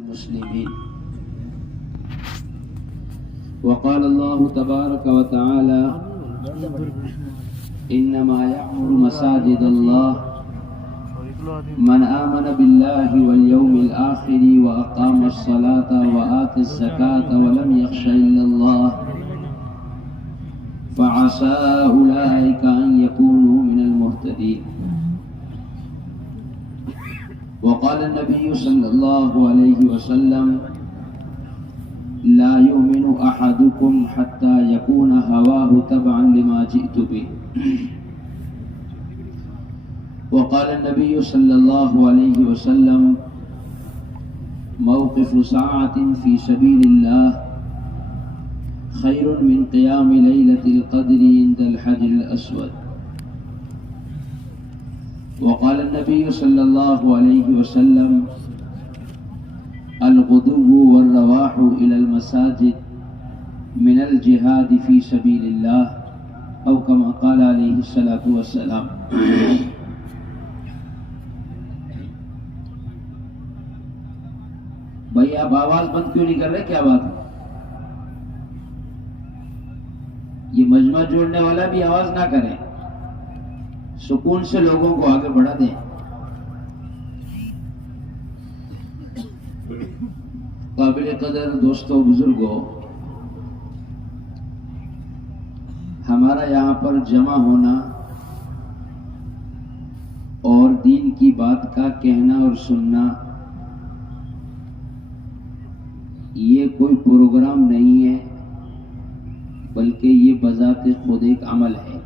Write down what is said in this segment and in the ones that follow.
المسلمين. وقال الله تبارك وتعالى: إنما يعمر مساجد الله من آمن بالله واليوم الآخر وأقام الصلاة وآتى الزكاة ولم يخش إلا الله فعسى أولئك أن يكونوا من المهتدين. وقال النبي صلى الله عليه وسلم: لا يؤمن أحدكم حتى يكون هواه تبعا لما جئت به. وقال النبي صلى الله عليه وسلم: موقف ساعة في سبيل الله خير من قيام ليلة القدر عند الحجر الأسود. وقال النبي صلى الله عليه وسلم: الغدو والرواح إلى المساجد من الجهاد في سبيل الله، أو كما قال عليه الصلاة والسلام. بھائی آپ آواز بند کیوں نہیں کر رہے؟ کیا بات ہے؟ یہ مجمع جوڑنے والا بھی آواز نہ کرے، سکون سے لوگوں کو آگے بڑھا دیں. قابل قدر دوستوں، بزرگوں، ہمارا یہاں پر جمع ہونا اور دین کی بات کا کہنا اور سننا یہ کوئی پروگرام نہیں ہے، بلکہ یہ بذات خود ایک عمل ہے.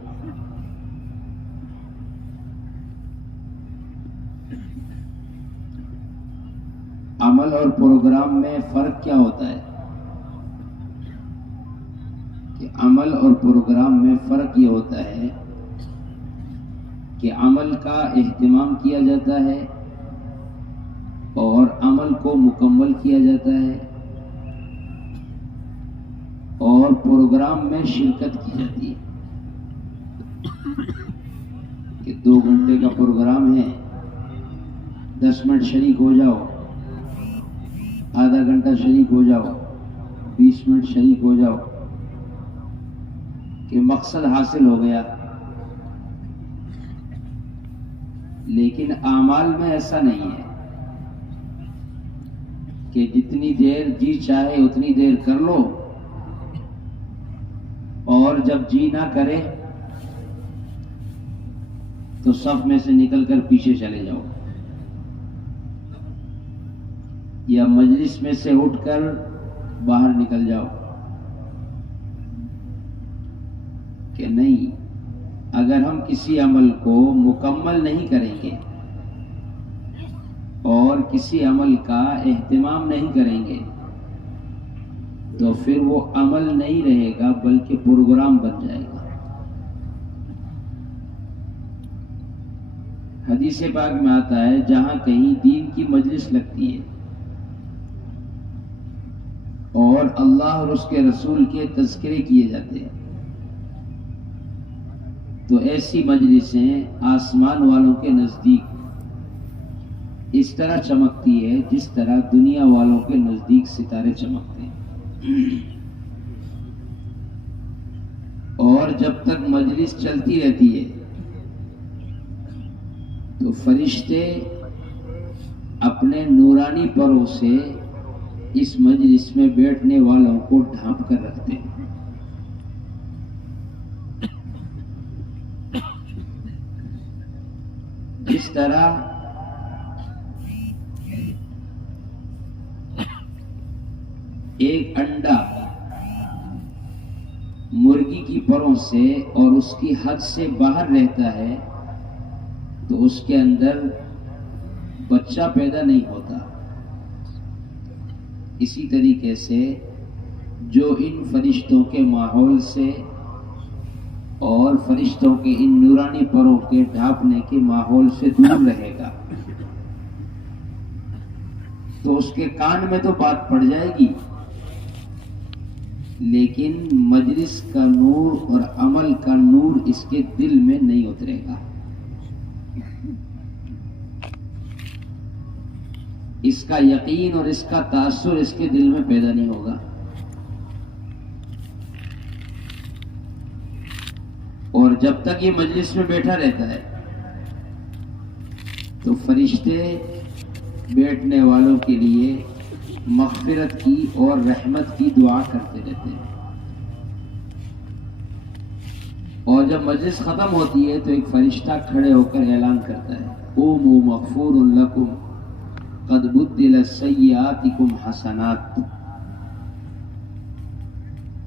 عمل اور پروگرام میں فرق کیا ہوتا ہے؟ کہ عمل اور پروگرام میں فرق یہ ہوتا ہے کہ عمل کا اہتمام کیا جاتا ہے اور عمل کو مکمل کیا جاتا ہے، اور پروگرام میں شرکت کی جاتی ہے. کہ 2 گھنٹے کا پروگرام ہے، 10 منٹ شریک ہو جاؤ، آدھا گھنٹہ شریک ہو جاؤ، 20 منٹ شریک ہو جاؤ، کہ مقصد حاصل ہو گیا. لیکن اعمال میں ایسا نہیں ہے کہ جتنی دیر جی چاہے اتنی دیر کر لو، اور جب جی نہ کرے تو صف میں سے نکل کر پیچھے چلے جاؤ، یا مجلس میں سے اٹھ کر باہر نکل جاؤ. کہ نہیں، اگر ہم کسی عمل کو مکمل نہیں کریں گے اور کسی عمل کا اہتمام نہیں کریں گے تو پھر وہ عمل نہیں رہے گا بلکہ پروگرام بن جائے گا. حدیث پاک میں آتا ہے جہاں کہیں دین کی مجلس لگتی ہے اور اللہ اور اس کے رسول کے تذکرے کیے جاتے ہیں تو ایسی مجلسیں آسمان والوں کے نزدیک اس طرح چمکتی ہے جس طرح دنیا والوں کے نزدیک ستارے چمکتے ہیں. اور جب تک مجلس چلتی رہتی ہے تو فرشتے اپنے نورانی پروں سے اس مجلس میں بیٹھنے والوں کو ڈھانپ کر رکھتے ہیں. اس طرح ایک انڈا مرغی کی پروں سے اور اس کی حد سے باہر رہتا ہے تو اس کے اندر بچہ پیدا نہیں ہوتا. اسی طریقے سے جو ان فرشتوں کے ماحول سے اور فرشتوں کے ان نورانی پروں کے ڈھانپنے کے ماحول سے دور رہے گا تو اس کے کان میں تو بات پڑ جائے گی، لیکن مجلس کا نور اور عمل کا نور اس کے دل میں نہیں اترے گا. اس کا یقین اور اس کا تاثر اس کے دل میں پیدا نہیں ہوگا. اور جب تک یہ مجلس میں بیٹھا رہتا ہے تو فرشتے بیٹھنے والوں کے لیے مغفرت کی اور رحمت کی دعا کرتے رہتے ہیں. اور جب مجلس ختم ہوتی ہے تو ایک فرشتہ کھڑے ہو کر اعلان کرتا ہے قوموا مغفور لکم قد بدلت سیئاتکم حسنات،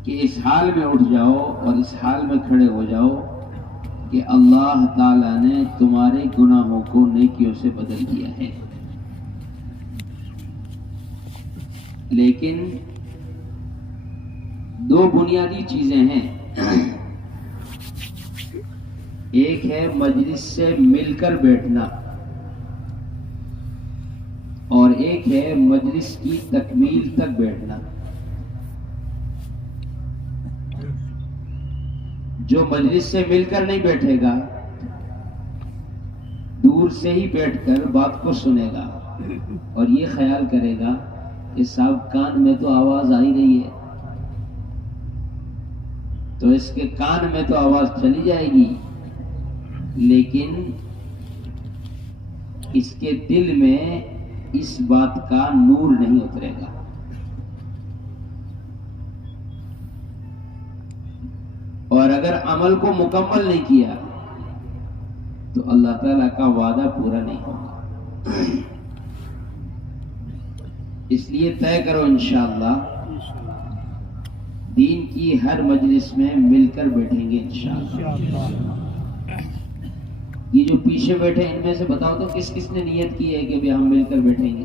کہ اس حال میں اٹھ جاؤ اور اس حال میں کھڑے ہو جاؤ کہ اللہ تعالیٰ نے تمہارے گناہوں کو نیکیوں سے بدل دیا ہے. لیکن دو بنیادی چیزیں ہیں، ایک ہے مجلس سے مل کر بیٹھنا اور ایک ہے مجلس کی تکمیل تک بیٹھنا. جو مجلس سے مل کر نہیں بیٹھے گا، دور سے ہی بیٹھ کر بات کو سنے گا اور یہ خیال کرے گا کہ صاحب کان میں تو آواز آ ہی رہی ہے، تو اس کے کان میں تو آواز چلی جائے گی، لیکن اس کے دل میں اس بات کا نور نہیں اترے گا. اور اگر عمل کو مکمل نہیں کیا تو اللہ تعالیٰ کا وعدہ پورا نہیں ہوگا. اس لیے طے کرو انشاءاللہ دین کی ہر مجلس میں مل کر بیٹھیں گے انشاءاللہ. یہ جو پیچھے بیٹھے ان میں سے بتاؤ تو کس کس نے نیت کی ہے کہ بھی ہم مل کر بیٹھیں گے؟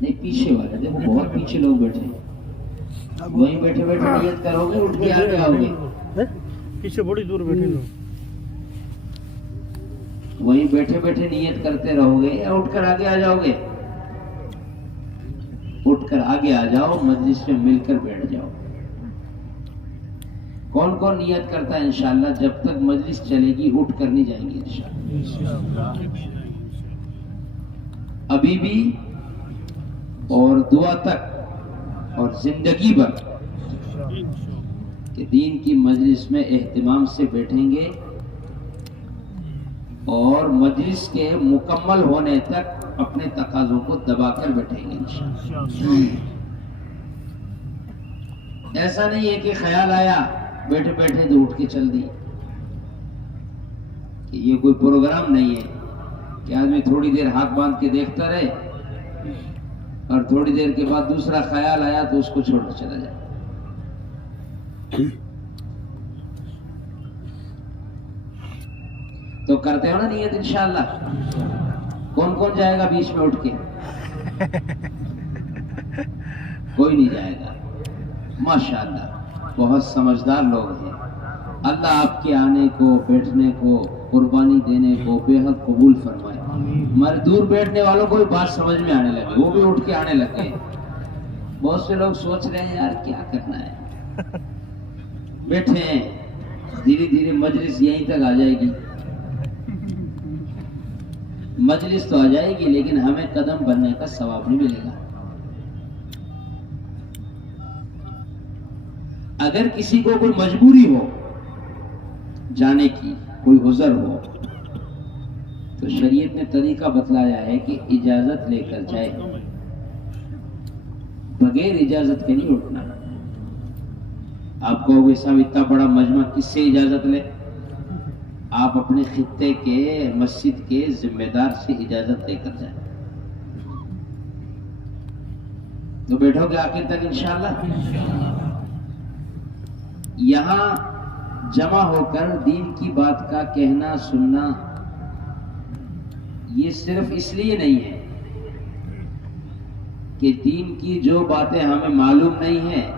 نہیں، پیچھے والے دیکھو، بہت پیچھے لوگ بیٹھے ہیں. وہیں بیٹھے بیٹھے نیت کرو گے، اٹھ کے آگے آؤ گے. پیچھے بڑی دور بیٹھے لوگ وہیں بیٹھے بیٹھے نیت کرتے رہو گے یا اٹھ کر آگے آ جاؤ گے؟ اٹھ کر آگے آ جاؤ، مجلس میں مل کر بیٹھ جاؤ. کون کون نیت کرتا ہے انشاءاللہ جب تک مجلس چلے گی اٹھ کر نہیں جائیں گے انشاءاللہ. ابھی بھی اور دعا تک اور زندگی بھر کہ دین کی مجلس میں اہتمام سے بیٹھیں گے اور مجلس کے مکمل ہونے تک اپنے تقاضوں کو دبا کر بیٹھیں گے انشاءاللہ. ایسا نہیں ہے کہ خیال آیا بیٹھے بیٹھے تو اٹھ کے چل دی، کہ یہ کوئی پروگرام نہیں ہے کہ آدمی تھوڑی دیر ہاتھ باندھ کے دیکھتا رہے اور تھوڑی دیر کے بعد دوسرا خیال آیا تو اس کو چھوڑ کے چلا جائے. تو کرتے ہو نا نیت انشاءاللہ؟ کون کون جائے گا بیچ میں اٹھ کے؟ کوئی نہیں جائے گا. ماشاءاللہ بہت سمجھدار لوگ ہیں. اللہ آپ کے آنے کو، بیٹھنے کو، قربانی دینے کو بے حد قبول فرمائے. مگر دور بیٹھنے والوں کو بھی بات سمجھ میں آنے لگے، وہ بھی اٹھ کے آنے لگے. بہت سے لوگ سوچ رہے ہیں یار کیا کرنا ہے، بیٹھے ہیں، دھیرے دھیرے مجلس یہیں تک آ جائے گی. مجلس تو آ جائے گی لیکن ہمیں قدم بننے کا ثواب نہیں ملے گا. اگر کسی کو کوئی مجبوری ہو جانے کی، کوئی عذر ہو، تو شریعت نے طریقہ بتلایا ہے کہ اجازت لے کر جائے. بغیر اجازت کے نہیں اٹھنا. آپ کہو گے صاحب اتنا بڑا مجمع کس سے اجازت لے؟ آپ اپنے خطے کے، مسجد کے ذمہ دار سے اجازت لے کر جائیں تو بیٹھو گے آخر تک انشاءاللہ. یہاں جمع ہو کر دین کی بات کا کہنا سننا یہ صرف اس لیے نہیں ہے کہ دین کی جو باتیں ہمیں معلوم نہیں ہیں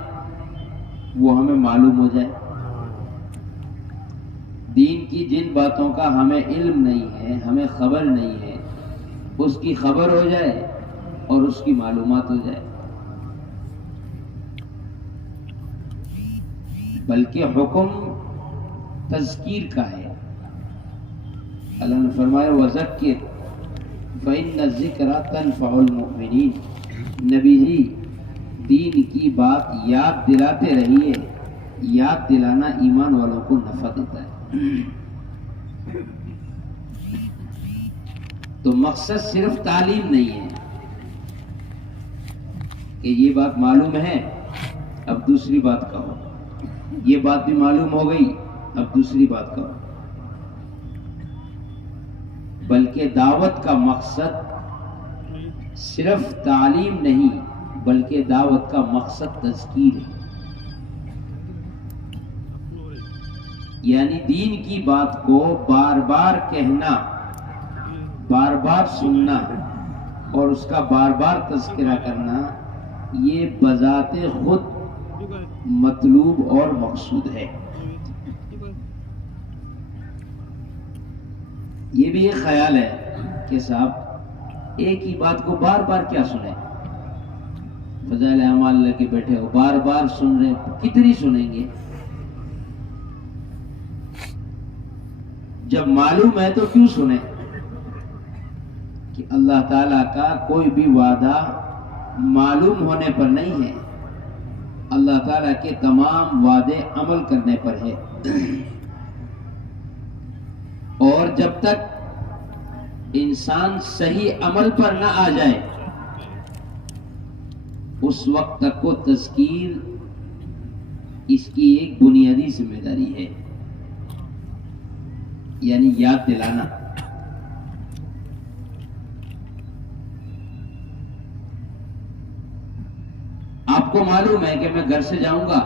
وہ ہمیں معلوم ہو جائے. دین کی جن باتوں کا ہمیں علم نہیں ہے، ہمیں خبر نہیں ہے، اس کی خبر ہو جائے اور اس کی معلومات ہو جائے. بلکہ حکم تذکیر کا ہے. اللہ نے فرمایا وَذَكِّرْ فإن الذکر تنفع المؤمنین، نبی جی دین کی بات یاد دلاتے رہیے، یاد دلانا ایمان والوں کو نفع دیتا ہے۔ تو مقصد صرف تعلیم نہیں ہے کہ یہ بات معلوم ہے اب دوسری بات کہو، یہ بات بھی معلوم ہو گئی اب دوسری بات کہو، بلکہ دعوت کا مقصد صرف تعلیم نہیں بلکہ دعوت کا مقصد تذکیر ہے، یعنی دین کی بات کو بار بار کہنا، بار بار سننا اور اس کا بار بار تذکرہ کرنا، یہ بذات خود مطلوب اور مقصود ہے۔ یہ بھی ایک خیال ہے کہ صاحب ایک ہی بات کو بار بار کیا سنیں، فضائل اعمال لے کے بیٹھے ہو بار بار سن رہے ہیں، کتنی سنیں گے؟ جب معلوم ہے تو کیوں سنیں؟ کہ اللہ تعالیٰ کا کوئی بھی وعدہ معلوم ہونے پر نہیں ہے، اللہ تعالیٰ کے تمام وعدے عمل کرنے پر ہے، اور جب تک انسان صحیح عمل پر نہ آ جائے اس وقت تک کو تذکیر اس کی ایک بنیادی ذمہ داری ہے، یعنی یاد دلانا۔ آپ کو معلوم ہے کہ میں گھر سے جاؤں گا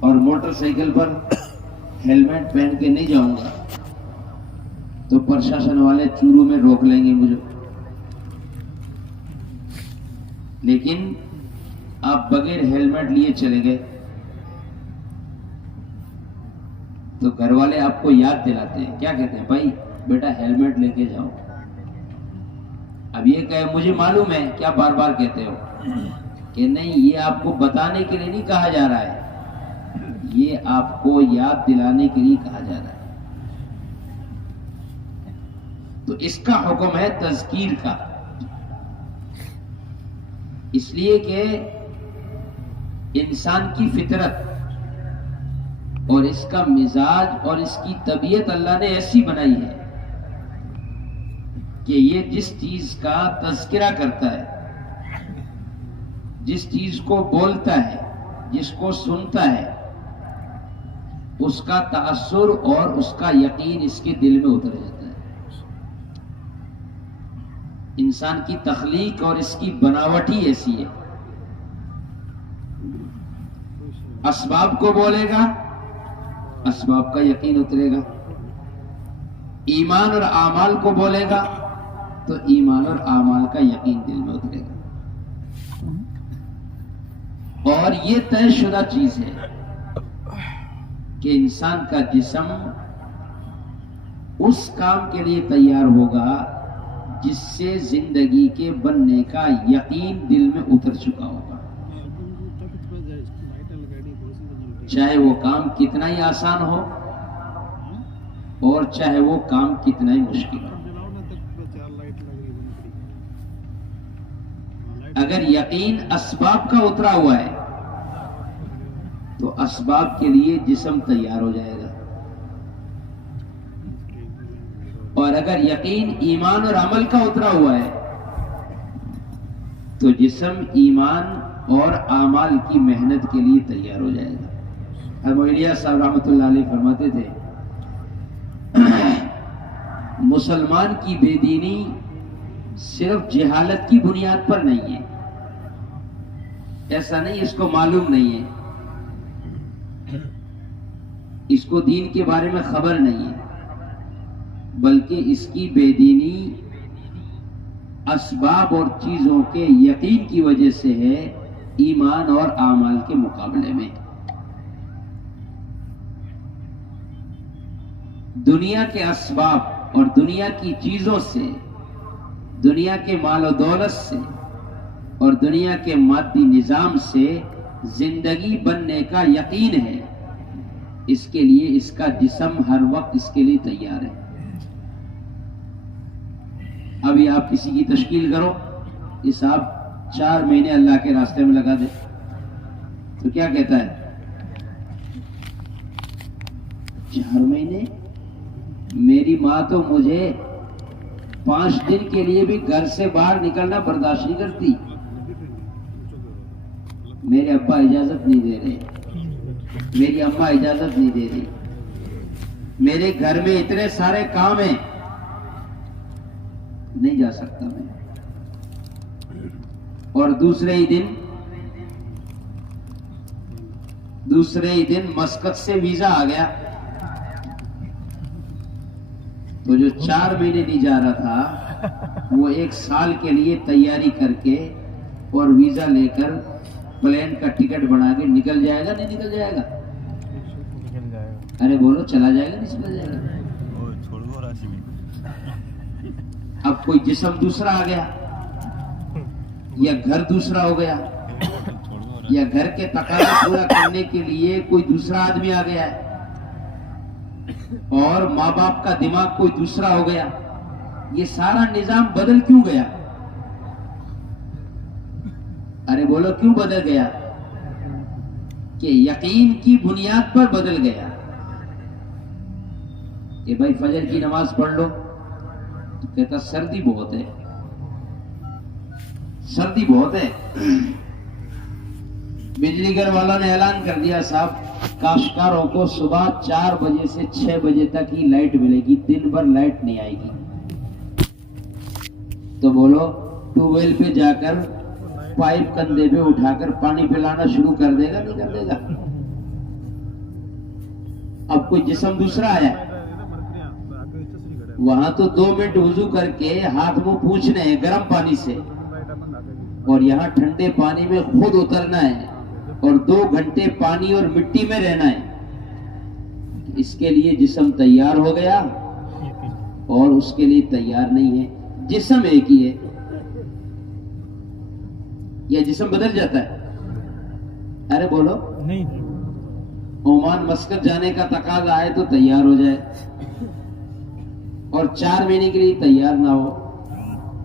اور موٹر سائیکل پر ہیلمٹ پہن کے نہیں جاؤں گا تو پرشاسن والے چورو میں روک لیں گے مجھے، لیکن آپ بغیر ہیلمٹ لیے چلے گئے تو گھر والے آپ کو یاد دلاتے ہیں، کیا کہتے ہیں؟ بھائی بیٹا ہیلمٹ لے کے جاؤ۔ اب یہ کہے مجھے معلوم ہے، کیا بار بار کہتے ہو کہ نہیں، یہ آپ کو بتانے کے لیے نہیں کہا جا رہا ہے، یہ آپ کو یاد دلانے کے لیے کہا جا رہا ہے۔ تو اس کا حکم ہے تذکیر کا، اس لیے کہ انسان کی فطرت اور اس کا مزاج اور اس کی طبیعت اللہ نے ایسی بنائی ہے کہ یہ جس چیز کا تذکرہ کرتا ہے، جس چیز کو بولتا ہے، جس کو سنتا ہے، اس کا تأثر اور اس کا یقین اس کے دل میں اتر جاتا ہے۔ انسان کی تخلیق اور اس کی بناوٹ ہی ایسی ہے، اسباب کو بولے گا اسباب کا یقین اترے گا، ایمان اور اعمال کو بولے گا تو ایمان اور اعمال کا یقین دل میں اترے گا، اور یہ طے شدہ چیز ہے کہ انسان کا جسم اس کام کے لیے تیار ہوگا جس سے زندگی کے بننے کا یقین دل میں اتر چکا ہوگا، چاہے وہ کام کتنا ہی آسان ہو اور چاہے وہ کام کتنا ہی مشکل ہو۔ اگر یقین اسباب کا اترا ہوا ہے تو اسباب کے لیے جسم تیار ہو جائے گا، اور اگر یقین ایمان اور عمل کا اترا ہوا ہے تو جسم ایمان اور اعمال کی محنت کے لیے تیار ہو جائے گا۔ حضرت صاحب رحمۃ اللہ علیہ فرماتے تھے مسلمان کی بے دینی صرف جہالت کی بنیاد پر نہیں ہے، ایسا نہیں اس کو معلوم نہیں ہے، اس کو دین کے بارے میں خبر نہیں ہے، بلکہ اس کی بے دینی اسباب اور چیزوں کے یقین کی وجہ سے ہے ایمان اور اعمال کے مقابلے میں۔ دنیا کے اسباب اور دنیا کی چیزوں سے، دنیا کے مال و دولت سے اور دنیا کے مادی نظام سے زندگی بننے کا یقین ہے، اس کے لیے اس کا جسم ہر وقت اس کے لیے تیار ہے۔ ابھی آپ کسی کی تشکیل کرو، اس آپ 4 مہینے اللہ کے راستے میں لگا دیں، تو کیا کہتا ہے؟ 4 مہینے؟ میری ماں تو مجھے 5 دن کے لیے بھی گھر سے باہر نکلنا برداشت نہیں کرتی، میرے ابا اجازت نہیں دے رہے، میری اماں اجازت نہیں دے رہی، میرے گھر میں اتنے سارے کام ہیں، نہیں جا سکتا میں۔ اور دوسرے ہی دن مسقط سے ویزا آ گیا، تو جو 4 مہینے نہیں جا رہا تھا وہ 1 سال کے لیے تیاری کر کے اور ویزا لے کر پلین کا ٹکٹ بنا کے نکل جائے گا، نہیں نکل جائے گا؟ ارے بولو، چلا جائے گا نہیں چلا جائے گا؟ اب کوئی جسم دوسرا آ گیا، یا گھر دوسرا ہو گیا، یا گھر کے تقاضے پورا کرنے کے لیے کوئی دوسرا آدمی آ گیا ہے، اور ماں باپ کا دماغ کوئی دوسرا ہو گیا، یہ سارا نظام بدل کیوں گیا؟ ارے بولو کیوں بدل گیا؟ کہ یقین کی بنیاد پر بدل گیا کہ بھائی فجر کی نماز پڑھ لو، تو کہتا سردی بہت ہے، سردی بہت ہے۔ بجلی گھر والوں نے اعلان کر دیا، صاحب کاشتکاروں کو صبح 4 بجے سے 6 بجے تک ہی لائٹ ملے گی، دن بھر لائٹ نہیں آئے گی۔ تو بولو ٹیوب ویل پہ جا کر پائپ کندھے پہ اٹھا کر پانی پلانا شروع کر دے گا، نہیں کر دے گا؟ اب کوئی جسم دوسرا آیا، وہاں تو 2 منٹ وضو کر کے ہاتھ منہ پوچھنے ہیں گرم پانی سے، اور یہاں ٹھنڈے پانی میں خود اترنا ہے، اور 2 گھنٹے پانی اور مٹی میں رہنا ہے۔ اس کے لیے جسم تیار ہو گیا اور اس کے لیے تیار نہیں ہے۔ جسم ایک ہی ہے، یا جسم بدل جاتا ہے؟ ارے بولو نہیں، عمان مسقط جانے کا تقاضا آئے تو تیار ہو جائے، اور 4 مہینے کے لیے تیار نہ ہو،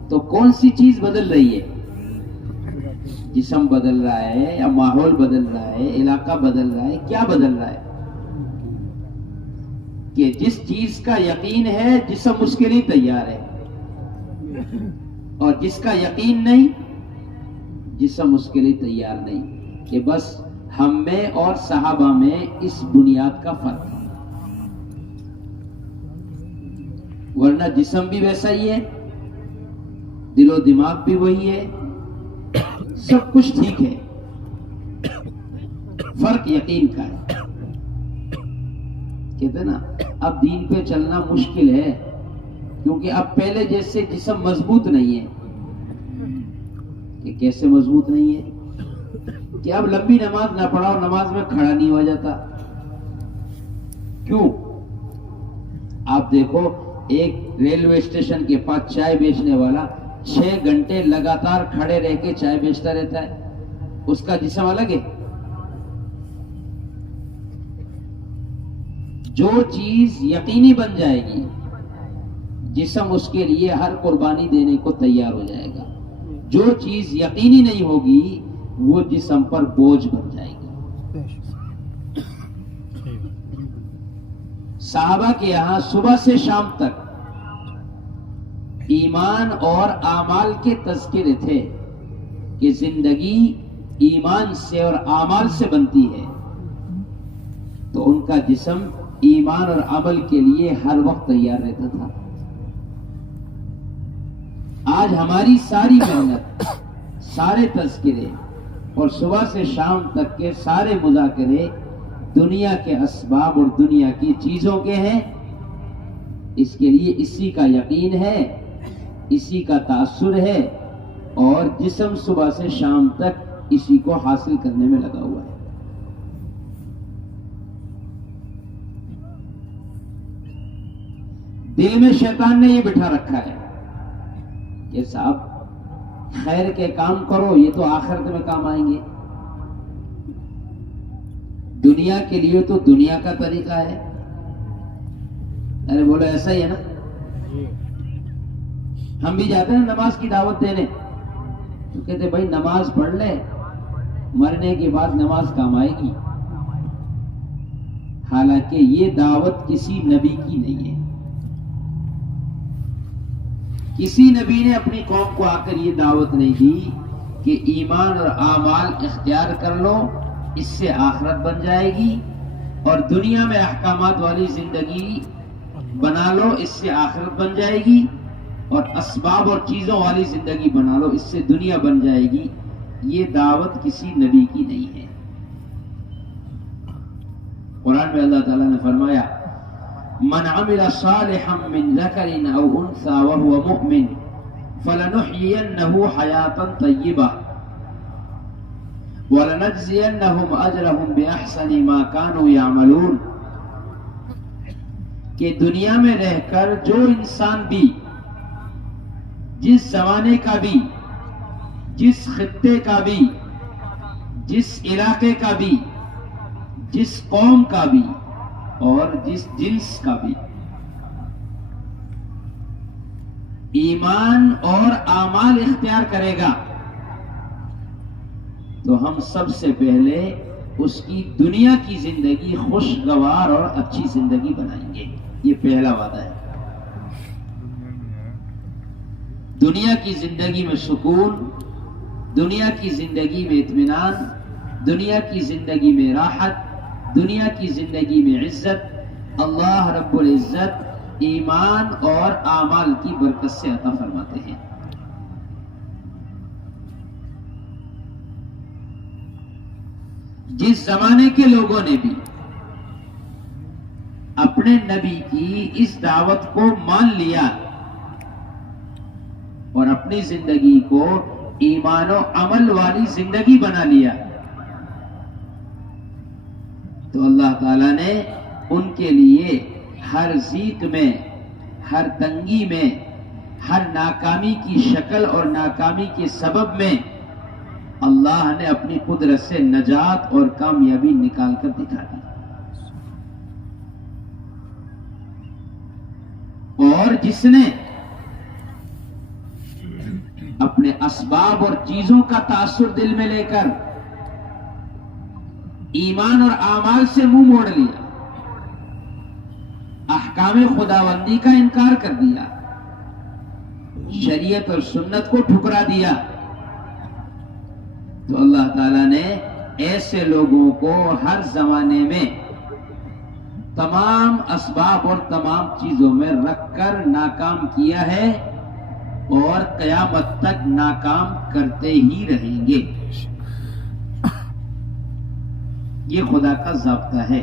تو کون سی چیز بدل رہی ہے؟ جسم بدل رہا ہے، یا ماحول بدل رہا ہے، علاقہ بدل رہا ہے، کیا بدل رہا ہے؟ کہ جس چیز کا یقین ہے جسم اس کے لیے تیار ہے، اور جس کا یقین نہیں جسم اس کے لیے تیار نہیں۔ کہ بس ہم میں اور صحابہ میں اس بنیاد کا فرق ہے، ورنہ جسم بھی ویسا ہی ہے، دل و دماغ بھی وہی ہے، سب کچھ ٹھیک ہے، فرق یقین کا ہے۔ کہتے ہیں نا اب دین پہ چلنا مشکل ہے، کیونکہ اب پہلے جیسے جسم مضبوط نہیں ہے۔ کہ کیسے مضبوط نہیں ہے؟ کہ اب لمبی نماز نہ پڑھاؤ، نماز میں کھڑا نہیں ہو جاتا۔ کیوں؟ آپ دیکھو ایک ریلوے اسٹیشن کے پاس چائے بیچنے والا 6 گھنٹے لگاتار کھڑے رہ کے چائے بیچتا رہتا ہے، اس کا جسم الگ ہے۔ جو چیز یقینی بن جائے گی جسم اس کے لیے ہر قربانی دینے کو تیار ہو جائے گا، جو چیز یقینی نہیں ہوگی وہ جسم پر بوجھ بن جائے گی۔ صحابہ کے یہاں صبح سے شام تک ایمان اور اعمال کے تذکرے تھے کہ زندگی ایمان سے اور اعمال سے بنتی ہے، تو ان کا جسم ایمان اور عمل کے لیے ہر وقت تیار رہتا تھا۔ آج ہماری ساری محنت، سارے تذکرے اور صبح سے شام تک کے سارے مذاکرے دنیا کے اسباب اور دنیا کی چیزوں کے ہیں۔ اس کے لیے اسی کا یقین ہے، اسی کا تاثر ہے، اور جسم صبح سے شام تک اسی کو حاصل کرنے میں لگا ہوا ہے۔ دل میں شیطان نے یہ بٹھا رکھا ہے کہ صاحب خیر کے کام کرو، یہ تو آخرت میں کام آئیں گے، دنیا کے لیے تو دنیا کا طریقہ ہے۔ ارے بولو ایسا ہی ہے نا؟ ہم بھی جاتے ہیں نماز کی دعوت دینے، تو کہتے بھائی نماز پڑھ لے، مرنے کے بعد نماز کام آئے گی۔ حالانکہ یہ دعوت کسی نبی کی نہیں ہے۔ کسی نبی نے اپنی قوم کو آ کر یہ دعوت نہیں دی کہ ایمان اور اعمال اختیار کر لو، اس سے آخرت بن جائے گی، اور دنیا میں احکامات والی زندگی بنا لو، اس سے آخرت بن جائے گی، اور اسباب اور چیزوں والی زندگی بنا لو، اس سے دنیا بن جائے گی۔ یہ دعوت کسی نبی کی نہیں ہے۔ قرآن میں اللہ تعالیٰ نے فرمایا من عمل صالحا من ذکر او انثى وهو مؤمن فلنحيينه حیاتا طیبہ وَلَنَجْزِيَنَّهُمْ أَجْرَهُمْ بِأَحْسَنِ مَا كَانُوا يَعْمَلُونَ، کہ دنیا میں رہ کر جو انسان بھی، جس زمانے کا بھی، جس خطے کا بھی، جس علاقے کا بھی، جس قوم کا بھی، اور جس جنس کا بھی، ایمان اور اعمال اختیار کرے گا تو ہم سب سے پہلے اس کی دنیا کی زندگی خوشگوار اور اچھی زندگی بنائیں گے۔ یہ پہلا وعدہ ہے۔ دنیا کی زندگی میں سکون، دنیا کی زندگی میں اطمینان، دنیا کی زندگی میں راحت، دنیا کی زندگی میں عزت اللہ رب العزت ایمان اور اعمال کی برکت سے عطا فرماتے ہیں۔ جس زمانے کے لوگوں نے بھی اپنے نبی کی اس دعوت کو مان لیا اور اپنی زندگی کو ایمان و عمل والی زندگی بنا لیا، تو اللہ تعالیٰ نے ان کے لیے ہر ضیق میں، ہر تنگی میں، ہر ناکامی کی شکل اور ناکامی کے سبب میں اللہ نے اپنی قدرت سے نجات اور کامیابی نکال کر دکھا دی۔ اور جس نے اپنے اسباب اور چیزوں کا تاثر دل میں لے کر ایمان اور اعمال سے منہ موڑ لیا، احکام خداوندی کا انکار کر دیا، شریعت اور سنت کو ٹھکرا دیا، تو اللہ تعالیٰ نے ایسے لوگوں کو ہر زمانے میں تمام اسباب اور تمام چیزوں میں رکھ کر ناکام کیا ہے، اور قیامت تک ناکام کرتے ہی رہیں گے۔ یہ خدا کا ضابطہ ہے،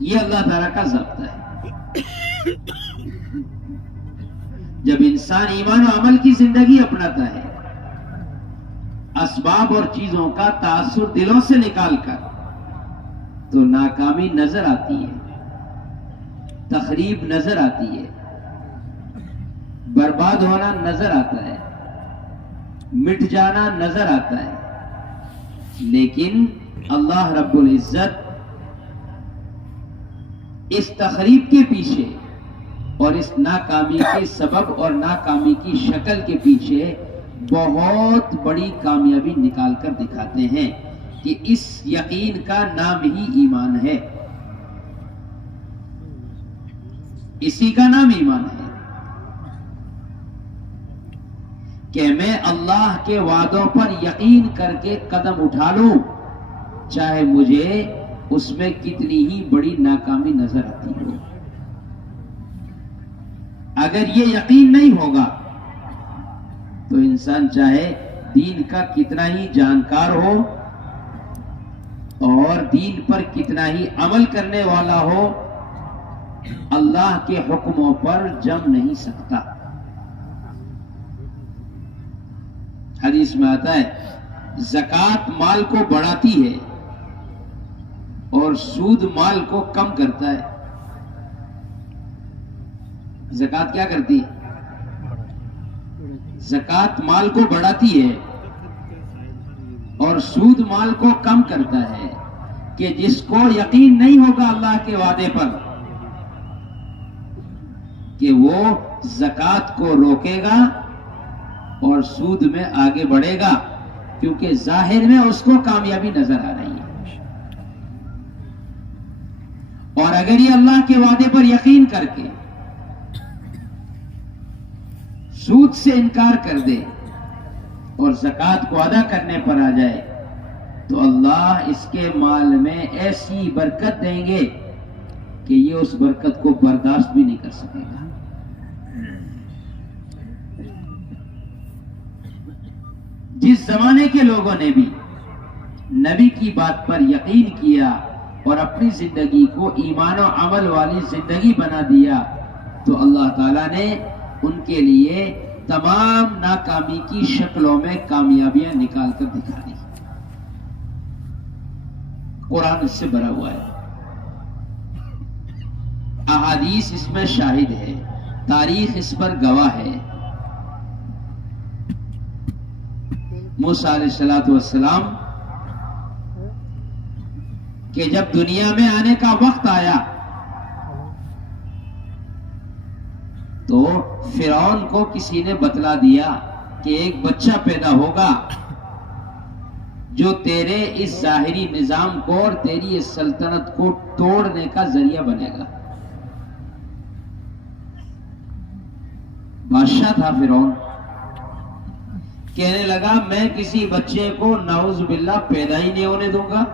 یہ اللہ تعالیٰ کا ضابطہ ہے۔ جب انسان ایمان و عمل کی زندگی اپناتا ہے، اسباب اور چیزوں کا تاثر دلوں سے نکال کر، تو ناکامی نظر آتی ہے، تخریب نظر آتی ہے، برباد ہونا نظر آتا ہے، مٹ جانا نظر آتا ہے، لیکن اللہ رب العزت اس تخریب کے پیچھے اور اس ناکامی کے سبب اور ناکامی کی شکل کے پیچھے بہت بڑی کامیابی نکال کر دکھاتے ہیں کہ اس یقین کا نام ہی ایمان ہے، اسی کا نام ایمان ہے کہ میں اللہ کے وعدوں پر یقین کر کے قدم اٹھا لوں، چاہے مجھے اس میں کتنی ہی بڑی ناکامی نظر آتی ہو۔ اگر یہ یقین نہیں ہوگا تو انسان چاہے دین کا کتنا ہی جانکار ہو اور دین پر کتنا ہی عمل کرنے والا ہو، اللہ کے حکموں پر جم نہیں سکتا۔ حدیث میں آتا ہے زکوٰۃ مال کو بڑھاتی ہے اور سود مال کو کم کرتا ہے۔ زکوٰۃ کیا کرتی ہے؟ زکوٰۃ مال کو بڑھاتی ہے اور سود مال کو کم کرتا ہے، کہ جس کو یقین نہیں ہوگا اللہ کے وعدے پر کہ کہ وہ زکوٰۃ کو روکے گا اور سود میں آگے بڑھے گا، کیونکہ ظاہر میں اس کو کامیابی نظر آ رہی ہے۔ اور اگر یہ اللہ کے وعدے پر یقین کر کے سود سے انکار کر دے اور زکوٰۃ کو ادا کرنے پر آ جائے تو اللہ اس کے مال میں ایسی برکت دیں گے کہ یہ اس برکت کو برداشت بھی نہیں کر سکے گا۔ جس زمانے کے لوگوں نے بھی نبی کی بات پر یقین کیا اور اپنی زندگی کو ایمان و عمل والی زندگی بنا دیا تو اللہ تعالیٰ نے ان کے لیے تمام ناکامی کی شکلوں میں کامیابیاں نکال کر دکھا دی۔ قرآن اس سے بھرا ہوا ہے، احادیث اس میں شاہد ہے، تاریخ اس پر گواہ ہے۔ موسیٰ علیہ السلام کہ جب دنیا میں آنے کا وقت آیا تو فرعون کو کسی نے بتلا دیا کہ ایک بچہ پیدا ہوگا جو تیرے اس ظاہری نظام کو اور تیری اس سلطنت کو توڑنے کا ذریعہ بنے گا۔ بادشاہ تھا فرعون، کہنے لگا میں کسی بچے کو نعوذ باللہ پیدا ہی نہیں ہونے دوں گا،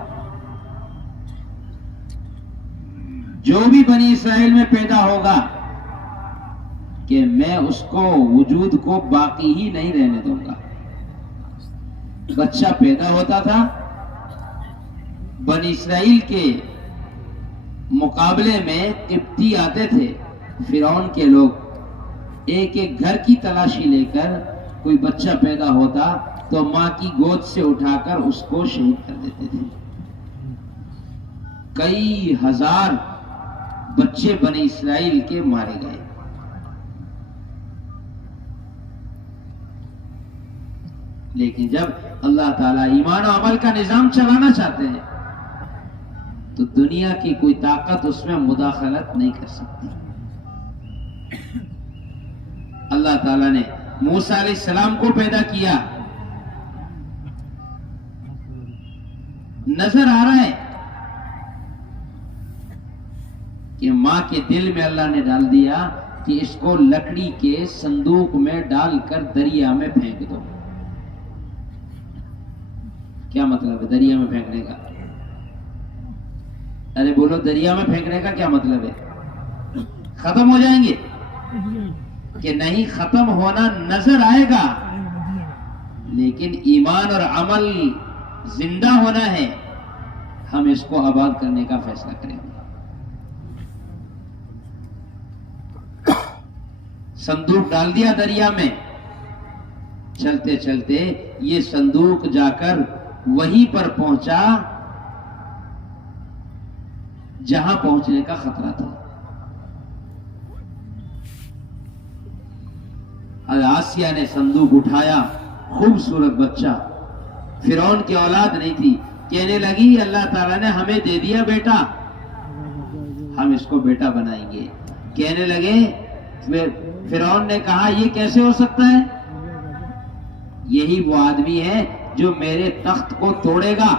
جو بھی بنی اسرائیل میں پیدا ہوگا کہ میں اس کو وجود کو باقی ہی نہیں رہنے دوں گا۔ بچہ پیدا ہوتا تھا، بنی اسرائیل کے مقابلے میں قبطی آتے تھے، فرعون کے لوگ ایک ایک گھر کی تلاشی لے کر کوئی بچہ پیدا ہوتا تو ماں کی گود سے اٹھا کر اس کو شہید کر دیتے تھے۔ کئی ہزار بچے بنی اسرائیل کے مارے گئے۔ لیکن جب اللہ تعالیٰ ایمان و عمل کا نظام چلانا چاہتے ہیں تو دنیا کی کوئی طاقت اس میں مداخلت نہیں کر سکتی۔ اللہ تعالیٰ نے موسیٰ علیہ السلام کو پیدا کیا، نظر آ رہا ہے کہ ماں کے دل میں اللہ نے ڈال دیا کہ اس کو لکڑی کے صندوق میں ڈال کر دریا میں پھینک دو۔ کیا مطلب ہے دریا میں پھینکنے کا؟ ارے بولو، دریا میں پھینکنے کا کیا مطلب ہے؟ ختم ہو جائیں گے کہ نہیں؟ ختم ہونا نظر آئے گا، لیکن ایمان اور عمل زندہ ہونا ہے۔ ہم اس کو آباد کرنے کا فیصلہ کریں گے۔ صندوق ڈال دیا دریا میں، چلتے چلتے یہ صندوق جا کر وہیں پر پہنچا جہاں پہنچنے کا خطرہ تھا۔ آسیہ نے صندوق اٹھایا، خوبصورت بچہ، فرعون کی اولاد نہیں تھی، کہنے لگی اللہ تعالیٰ نے ہمیں دے دیا بیٹا، ہم اس کو بیٹا بنائیں گے۔ کہنے لگے، فرعون نے کہا یہ کیسے ہو سکتا ہے؟ یہی وہ آدمی ہے جو میرے تخت کو توڑے گا۔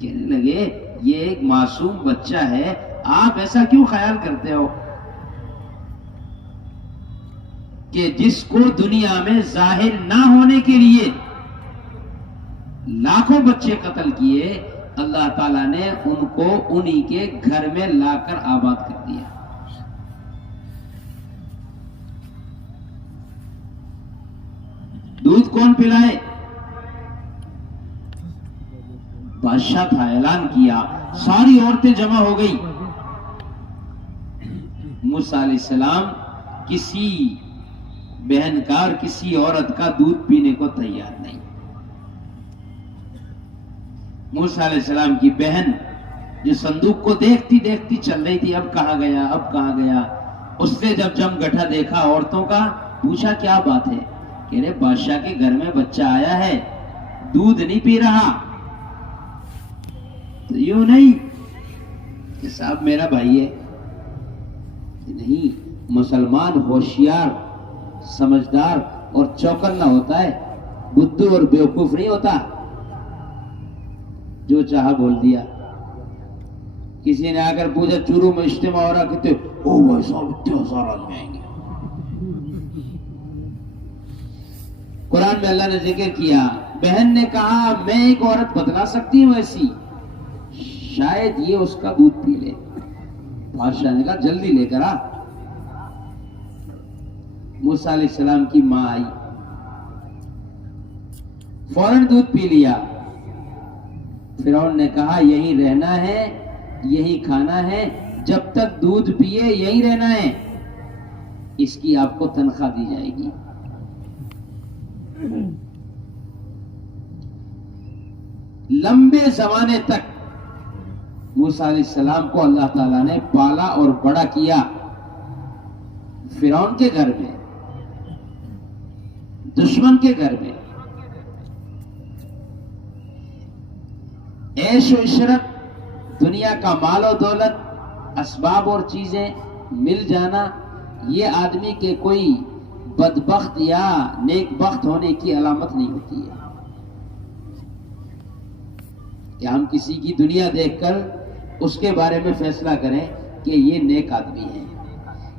کہنے لگے یہ ایک معصوم بچہ ہے، آپ ایسا کیوں خیال کرتے ہو کہ جس کو دنیا میں ظاہر نہ ہونے کے لیے لاکھوں بچے قتل کیے، اللہ تعالیٰ نے ان کو انہی کے گھر میں لا کر آباد کر دیا۔ دودھ کون پلائے؟ بادشاہ تھا، اعلان کیا، ساری عورتیں جمع ہو گئی۔ موسیٰ علیہ السلام کسی بہنکار کسی عورت کا دودھ پینے کو تیار نہیں۔ موسیٰ علیہ السلام کی بہن جو صندوق کو دیکھتی دیکھتی چل رہی تھی، اب کہاں گیا، اب کہاں گیا، اس نے جب جم گٹھا دیکھا عورتوں کا، پوچھا کیا بات ہے؟ کہ رے بادشاہ کے گھر میں بچہ آیا ہے، دودھ نہیں پی رہا۔ تو یوں نہیں کہ صاحب میرا بھائی ہے، نہیں، مسلمان ہوشیار، سمجھدار اور چوکنا ہوتا ہے، بدھو اور بیوقوف نہیں ہوتا جو چاہا بول دیا۔ کسی نے آ کر پوچھا چورو میں اجتماع ہو رہا، کہتے او بھائی صاحب اتنے 1000 آدمی آئیں گے۔ قرآن میں اللہ نے ذکر کیا، بہن نے کہا میں ایک عورت بتلا سکتی ہوں ایسی، شاید یہ اس کا دودھ پی لے۔ بادشاہ نے کہا جلدی لے کر آ۔ موسیٰ علیہ السلام کی ماں آئی، فوراً دودھ پی لیا۔ فرعون نے کہا یہیں رہنا ہے، یہی کھانا ہے، جب تک دودھ پیے یہی رہنا ہے، اس کی آپ کو تنخواہ دی جائے گی۔ لمبے زمانے تک موسیٰ علیہ السلام کو اللہ تعالیٰ نے پالا اور بڑا کیا، فرعون کے گھر میں، دشمن کے گھر میں۔ عیش و عشرت، دنیا کا مال و دولت، اسباب اور چیزیں مل جانا، یہ آدمی کے کوئی بدبخت یا نیک بخت ہونے کی علامت نہیں ہوتی ہے کہ ہم کسی کی دنیا دیکھ کر اس کے بارے میں فیصلہ کریں کہ یہ نیک آدمی ہے،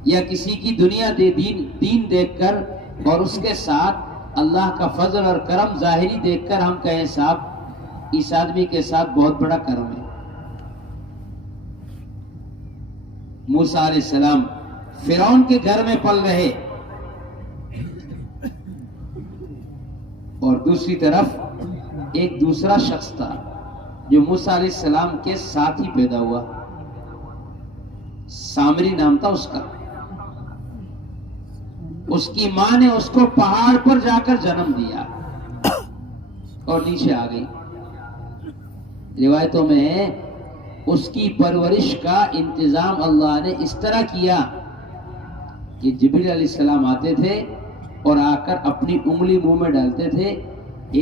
یا کسی کی دنیا دین دیکھ کر اور اس کے ساتھ اللہ کا فضل اور کرم ظاہری دیکھ کر ہم کہیں صاحب اس آدمی کے ساتھ بہت بڑا کرم ہے۔ موسیٰ علیہ السلام فرعون کے گھر میں پل رہے، اور دوسری طرف ایک دوسرا شخص تھا جو موسیٰ علیہ السلام کے ساتھ ہی پیدا ہوا، سامری نام تھا اس کا۔ اس کی ماں نے اس کو پہاڑ پر جا کر جنم دیا اور نیچے آ گئی۔ روایتوں میں اس کی پرورش کا انتظام اللہ نے اس طرح کیا کہ جبریل علیہ السلام آتے تھے اور آ کر اپنی انگلی منہ میں ڈالتے تھے،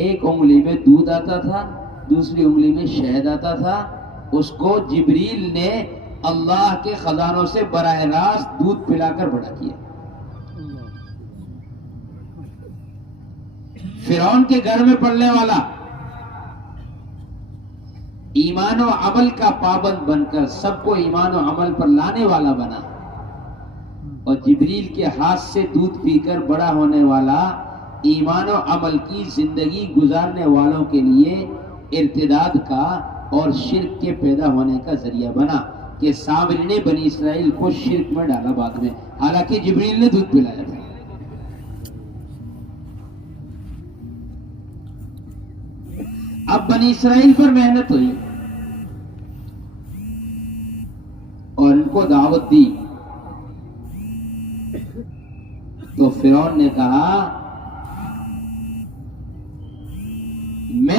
ایک انگلی میں دودھ آتا تھا، دوسری انگلی میں شہد آتا تھا، اس کو جبریل نے اللہ کے خزانوں سے براہ راست دودھ پلا کر بڑا کیا۔ فرعون کے گھر میں پڑنے والا ایمان و عمل کا پابند بن کر سب کو ایمان و عمل پر لانے والا بنا، اور جبریل کے ہاتھ سے دودھ پی کر بڑا ہونے والا ایمان و عمل کی زندگی گزارنے والوں کے لیے ارتداد کا اور شرک کے پیدا ہونے کا ذریعہ بنا کہ سامری نے بنی اسرائیل کو شرک میں ڈالا بعد میں، حالانکہ جبریل نے دودھ پلایا تھا۔ اب بنی اسرائیل پر محنت ہوئی اور ان کو دعوت دی، تو فرعون نے کہا میں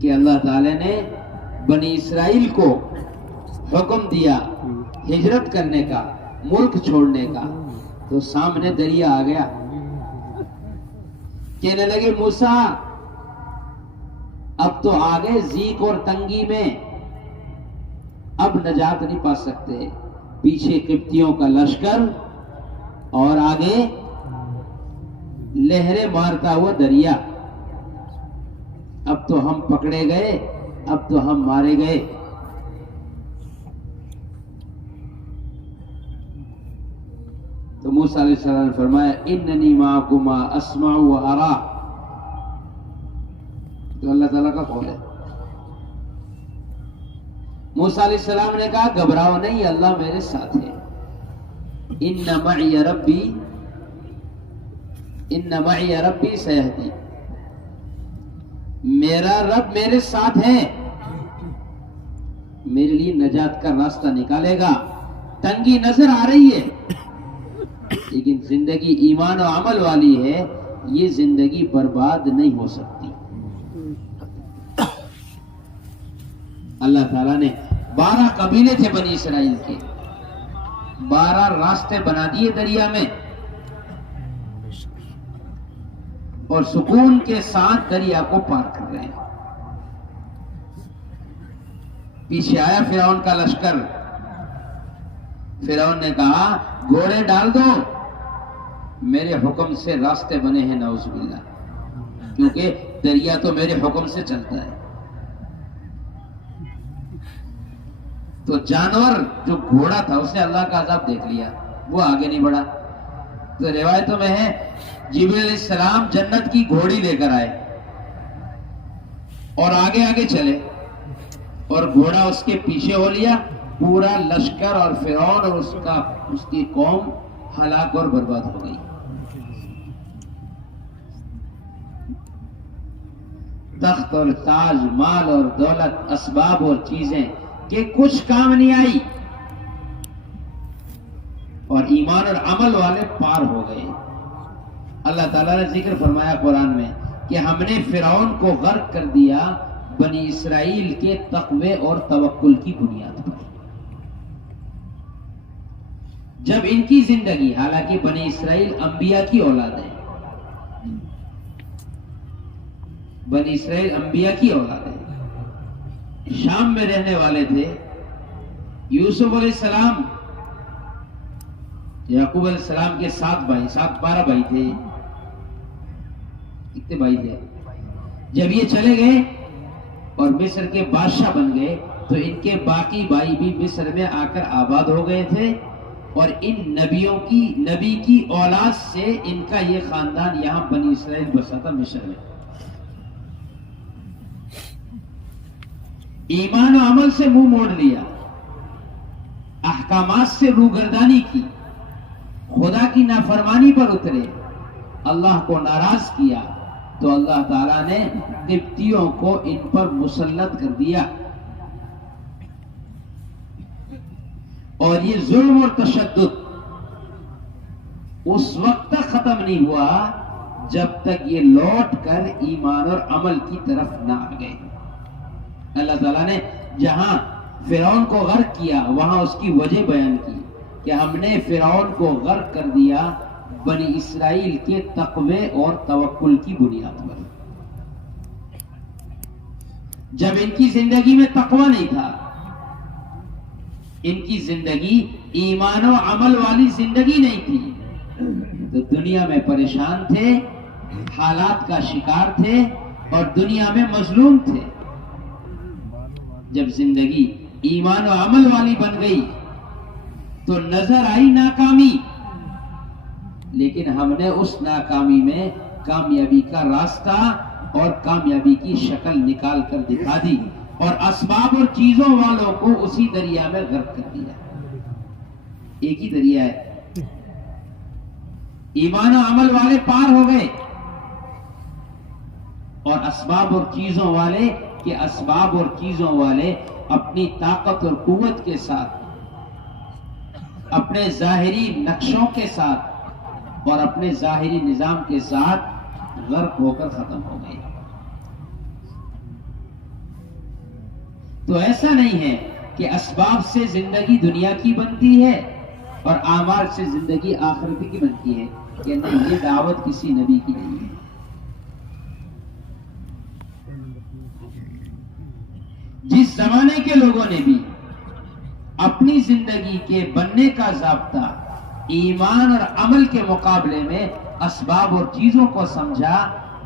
کہ اللہ تعالی نے بنی اسرائیل کو حکم دیا ہجرت کرنے کا، ملک چھوڑنے کا، تو سامنے دریا آ گیا۔ کہنے لگے موسیٰ اب تو آگے ضیق اور تنگی میں، اب نجات نہیں پا سکتے، پیچھے قبطیوں کا لشکر اور آگے لہریں مارتا ہوا دریا، اب تو ہم پکڑے گئے، اب تو ہم مارے گئے۔ تو موسیٰ علیہ السلام نے فرمایا اننی معکما اسمع و ارا، تو اللہ تعالیٰ کا قول ہے۔ موسیٰ علیہ السلام نے کہا گھبراؤ نہیں، اللہ میرے ساتھ ہے، ان معی ربی سیہدی، میرا رب میرے ساتھ ہے، میرے لیے نجات کا راستہ نکالے گا۔ تنگی نظر آ رہی ہے لیکن زندگی ایمان و عمل والی ہے، یہ زندگی برباد نہیں ہو سکتی۔ اللہ تعالیٰ نے 12 قبیلے تھے بنی اسرائیل کے، 12 راستے بنا دیے دریا میں اور سکون کے ساتھ دریا کو پار کر رہے ہیں. پیچھے آیا فرعون کا لشکر. فرعون نے کہا گھوڑے ڈال دو، میرے حکم سے راستے بنے ہیں نعوذ باللہ، کیونکہ دریا تو میرے حکم سے چلتا ہے. تو جانور جو گھوڑا تھا اس نے اللہ کا عذاب دیکھ لیا، وہ آگے نہیں بڑھا. تو روایتوں میں ہے جبریل علیہ السلام جنت کی گھوڑی لے کر آئے اور آگے آگے چلے اور گھوڑا اس کے پیچھے ہو لیا. پورا لشکر اور فرعون اور اس کی قوم ہلاک اور برباد ہو گئی. تخت اور تاج، مال اور دولت، اسباب اور چیزیں کہ کچھ کام نہیں آئی، اور ایمان اور عمل والے پار ہو گئے. اللہ تعالیٰ نے ذکر فرمایا قرآن میں کہ ہم نے فرعون کو غرق کر دیا بنی اسرائیل کے تقوی اور توکل کی بنیاد پر. جب ان کی زندگی، حالانکہ بنی اسرائیل انبیاء کی اولاد ہے، بنی اسرائیل انبیاء کی اولاد ہے، شام میں رہنے والے تھے. یوسف علیہ السلام، یعقوب علیہ السلام کے 7 بھائی، 12 بھائی تھے. کتنے بھائی تھے؟ جب یہ چلے گئے اور مصر کے بادشاہ بن گئے تو ان کے باقی بھائی بھی مصر میں آ کر آباد ہو گئے تھے، اور ان نبی کی اولاد سے ان کا یہ خاندان یہاں بنی اسرائیل بسا تھا مصر میں. ایمان و عمل سے منہ موڑ لیا، احکامات سے روگردانی کی، خدا کی نافرمانی پر اترے، اللہ کو ناراض کیا، تو اللہ تعالیٰ نے قبطیوں کو ان پر مسلط کر دیا. اور یہ ظلم اور تشدد اس وقت تک ختم نہیں ہوا جب تک یہ لوٹ کر ایمان اور عمل کی طرف نہ آ گئے. اللہ تعالیٰ نے جہاں فرعون کو غرق کیا وہاں اس کی وجہ بیان کی کہ ہم نے فرعون کو غرق کر دیا بنی اسرائیل کے تقوی اور توکل کی بنیاد پر. جب ان کی زندگی میں تقوی نہیں تھا، ان کی زندگی ایمان و عمل والی زندگی نہیں تھی، تو دنیا میں پریشان تھے، حالات کا شکار تھے اور دنیا میں مظلوم تھے. جب زندگی ایمان و عمل والی بن گئی تو نظر آئی ناکامی، لیکن ہم نے اس ناکامی میں کامیابی کا راستہ اور کامیابی کی شکل نکال کر دکھا دی اور اسباب اور چیزوں والوں کو اسی دریا میں غرق کر دیا. ایک ہی دریا ہے، ایمان و عمل والے پار ہو گئے اور اسباب اور چیزوں والے کہ اسباب اور چیزوں والے اپنی طاقت اور قوت کے ساتھ، اپنے ظاہری نقشوں کے ساتھ اور اپنے ظاہری نظام کے ساتھ غرق ہو کر ختم ہو گئے. تو ایسا نہیں ہے کہ اسباب سے زندگی دنیا کی بنتی ہے اور اعمال سے زندگی آخرت کی بنتی ہے، کہ نہیں، یہ دعوت کسی نبی کی نہیں ہے. جس زمانے کے لوگوں نے بھی اپنی زندگی کے بننے کا ضابطہ ایمان اور عمل کے مقابلے میں اسباب اور چیزوں کو سمجھا،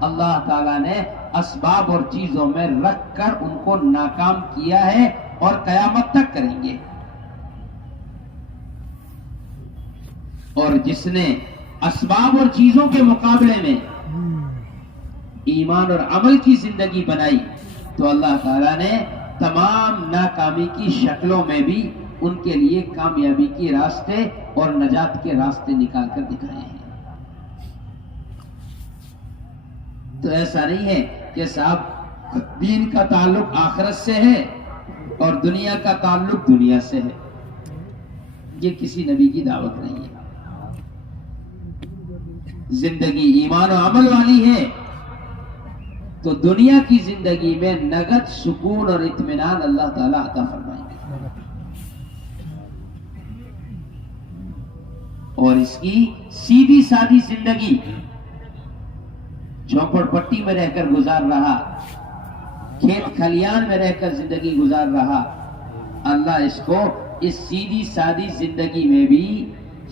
اللہ تعالیٰ نے اسباب اور چیزوں میں رکھ کر ان کو ناکام کیا ہے اور قیامت تک کریں گے. اور جس نے اسباب اور چیزوں کے مقابلے میں ایمان اور عمل کی زندگی بنائی تو اللہ تعالیٰ نے تمام ناکامی کی شکلوں میں بھی ان کے لیے کامیابی کے راستے اور نجات کے راستے نکال کر دکھائے ہیں. تو ایسا نہیں ہے کہ صاحب دین کا تعلق آخرت سے ہے اور دنیا کا تعلق دنیا سے ہے. یہ کسی نبی کی دعوت نہیں ہے. زندگی ایمان و عمل والی ہے تو دنیا کی زندگی میں نگد سکون اور اطمینان اللہ تعالیٰ عطا فرمائیں گے. اور اس کی سیدھی سادی زندگی جھونپڑ پٹی میں رہ کر گزار رہا، کھیت کھلیان میں رہ کر زندگی گزار رہا، اللہ اس کو اس سیدھی سادی زندگی میں بھی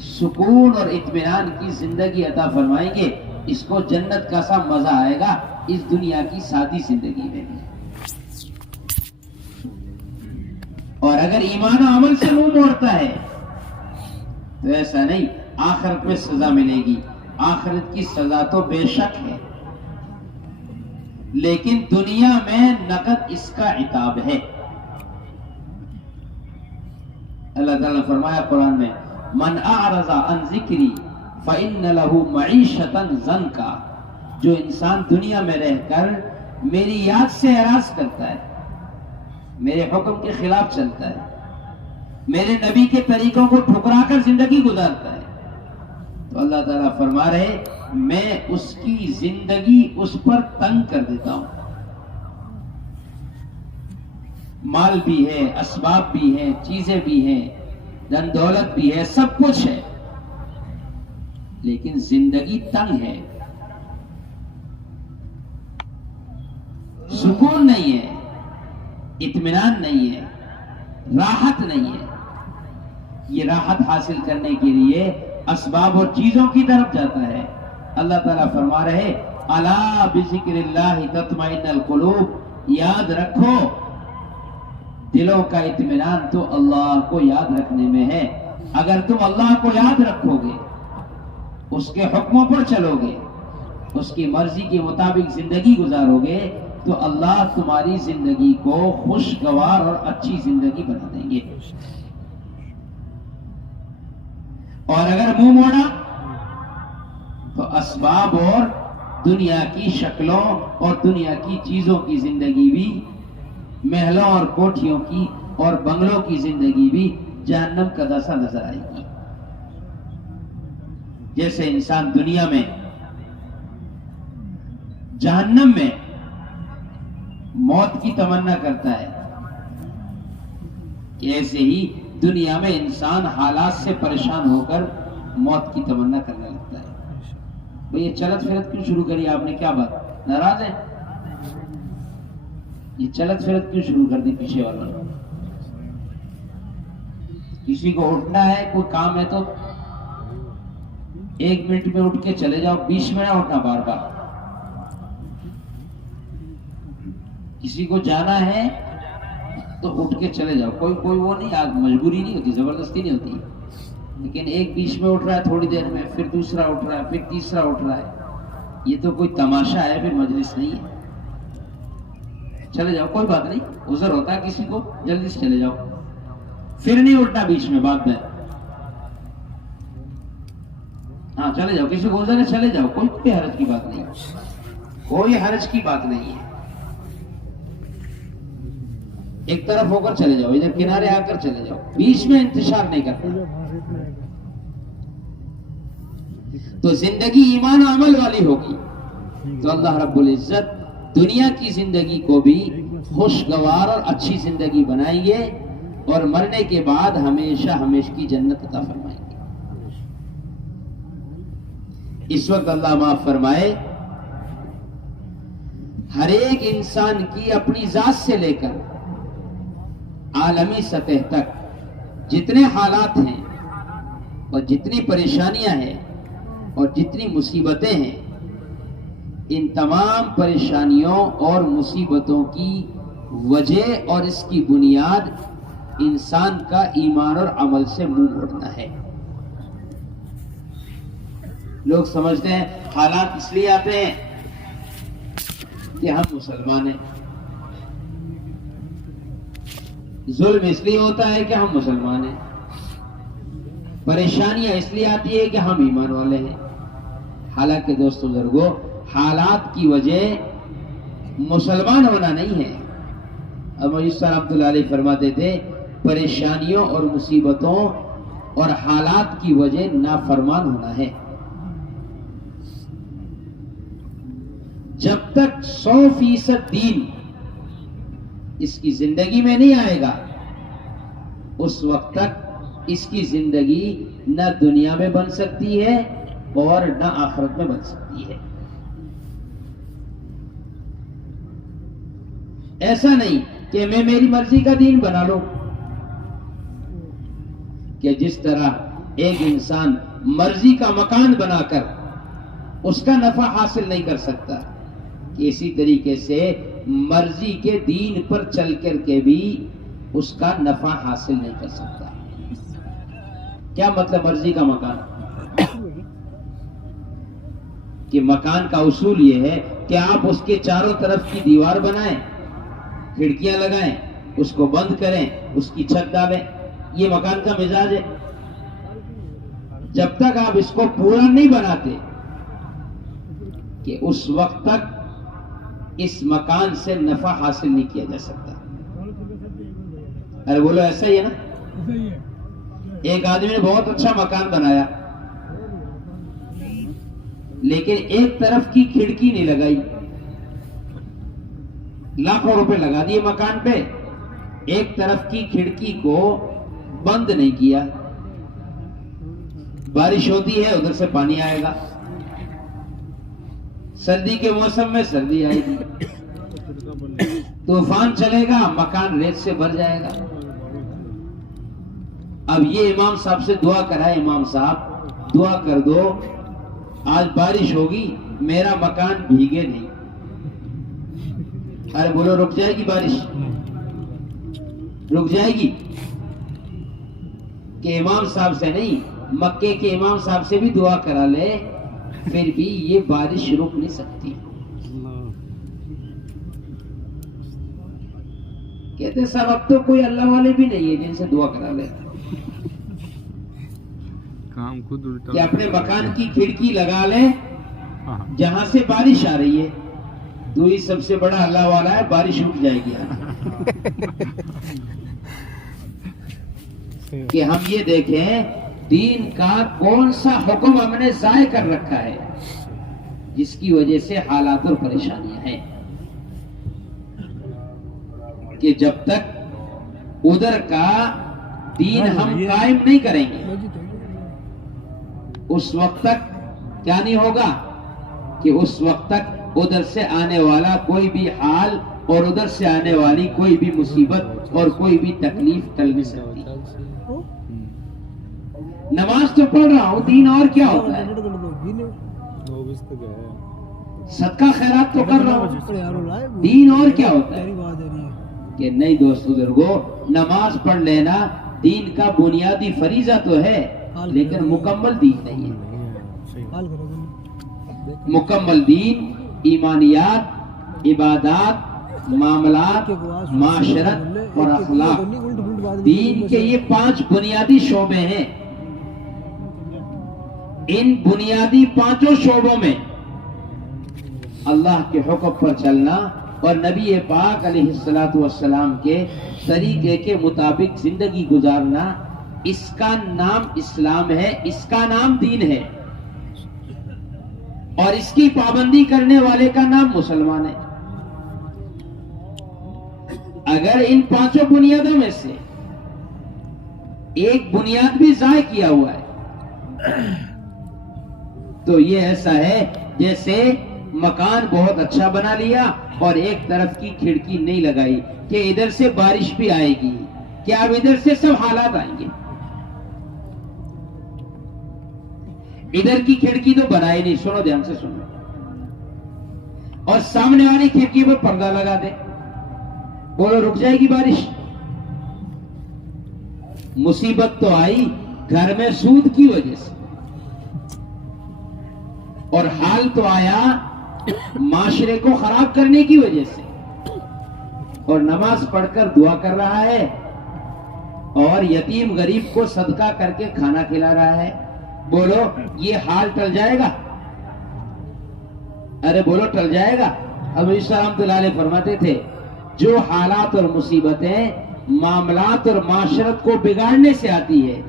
سکون اور اطمینان کی زندگی عطا فرمائیں گے. اس کو جنت کا سا مزہ آئے گا اس دنیا کی سادی زندگی میں بھی. اور اگر ایمان و عمل سے منہ موڑتا ہے تو ایسا نہیں، آخرت میں سزا ملے گی. آخرت کی سزا تو بے شک ہے، لیکن دنیا میں نقد اس کا عتاب ہے. اللہ تعالیٰ نے فرمایا قرآن میں، من اعرض عن ذکری فإن له معیشتا ضنکا. جو انسان دنیا میں رہ کر میری یاد سے اعراض کرتا ہے، میرے حکم کے خلاف چلتا ہے، میرے نبی کے طریقوں کو ٹھکرا کر زندگی گزارتا ہے، تو اللہ تعالیٰ فرما رہے میں اس کی زندگی اس پر تنگ کر دیتا ہوں. مال بھی ہے، اسباب بھی ہیں، چیزیں بھی ہیں، دھن دولت بھی ہے، سب کچھ ہے، لیکن زندگی تنگ ہے، سکون نہیں ہے، اطمینان نہیں ہے، راحت نہیں ہے. یہ راحت حاصل کرنے کے لیے اسباب اور چیزوں کی طرف جاتا ہے. اللہ تعالیٰ فرما رہے الا بذکر اللہ تطمئن القلوب. یاد رکھو دلوں کا اطمینان تو اللہ کو یاد رکھنے میں ہے. اگر تم اللہ کو یاد رکھو گے، اس کے حکموں پر چلو گے، اس کی مرضی کے مطابق زندگی گزارو گے، تو اللہ تمہاری زندگی کو خوشگوار اور اچھی زندگی بنا دیں گے. اور اگر منہ موڑا تو اسباب اور دنیا کی شکلوں اور دنیا کی چیزوں کی زندگی بھی، محلوں اور کوٹھیوں کی اور بنگلوں کی زندگی بھی جہنم کا دسا نظر آئے گی. جیسے انسان دنیا میں جہنم میں موت کی تمنا کرتا ہے، ایسے ہی دنیا میں انسان حالات سے پریشان ہو کر موت کی تمنا کرنے لگتا ہے. بھئی یہ چلت پھرت کیوں شروع کری آپ نے؟ کیا بات ناراض ہے؟ یہ چلت پھرت کیوں شروع کر دی پیچھے والوں نے؟ کسی کو اٹھنا ہے، کوئی کام ہے تو 1 منٹ میں اٹھ کے چلے جاؤ، 20 میں نہ اٹھنا بار بار. کسی کو جانا ہے تو اٹھ کے چلے جاؤ، کوئی وہ نہیں، آج مجبوری نہیں ہوتی، زبردستی نہیں ہوتی. لیکن ایک 20 میں اٹھ رہا ہے تھوڑی دیر میں، پھر دوسرا اٹھ رہا ہے، پھر تیسرا اٹھ رہا ہے، یہ تو کوئی تماشا ہے، پھر مجلس نہیں ہے. چلے جاؤ، کوئی بات نہیں، عذر ہوتا ہے کسی کو، جلدی سے چلے جاؤ، پھر نہیں اٹھنا بیچ میں بعد میں. ہاں چلے جاؤ، کسی کو عذر ہے چلے جاؤ، کوئی حرج کی بات نہیں، کوئی حرج کی بات نہیں ہے. ایک طرف ہو کر چلے جاؤ، ادھر کنارے آ کر چلے جاؤ، بیچ میں انتشار نہیں کرنا. تو زندگی ایمان و عمل والی ہوگی تو اللہ رب العزت دنیا کی زندگی کو بھی خوشگوار اور اچھی زندگی بنائیں گے، اور مرنے کے بعد ہمیشہ ہمیشہ کی جنت عطا فرمائیں گے. اس وقت اللہ معاف فرمائے، ہر ایک انسان کی اپنی ذات سے لے کر عالمی سطح تک جتنے حالات ہیں اور جتنی پریشانیاں ہیں اور جتنی مصیبتیں ہیں، ان تمام پریشانیوں اور مصیبتوں کی وجہ اور اس کی بنیاد انسان کا ایمان اور عمل سے منہ موڑنا ہے. لوگ سمجھتے ہیں حالات اس لیے آتے ہیں کہ ہم مسلمان ہیں، ظلم اس لیے ہوتا ہے کہ ہم مسلمان ہیں، پریشانیاں اس لیے آتی ہے کہ ہم ایمان والے ہیں. حالانکہ دوستو بزرگو، حالات کی وجہ مسلمان ہونا نہیں ہے. اب مجھ سے رحمۃ اللہ علیہ فرماتے تھے پریشانیوں اور مصیبتوں اور حالات کی وجہ نافرمان ہونا ہے. جب تک 100% دین اس کی زندگی میں نہیں آئے گا، اس وقت تک اس کی زندگی نہ دنیا میں بن سکتی ہے اور نہ آخرت میں بن سکتی ہے. ایسا نہیں کہ میں میری مرضی کا دین بنا لوں، کہ جس طرح ایک انسان مرضی کا مکان بنا کر اس کا نفع حاصل نہیں کر سکتا، کہ اسی طریقے سے مرضی کے دین پر چل کر کے بھی اس کا نفع حاصل نہیں کر سکتا. کیا مطلب مرضی کا مکان؟ کہ مکان کا اصول یہ ہے کہ آپ اس کے چاروں طرف کی دیوار بنائیں، کھڑکیاں لگائیں، اس کو بند کریں، اس کی چھت ڈالیں. یہ مکان کا مزاج ہے. جب تک آپ اس کو پورا نہیں بناتے کہ اس وقت تک اس مکان سے نفع حاصل نہیں کیا جا سکتا. ارے بولو ایسا ہی ہے نا؟ ایک آدمی نے بہت اچھا مکان بنایا لیکن ایک طرف کی کھڑکی نہیں لگائی، لاکھوں روپے لگا دیے مکان پہ، ایک طرف کی کھڑکی کو بند نہیں کیا. بارش ہوتی ہے ادھر سے پانی آئے گا، سردی کے موسم میں سردی آئے گی، طوفان چلے گا مکان ریت سے بھر جائے گا. اب یہ امام صاحب سے دعا کرائے، امام صاحب دعا کر دو آج بارش ہوگی میرا مکان بھیگے نہیں. ارے بولو رک جائے گی بارش؟ رک جائے گی؟ کہ امام صاحب سے نہیں، مکے کے امام صاحب سے بھی دعا کرا لے پھر بھی یہ بارش رک نہیں سکتی. کہتے صاحب اب تو کوئی اللہ والے بھی نہیں ہے جن سے دعا کرا لے. کہ اپنے مکان کی کھڑکی لگا لے جہاں سے بارش آ رہی ہے، تو ہی سب سے بڑا اللہ والا ہے، بارش رک جائے گی. کہ ہم یہ دیکھیں دین کا کون سا حکم ہم نے ضائع کر رکھا ہے جس کی وجہ سے حالات اور پریشانیاں ہیں. کہ جب تک ادھر کا دین ہم قائم نہیں کریں گے اس وقت تک کیا نہیں ہوگا، کہ اس وقت تک ادھر سے آنے والا کوئی بھی حال اور ادھر سے آنے والی کوئی بھی مصیبت اور کوئی بھی تکلیف ٹل نہیں سکتی. نماز تو پڑھ رہا ہوں، دین اور کیا ہوتا ہے؟ صدقہ خیرات تو کر رہا ہوں، دین اور کیا ہوتا ہے؟ کہ نہیں دوست بزرگوں، نماز پڑھ لینا دین کا بنیادی فریضہ تو ہے لیکن مکمل دین نہیں ہے. مکمل دین ایمانیات، عبادات، معاملات، معاشرت اور اخلاق، دین کے یہ 5 بنیادی شعبے ہیں. ان بنیادی 5 شعبوں میں اللہ کے حکم پر چلنا اور نبی پاک علیہ الصلوۃ والسلام کے طریقے کے مطابق زندگی گزارنا، اس کا نام اسلام ہے، اس کا نام دین ہے، اور اس کی پابندی کرنے والے کا نام مسلمان ہے. اگر ان 5 بنیادوں میں سے ایک بنیاد بھی ضائع کیا ہوا ہے تو یہ ایسا ہے جیسے مکان بہت اچھا بنا لیا اور ایک طرف کی کھڑکی نہیں لگائی کہ ادھر سے بارش بھی آئے گی، کیا اب ادھر سے سب حالات آئیں گے؟ ادھر کی کھڑکی تو بنائی نہیں، سنو دھیان سے سنو، اور سامنے والی کھڑکی پر پردہ لگا دے، بولو رک جائے گی بارش؟ مصیبت تو آئی گھر میں سود کی وجہ سے، اور حال تو آیا معاشرے کو خراب کرنے کی وجہ سے، اور نماز پڑھ کر دعا کر رہا ہے اور یتیم غریب کو صدقہ کر کے کھانا کھلا رہا ہے. بولو یہ حال ٹل جائے گا؟ ارے بولو ٹل جائے گا؟ اب رحمۃ اللہ علیہ فرماتے تھے جو حالات اور مصیبتیں معاملات اور معاشرت کو بگاڑنے سے آتی ہے،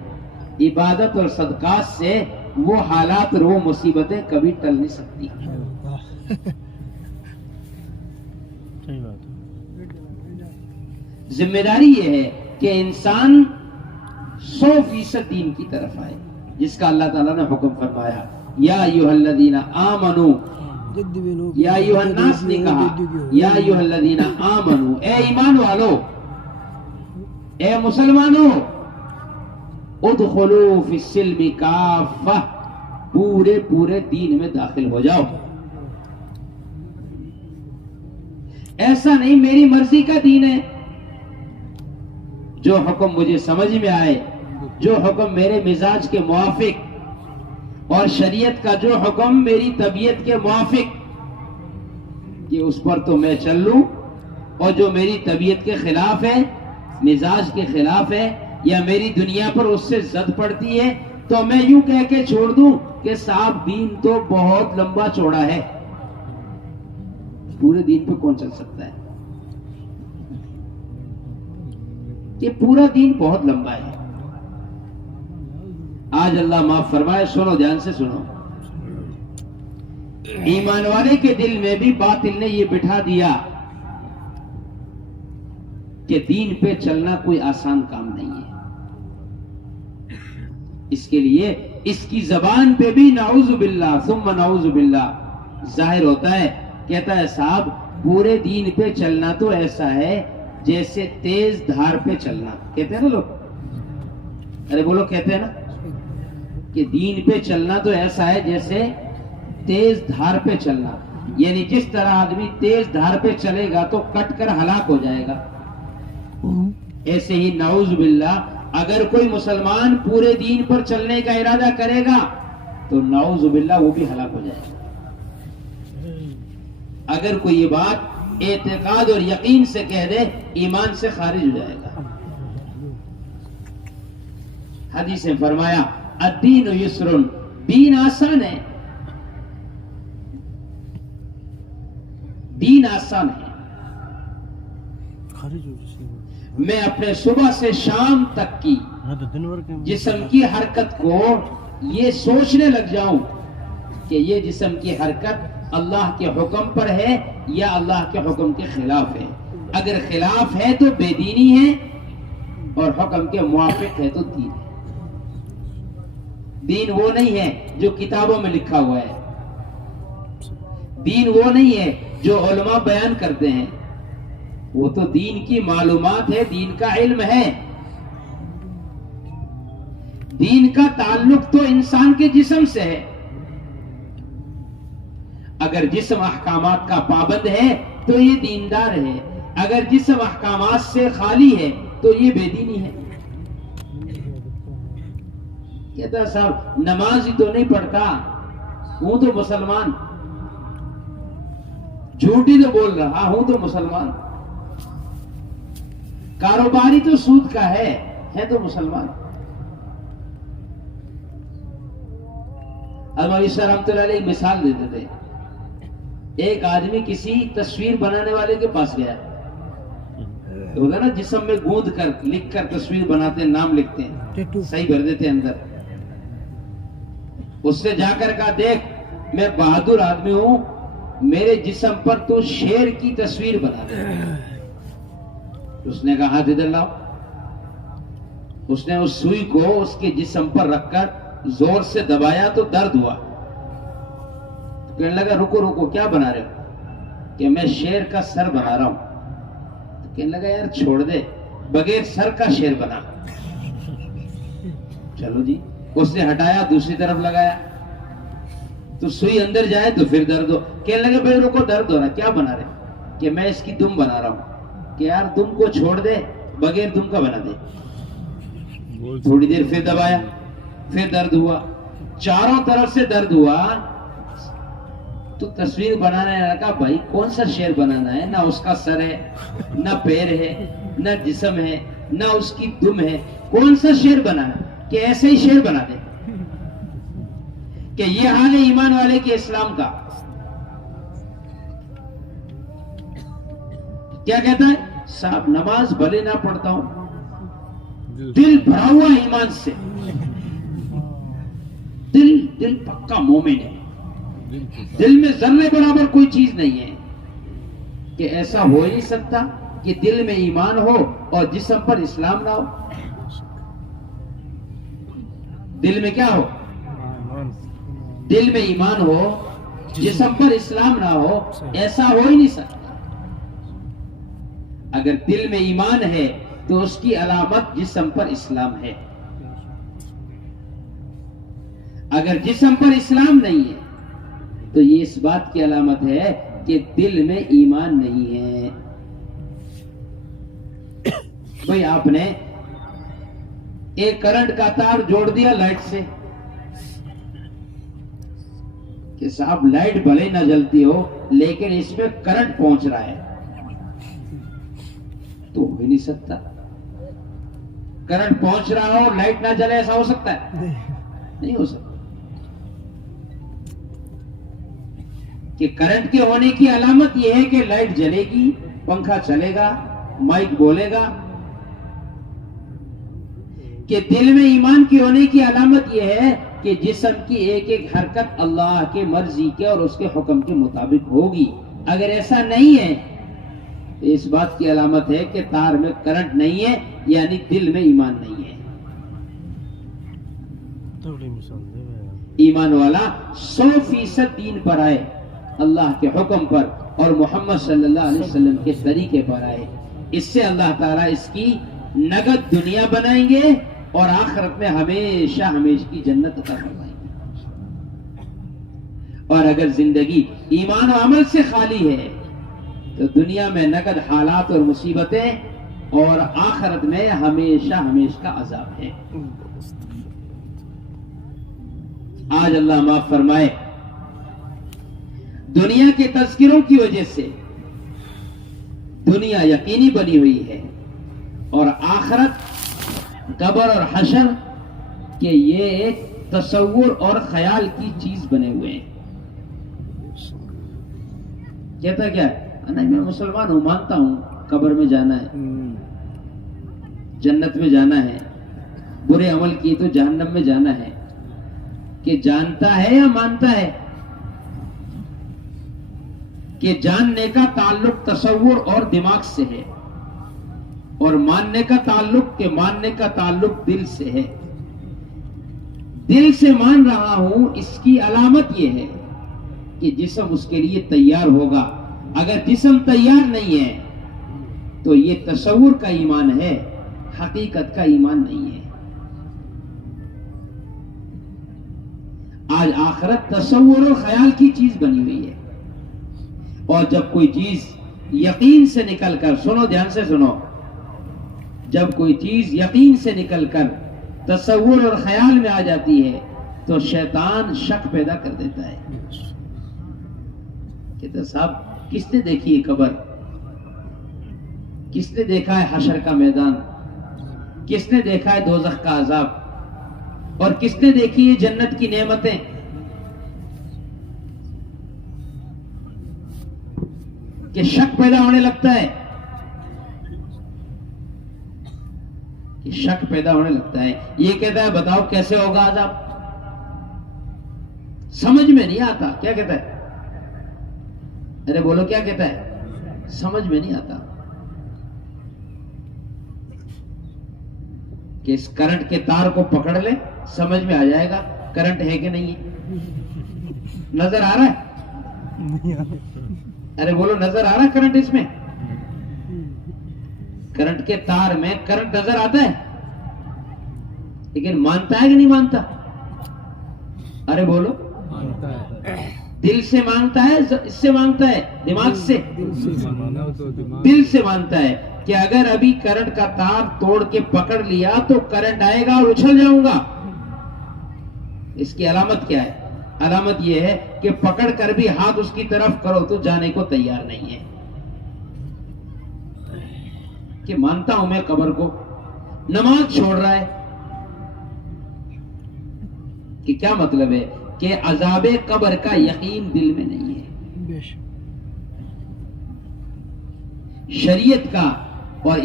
عبادت اور صدقات سے وہ حالات اور وہ مصیبتیں کبھی ٹل نہیں سکتی. ذمہ داری یہ ہے کہ انسان 100% دین کی طرف آئے، جس کا اللہ تعالیٰ نے حکم فرمایا یا ایھا الذین آمنو، یا ایھا الناس نے کہا یا ایھا الذین آمنو، اے ایمان والو، اے مسلمانوں، ادخلوا فی السلم کافہ، پورے دین میں داخل ہو جاؤ۔ ایسا نہیں میری مرضی کا دین ہے، جو حکم مجھے سمجھ میں آئے، جو حکم میرے مزاج کے موافق، اور شریعت کا جو حکم میری طبیعت کے موافق، کہ اس پر تو میں چل لوں، اور جو میری طبیعت کے خلاف ہے، مزاج کے خلاف ہے، یا میری دنیا پر اس سے زد پڑتی ہے، تو میں یوں کہہ کے چھوڑ دوں کہ صاحب دین تو بہت لمبا چوڑا ہے، پورے دین پہ کون چل سکتا ہے؟ کہ پورا دین بہت لمبا ہے۔ آج اللہ معاف فرمائے، سنو دھیان سے سنو، ایمان والے کے دل میں بھی باطل نے یہ بٹھا دیا کہ دین پہ چلنا کوئی آسان کام نہیں ہے۔ اس کے لیے اس کی زبان پہ بھی نعوذ باللہ ثم نعوذ باللہ ظاہر ہوتا ہے، کہتا ہے صاحب پورے دین پہ چلنا تو ایسا ہے جیسے تیز دھار پہ چلنا، کہتے ہیں نا لوگ، ارے بولو کہتے ہیں نا، کہ دین پہ چلنا تو ایسا ہے جیسے تیز دھار پہ چلنا، یعنی جس طرح آدمی تیز دھار پہ چلے گا تو کٹ کر ہلاک ہو جائے گا، ایسے ہی نعوذ باللہ اگر کوئی مسلمان پورے دین پر چلنے کا ارادہ کرے گا تو نعوذ باللہ وہ بھی ہلاک ہو جائے گا۔ اگر کوئی یہ بات اعتقاد اور یقین سے کہہ دے، ایمان سے خارج ہو جائے گا۔ حدیث میں فرمایا الدین یسر، دین آسان ہے، دین آسان ہے۔ میں اپنے صبح سے شام تک کی جسم کی حرکت کو یہ سوچنے لگ جاؤں کہ یہ جسم کی حرکت اللہ کے حکم پر ہے یا اللہ کے حکم کے خلاف ہے، اگر خلاف ہے تو بے دینی ہے، اور حکم کے موافق ہے تو دین ہے۔ دین وہ نہیں ہے جو کتابوں میں لکھا ہوا ہے، دین وہ نہیں ہے جو علماء بیان کرتے ہیں، وہ تو دین کی معلومات ہے، دین کا علم ہے۔ دین کا تعلق تو انسان کے جسم سے ہے، اگر جسم احکامات کا پابند ہے تو یہ دیندار ہے، اگر جسم احکامات سے خالی ہے تو یہ بے دینی ہے۔ کہتا صاحب نماز ہی تو نہیں پڑھتا، ہوں تو مسلمان، جھوٹی تو بول رہا ہوں تو مسلمان، کاروباری تو سود کا ہے تو مسلمان۔ علامہ شاہ رحمۃ اللہ علیہ مثال دیتے تھے، ایک آدمی کسی تصویر بنانے والے کے پاس گیا، ہوگا نا جسم میں گوند کر لکھ کر تصویر بناتے ہیں، نام لکھتے ہیں، صحیح بھر دیتے ہیں اندر۔ اس سے جا کر کہا دیکھ میں بہادر آدمی ہوں، میرے جسم پر تو شیر کی تصویر بنا دے۔ اس نے کہا ہاتھ ادھر لاؤ۔ اس نے اس سوئی کو اس کے جسم پر رکھ کر زور سے دبایا تو درد ہوا، کہنے لگا رکو رکو کیا بنا رہے ہو؟ کہ میں شیر کا سر بنا رہا ہوں۔ کہنے لگا یار چھوڑ دے، بغیر سر کا شیر بنا۔ چلو جی، اس نے ہٹایا، دوسری طرف لگایا تو سوئی اندر جائے تو پھر درد ہو۔ کہنے لگا بھائی رکو درد ہو رہا، کیا بنا رہے؟ کہ میں اس کی دم بنا رہا ہوں۔ کہ یار دم کو چھوڑ دے، بغیر دم کا بنا دے۔ تھوڑی دیر پھر دبایا، پھر درد ہوا، چاروں طرف سے درد ہوا تو تصویر بنانے لگا بھائی کون سا شیر بنانا ہے؟ نہ اس کا سر ہے، نہ پیر ہے، نہ جسم ہے، نہ اس کی دم ہے، کون سا شیر بنانا؟ کہ ایسے ہی شیر بنا دے۔ کہ یہ حال ہے ایمان والے کے اسلام کا۔ کیا کہتا ہے صاحب نماز بھلے نہ پڑھتا ہوں، دل بھرا ہوا ایمان سے، دل پکا مومن ہے، دل میں ذرے برابر کوئی چیز نہیں ہے۔ کہ ایسا ہو ہی نہیں سکتا کہ دل میں ایمان ہو اور جسم پر اسلام نہ ہو۔ دل میں کیا ہو؟ دل میں ایمان ہو، جسم پر اسلام نہ ہو، ایسا ہو ہی نہیں سکتا۔ اگر دل میں ایمان ہے تو اس کی علامت جسم پر اسلام ہے، اگر جسم پر اسلام نہیں ہے تو یہ اس بات کی علامت ہے کہ دل میں ایمان نہیں ہے۔ بھئی آپ نے ایک کرنٹ کا تار جوڑ دیا لائٹ سے کہ صاحب لائٹ بھلے نہ جلتی ہو لیکن اس میں کرنٹ پہنچ رہا ہے، تو ہو ہی نہیں سکتا۔ کرنٹ پہنچ رہا ہو لائٹ نہ جلے، ایسا ہو سکتا ہے؟ نہیں ہو سکتا۔ کہ کرنٹ کے ہونے کی علامت یہ ہے کہ لائٹ جلے گی، پنکھا چلے گا، مائک بولے گا۔ کہ دل میں ایمان کی ہونے کی علامت یہ ہے کہ جسم کی ایک ایک حرکت اللہ کے مرضی کے اور اس کے حکم کے مطابق ہوگی۔ اگر ایسا نہیں ہے تو اس بات کی علامت ہے کہ تار میں کرنٹ نہیں ہے، یعنی دل میں ایمان نہیں ہے۔ ایمان والا 100% دین پر آئے، اللہ کے حکم پر اور محمد صلی اللہ علیہ وسلم کے طریقے پر آئے، اس سے اللہ تعالیٰ اس کی نگد دنیا بنائیں گے اور آخرت میں ہمیشہ ہمیشہ کی جنت عطا فرمائیں گے۔ اور اگر زندگی ایمان و عمل سے خالی ہے تو دنیا میں نگد حالات اور مصیبتیں اور آخرت میں ہمیشہ ہمیشہ کا عذاب ہے۔ آج اللہ معاف فرمائے، دنیا کے تذکروں کی وجہ سے دنیا یقینی بنی ہوئی ہے اور آخرت، قبر اور حشر کہ یہ ایک تصور اور خیال کی چیز بنے ہوئے ہیں۔ کہتا کیا ہے؟ نہیں میں مسلمان ہوں، مانتا ہوں قبر میں جانا ہے، جنت میں جانا ہے، برے عمل کیے تو جہنم میں جانا ہے۔ کہ جانتا ہے یا مانتا ہے؟ کہ جاننے کا تعلق تصور اور دماغ سے ہے اور ماننے کا تعلق دل سے ہے۔ دل سے مان رہا ہوں، اس کی علامت یہ ہے کہ جسم اس کے لیے تیار ہوگا۔ اگر جسم تیار نہیں ہے تو یہ تصور کا ایمان ہے، حقیقت کا ایمان نہیں ہے۔ آج آخرت تصور اور خیال کی چیز بنی ہوئی ہے، اور جب کوئی چیز یقین سے نکل کر، سنو دھیان سے سنو، جب کوئی چیز یقین سے نکل کر تصور اور خیال میں آ جاتی ہے تو شیطان شک پیدا کر دیتا ہے۔ کہتا صاحب کس نے دیکھی ہے قبر؟ کس نے دیکھا ہے حشر کا میدان؟ کس نے دیکھا ہے دوزخ کا عذاب؟ اور کس نے دیکھی ہے جنت کی نعمتیں؟ کہ شک پیدا ہونے لگتا ہے، کہ شک پیدا ہونے لگتا ہے۔ یہ کہتا ہے بتاؤ کیسے ہوگا عذاب؟ سمجھ میں نہیں آتا۔ کیا کہتا ہے؟ ارے بولو کیا کہتا ہے؟ سمجھ میں نہیں آتا کہ اس کرنٹ کے تار کو پکڑ لے، سمجھ میں آ جائے گا کرنٹ ہے کہ نہیں ہے۔ نظر آ رہا ہے؟ ارے بولو نظر آ رہا ہے کرنٹ؟ اس میں کرنٹ کے تار میں کرنٹ نظر آتا ہے، لیکن مانتا ہے کہ نہیں مانتا؟ ارے بولو، دل سے مانتا ہے، اس سے مانتا ہے، دماغ سے؟ دل سے مانتا ہے کہ اگر ابھی کرنٹ کا تار توڑ کے پکڑ لیا تو کرنٹ آئے گا اور اچھل جاؤں گا۔ اس کی علامت کیا ہے؟ علامت یہ ہے کہ پکڑ کر بھی ہاتھ اس کی طرف کرو تو جانے کو تیار نہیں ہے۔ کہ مانتا ہوں میں قبر کو، نماز چھوڑ رہا ہے۔ کہ کیا مطلب ہے؟ کہ عذاب قبر کا یقین دل میں نہیں ہے۔ شریعت کا اور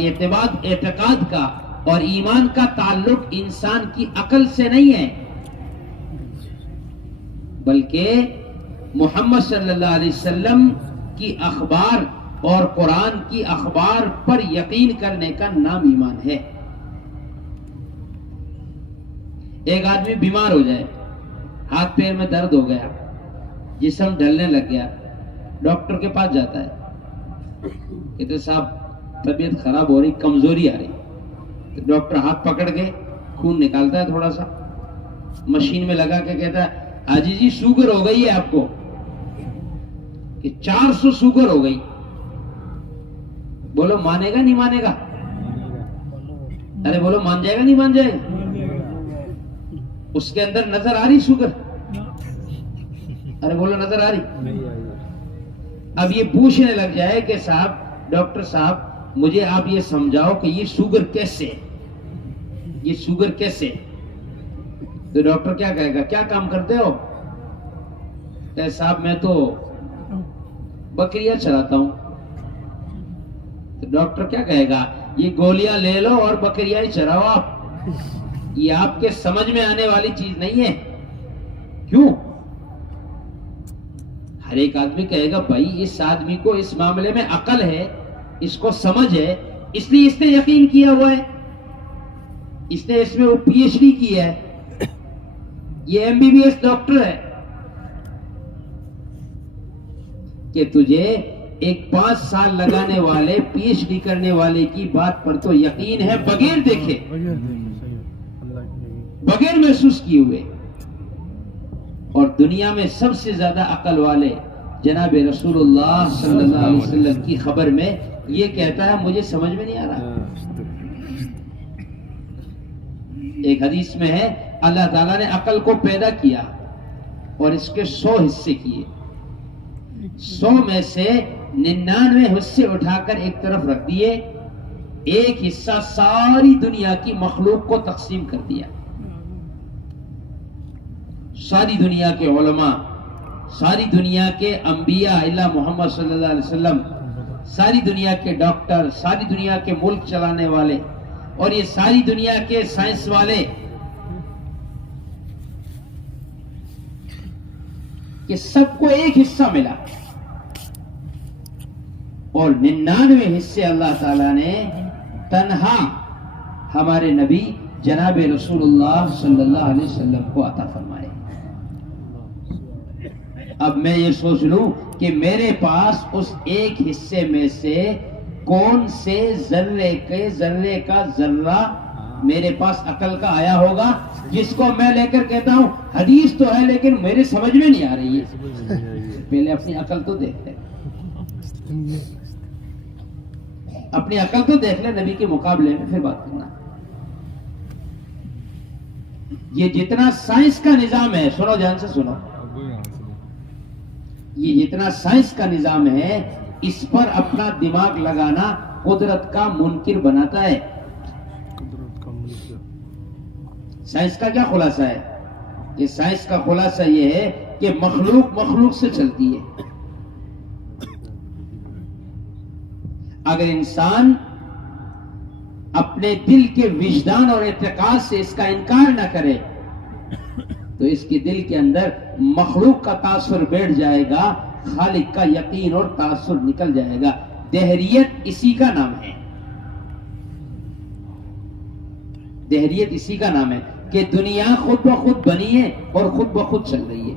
اعتقاد کا اور ایمان کا تعلق انسان کی عقل سے نہیں ہے، بلکہ محمد صلی اللہ علیہ وسلم کی اخبار اور قرآن کی اخبار پر یقین کرنے کا نام ایمان ہے۔ ایک آدمی بیمار ہو جائے، ہاتھ پیر میں درد ہو گیا، جسم ڈھلنے لگ گیا، ڈاکٹر کے پاس جاتا ہے، کہتے صاحب طبیعت خراب ہو رہی، کمزوری آ رہی، تو ڈاکٹر ہاتھ پکڑ کے خون نکالتا ہے تھوڑا سا، مشین میں لگا کے کہتا ہے حاجی جی شوگر ہو گئی ہے آپ کو، کہ 400 شوگر ہو گئی. بولو مانے گا نہیں مانے گا؟ ارے بولو مان جائے گا نہیں مان جائے گا؟ اس کے اندر نظر آ رہی شوگر؟ ارے بولو نظر آ رہی؟ اب یہ پوچھنے لگ جائے کہ صاحب ڈاکٹر صاحب مجھے آپ یہ سمجھاؤ کہ یہ شوگر کیسے، یہ شوگر کیسے؟ تو ڈاکٹر کیا کہے گا؟ کیا کام کرتے ہو؟ کہ صاحب میں تو بکریاں چراتا ہوں. تو ڈاکٹر کیا کہے گا؟ یہ گولیاں لے لو اور بکریاں ہی چراؤ آپ، یہ آپ کے سمجھ میں آنے والی چیز نہیں ہے. کیوں؟ ہر ایک آدمی کہے گا بھائی اس آدمی کو اس معاملے میں عقل ہے، اس کو سمجھ ہے، اس لیے اس نے یقین کیا ہوا ہے، اس نے اس میں وہ پی ایچ ڈی کی ہے، یہ M B B S doctor ہے. کہ تجھے ایک 5 سال لگانے والے پی ایچ ڈی کرنے والے کی بات پر تو یقین ہے بغیر دیکھے، بغیر محسوس کیے ہوئے. اور دنیا میں سب سے زیادہ عقل والے جناب رسول اللہ صلی اللہ علیہ وسلم کی خبر میں یہ کہتا ہے مجھے سمجھ میں نہیں آ رہا. ایک حدیث میں ہے اللہ تعالیٰ نے عقل کو پیدا کیا اور اس کے 100 حصے کیے، 100 میں سے 99 حصے اٹھا کر ایک طرف رکھ دیے، ایک حصہ ساری دنیا کی مخلوق کو تقسیم کر دیا. ساری دنیا کے علماء، ساری دنیا کے انبیاء اللہ محمد صلی اللہ علیہ وسلم، ساری دنیا کے ڈاکٹر، ساری دنیا کے ملک چلانے والے اور یہ ساری دنیا کے سائنس والے، کہ سب کو ایک حصہ ملا اور 99 حصے اللہ تعالیٰ نے تنہا ہمارے نبی جناب رسول اللہ صلی اللہ علیہ وسلم کو عطا فرمائے. اب میں یہ سوچ لوں کہ میرے پاس اس ایک حصے میں سے کون سے ذرے کا ذرہ میرے پاس عقل کا آیا ہوگا جس کو میں لے کر کہتا ہوں حدیث تو ہے لیکن میرے سمجھ میں نہیں آ رہی ہے. پہلے اپنی عقل تو دیکھ لے، اپنی عقل تو دیکھ لے، نبی کے مقابلے میں پھر بات کرنا. یہ جتنا سائنس کا نظام ہے، سنو دھیان سے سنو، یہ جتنا سائنس کا نظام ہے اس پر اپنا دماغ لگانا قدرت کا منکر بناتا ہے. سائنس کا کیا خلاصہ ہے؟ یہ سائنس کا خلاصہ یہ ہے کہ مخلوق سے چلتی ہے. اگر انسان اپنے دل کے وجدان اور اعتقاد سے اس کا انکار نہ کرے تو اس کے دل کے اندر مخلوق کا تاثر بیٹھ جائے گا، خالق کا یقین اور تاثر نکل جائے گا. دہریت اسی کا نام ہے، دہریت اسی کا نام ہے کہ دنیا خود بخود بنی ہے اور خود بخود چل رہی ہے.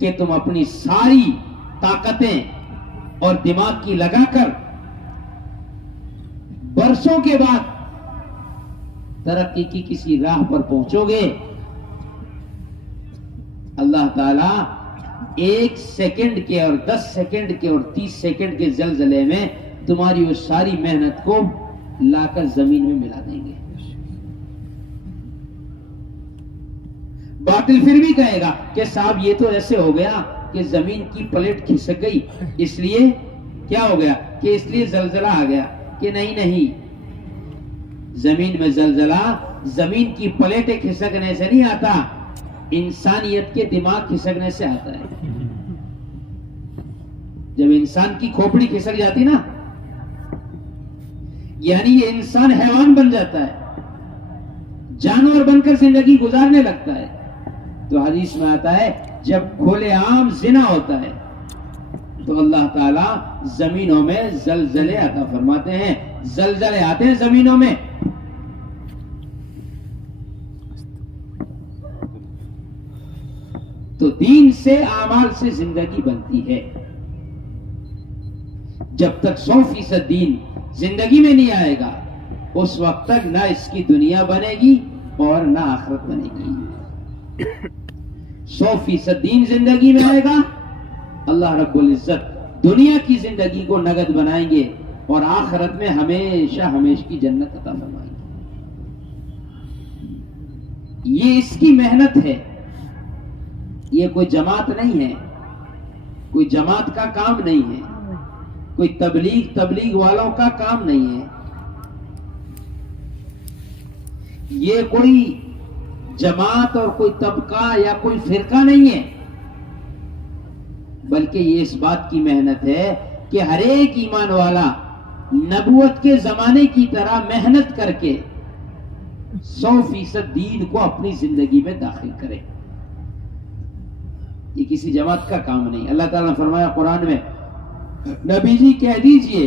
کہ تم اپنی ساری طاقتیں اور دماغ کی لگا کر برسوں کے بعد ترقی کی کسی راہ پر پہنچو گے، اللہ تعالیٰ 1 سیکنڈ کے اور 10 سیکنڈ کے اور 30 سیکنڈ کے زلزلے میں تمہاری وہ ساری محنت کو لا کر زمین میں ملا دیں گے. باطل پھر بھی کہے گا کہ صاحب یہ تو ایسے ہو گیا کہ زمین کی پلیٹ کھسک گئی، اس لیے کیا ہو گیا کہ اس لیے زلزلہ آ گیا. کہ نہیں، زمین میں زلزلہ زمین کی پلیٹیں کھسکنے سے نہیں آتا، انسانیت کے دماغ کھسکنے سے آتا ہے. جب انسان کی کھوپڑی کھسک جاتی نا، یعنی یہ انسان حیوان بن جاتا ہے، جانور بن کر زندگی گزارنے لگتا ہے. تو حدیث میں آتا ہے جب کھلے عام زنا ہوتا ہے تو اللہ تعالیٰ زمینوں میں زلزلے عطا فرماتے ہیں. زلزلے آتے ہیں زمینوں میں تو دین سے اعمال سے زندگی بنتی ہے. جب تک 100% دین زندگی میں نہیں آئے گا اس وقت تک نہ اس کی دنیا بنے گی اور نہ آخرت بنے گی. 100% دین زندگی میں آئے گا, اللہ رب العزت دنیا کی زندگی کو نگد بنائیں گے اور آخرت میں ہمیشہ ہمیشہ کی جنت عطا فرمائیں گے. یہ اس کی محنت ہے, یہ کوئی جماعت نہیں ہے, کوئی جماعت کا کام نہیں ہے, کوئی تبلیغ والوں کا کام نہیں ہے, یہ کوئی جماعت اور کوئی طبقہ یا کوئی فرقہ نہیں ہے, بلکہ یہ اس بات کی محنت ہے کہ ہر ایک ایمان والا نبوت کے زمانے کی طرح محنت کر کے 100% دین کو اپنی زندگی میں داخل کرے. یہ کسی جماعت کا کام نہیں. اللہ تعالیٰ نے فرمایا قرآن میں, نبی جی کہہ دیجئے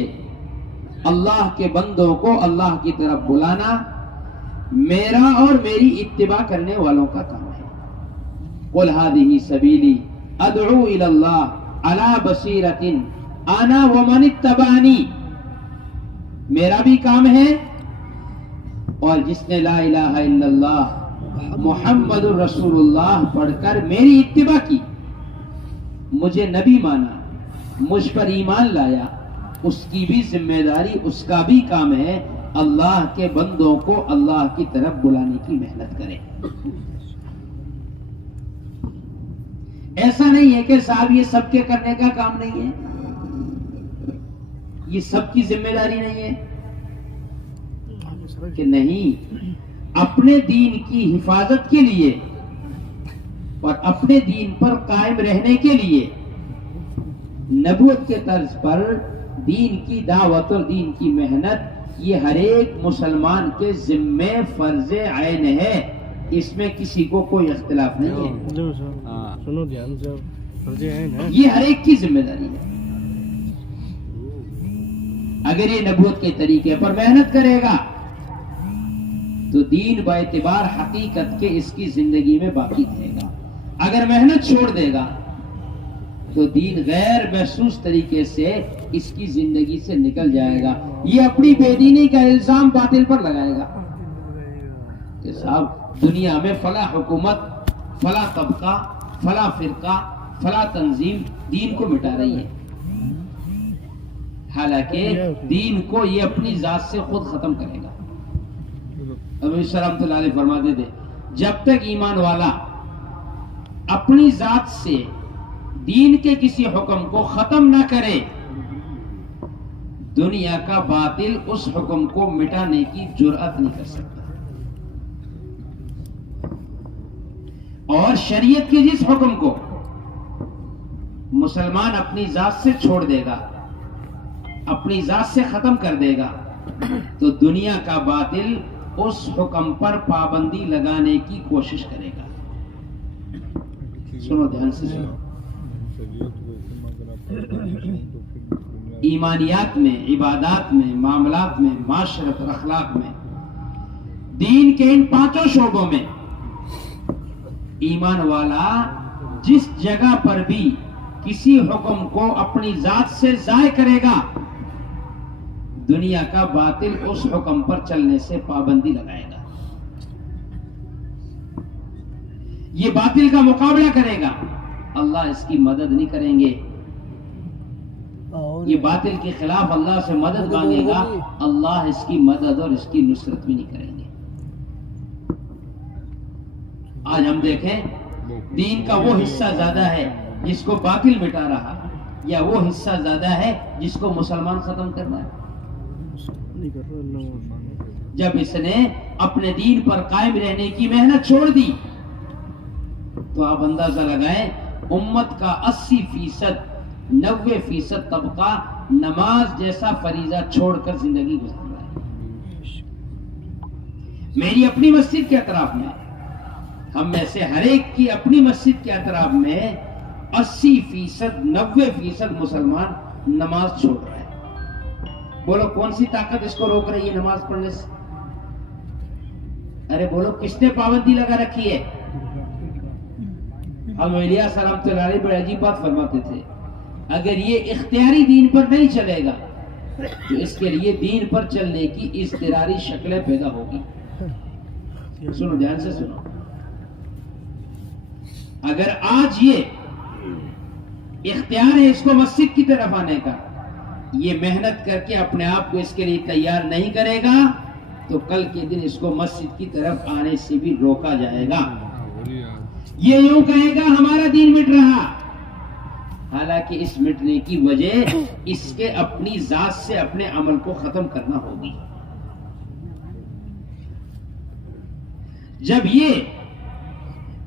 اللہ کے بندوں کو اللہ کی طرف بلانا میرا اور میری اتباع کرنے والوں کا کام ہے. قل هذه سبیلی ادعو الی اللہ علی بصیرۃ انا ومن اتبعنی, میرا بھی کام ہے اور جس نے لا الہ الا اللہ محمد الرسول اللہ پڑھ کر میری اتباع کی, مجھے نبی مانا, مجھ پر ایمان لایا, اس کی بھی ذمہ داری, اس کا بھی کام ہے اللہ کے بندوں کو اللہ کی طرف بلانے کی محنت کرے. ایسا نہیں ہے کہ صاحب یہ سب کے کرنے کا کام نہیں ہے, یہ سب کی ذمہ داری نہیں ہے, کہ نہیں, اپنے دین کی حفاظت کے لیے اور اپنے دین پر قائم رہنے کے لیے نبوت کے طرز پر دین کی دعوت اور دین کی محنت یہ ہر ایک مسلمان کے ذمے فرض عین ہے, اس میں کسی کو کوئی اختلاف نہیں ہے. سنو دھیان سے, فرض عین ہے, یہ ہر ایک کی ذمہ داری ہے. اگر یہ نبوت کے طریقے پر محنت کرے گا تو دین با اعتبار حقیقت کے اس کی زندگی میں باقی رہے گا. اگر محنت چھوڑ دے گا تو دین غیر محسوس طریقے سے اس کی زندگی سے نکل جائے گا. یہ اپنی بے دینی کا الزام باطل پر لگائے گا کہ صاحب دنیا میں فلاں حکومت, فلاں طبقہ, فلاں فرقہ, فلاں تنظیم دین کو مٹا رہی ہے, حالانکہ دین کو یہ اپنی ذات سے خود ختم کرے گا. ابو رحمۃ اللہ علیہ فرماتے تھے, جب تک ایمان والا اپنی ذات سے دین کے کسی حکم کو ختم نہ کرے, دنیا کا باطل اس حکم کو مٹانے کی جرأت نہیں کر سکتا. اور شریعت کے جس حکم کو مسلمان اپنی ذات سے چھوڑ دے گا, اپنی ذات سے ختم کر دے گا, تو دنیا کا باطل اس حکم پر پابندی لگانے کی کوشش کرے گا. سنو دھیان سے سنو. ایمانیات میں, عبادات میں, معاملات میں, معاشرت اور اخلاق میں, دین کے ان 5 شعبوں میں ایمان والا جس جگہ پر بھی کسی حکم کو اپنی ذات سے ضائع کرے گا, دنیا کا باطل اس حکم پر چلنے سے پابندی لگائے گا. یہ باطل کا مقابلہ کرے گا, اللہ اس کی مدد نہیں کریں گے. یہ باطل کے خلاف اللہ سے مدد مانگے گا, اللہ اس کی مدد اور اس کی نصرت بھی نہیں کریں گے. آج ہم دیکھیں دین کا وہ حصہ زیادہ ہے جس کو باطل مٹا رہا, یا وہ حصہ زیادہ ہے جس کو مسلمان ختم کرنا ہے. جب اس نے اپنے دین پر قائم رہنے کی محنت چھوڑ دی تو آپ اندازہ لگائیں امت کا 80%, 90% طبقہ نماز جیسا فریضہ چھوڑ کر زندگی گزار رہا ہے. میری اپنی مسجد کے اطراف میں, ہم میں سے ہر ایک کی اپنی مسجد کے اطراف میں 80%, 90% مسلمان نماز چھوڑ رہے ہیں. بولو کون سی طاقت اس کو روک رہی ہے نماز پڑھنے سے؟ ارے بولو کس نے پابندی لگا رکھی ہے؟ ہم الیاس رحمۃ اللہ علیہ بڑی عجیب بات فرماتے تھے، اگر یہ اختیاری دین پر نہیں چلے گا تو اس کے لیے دین پر چلنے کی اضطراری شکلیں پیدا ہوگی. سنو دھیان سے سنو، اگر آج یہ اختیار ہے اس کو مسجد کی طرف آنے کا، یہ محنت کر کے اپنے آپ کو اس کے لیے تیار نہیں کرے گا تو کل کے دن اس کو مسجد کی طرف آنے سے بھی روکا جائے گا. یہ یوں کہے گا ہمارا دین مٹ رہا، حالانکہ اس مٹنے کی وجہ اس کے اپنی ذات سے اپنے عمل کو ختم کرنا ہوگی. جب یہ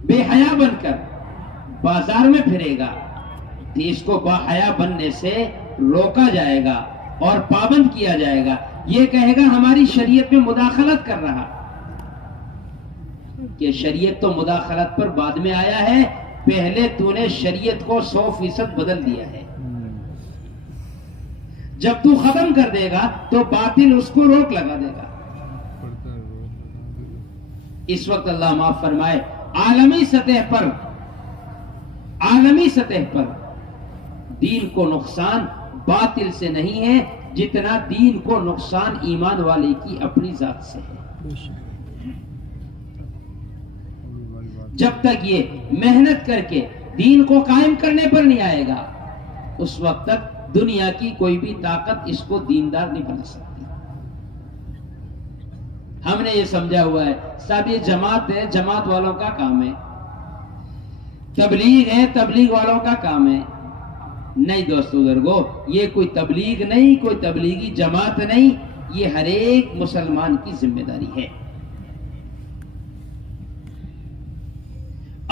بے حیا بن کر بازار میں پھرے گا تو اس کو با حیا بننے سے روکا جائے گا اور پابند کیا جائے گا. یہ کہے گا ہماری شریعت میں مداخلت کر رہا، کہ شریعت تو مداخلت پر بعد میں آیا ہے، پہلے تو نے شریعت کو 100% بدل دیا ہے. جب تو ختم کر دے گا تو باطل اس کو روک لگا دے گا. اس وقت اللہ معاف فرمائے عالمی سطح پر دین کو نقصان باطل سے نہیں ہے جتنا دین کو نقصان ایمان والے کی اپنی ذات سے ہے. جب تک یہ محنت کر کے دین کو قائم کرنے پر نہیں آئے گا اس وقت تک دنیا کی کوئی بھی طاقت اس کو دیندار نہیں بنا سکتی. ہم نے یہ سمجھا ہوا ہے صاحب یہ جماعت ہے، جماعت والوں کا کام ہے، تبلیغ ہے، تبلیغ والوں کا کام ہے. نہیں دوستو بزرگو، یہ کوئی تبلیغ نہیں، کوئی تبلیغی جماعت نہیں، یہ ہر ایک مسلمان کی ذمہ داری ہے.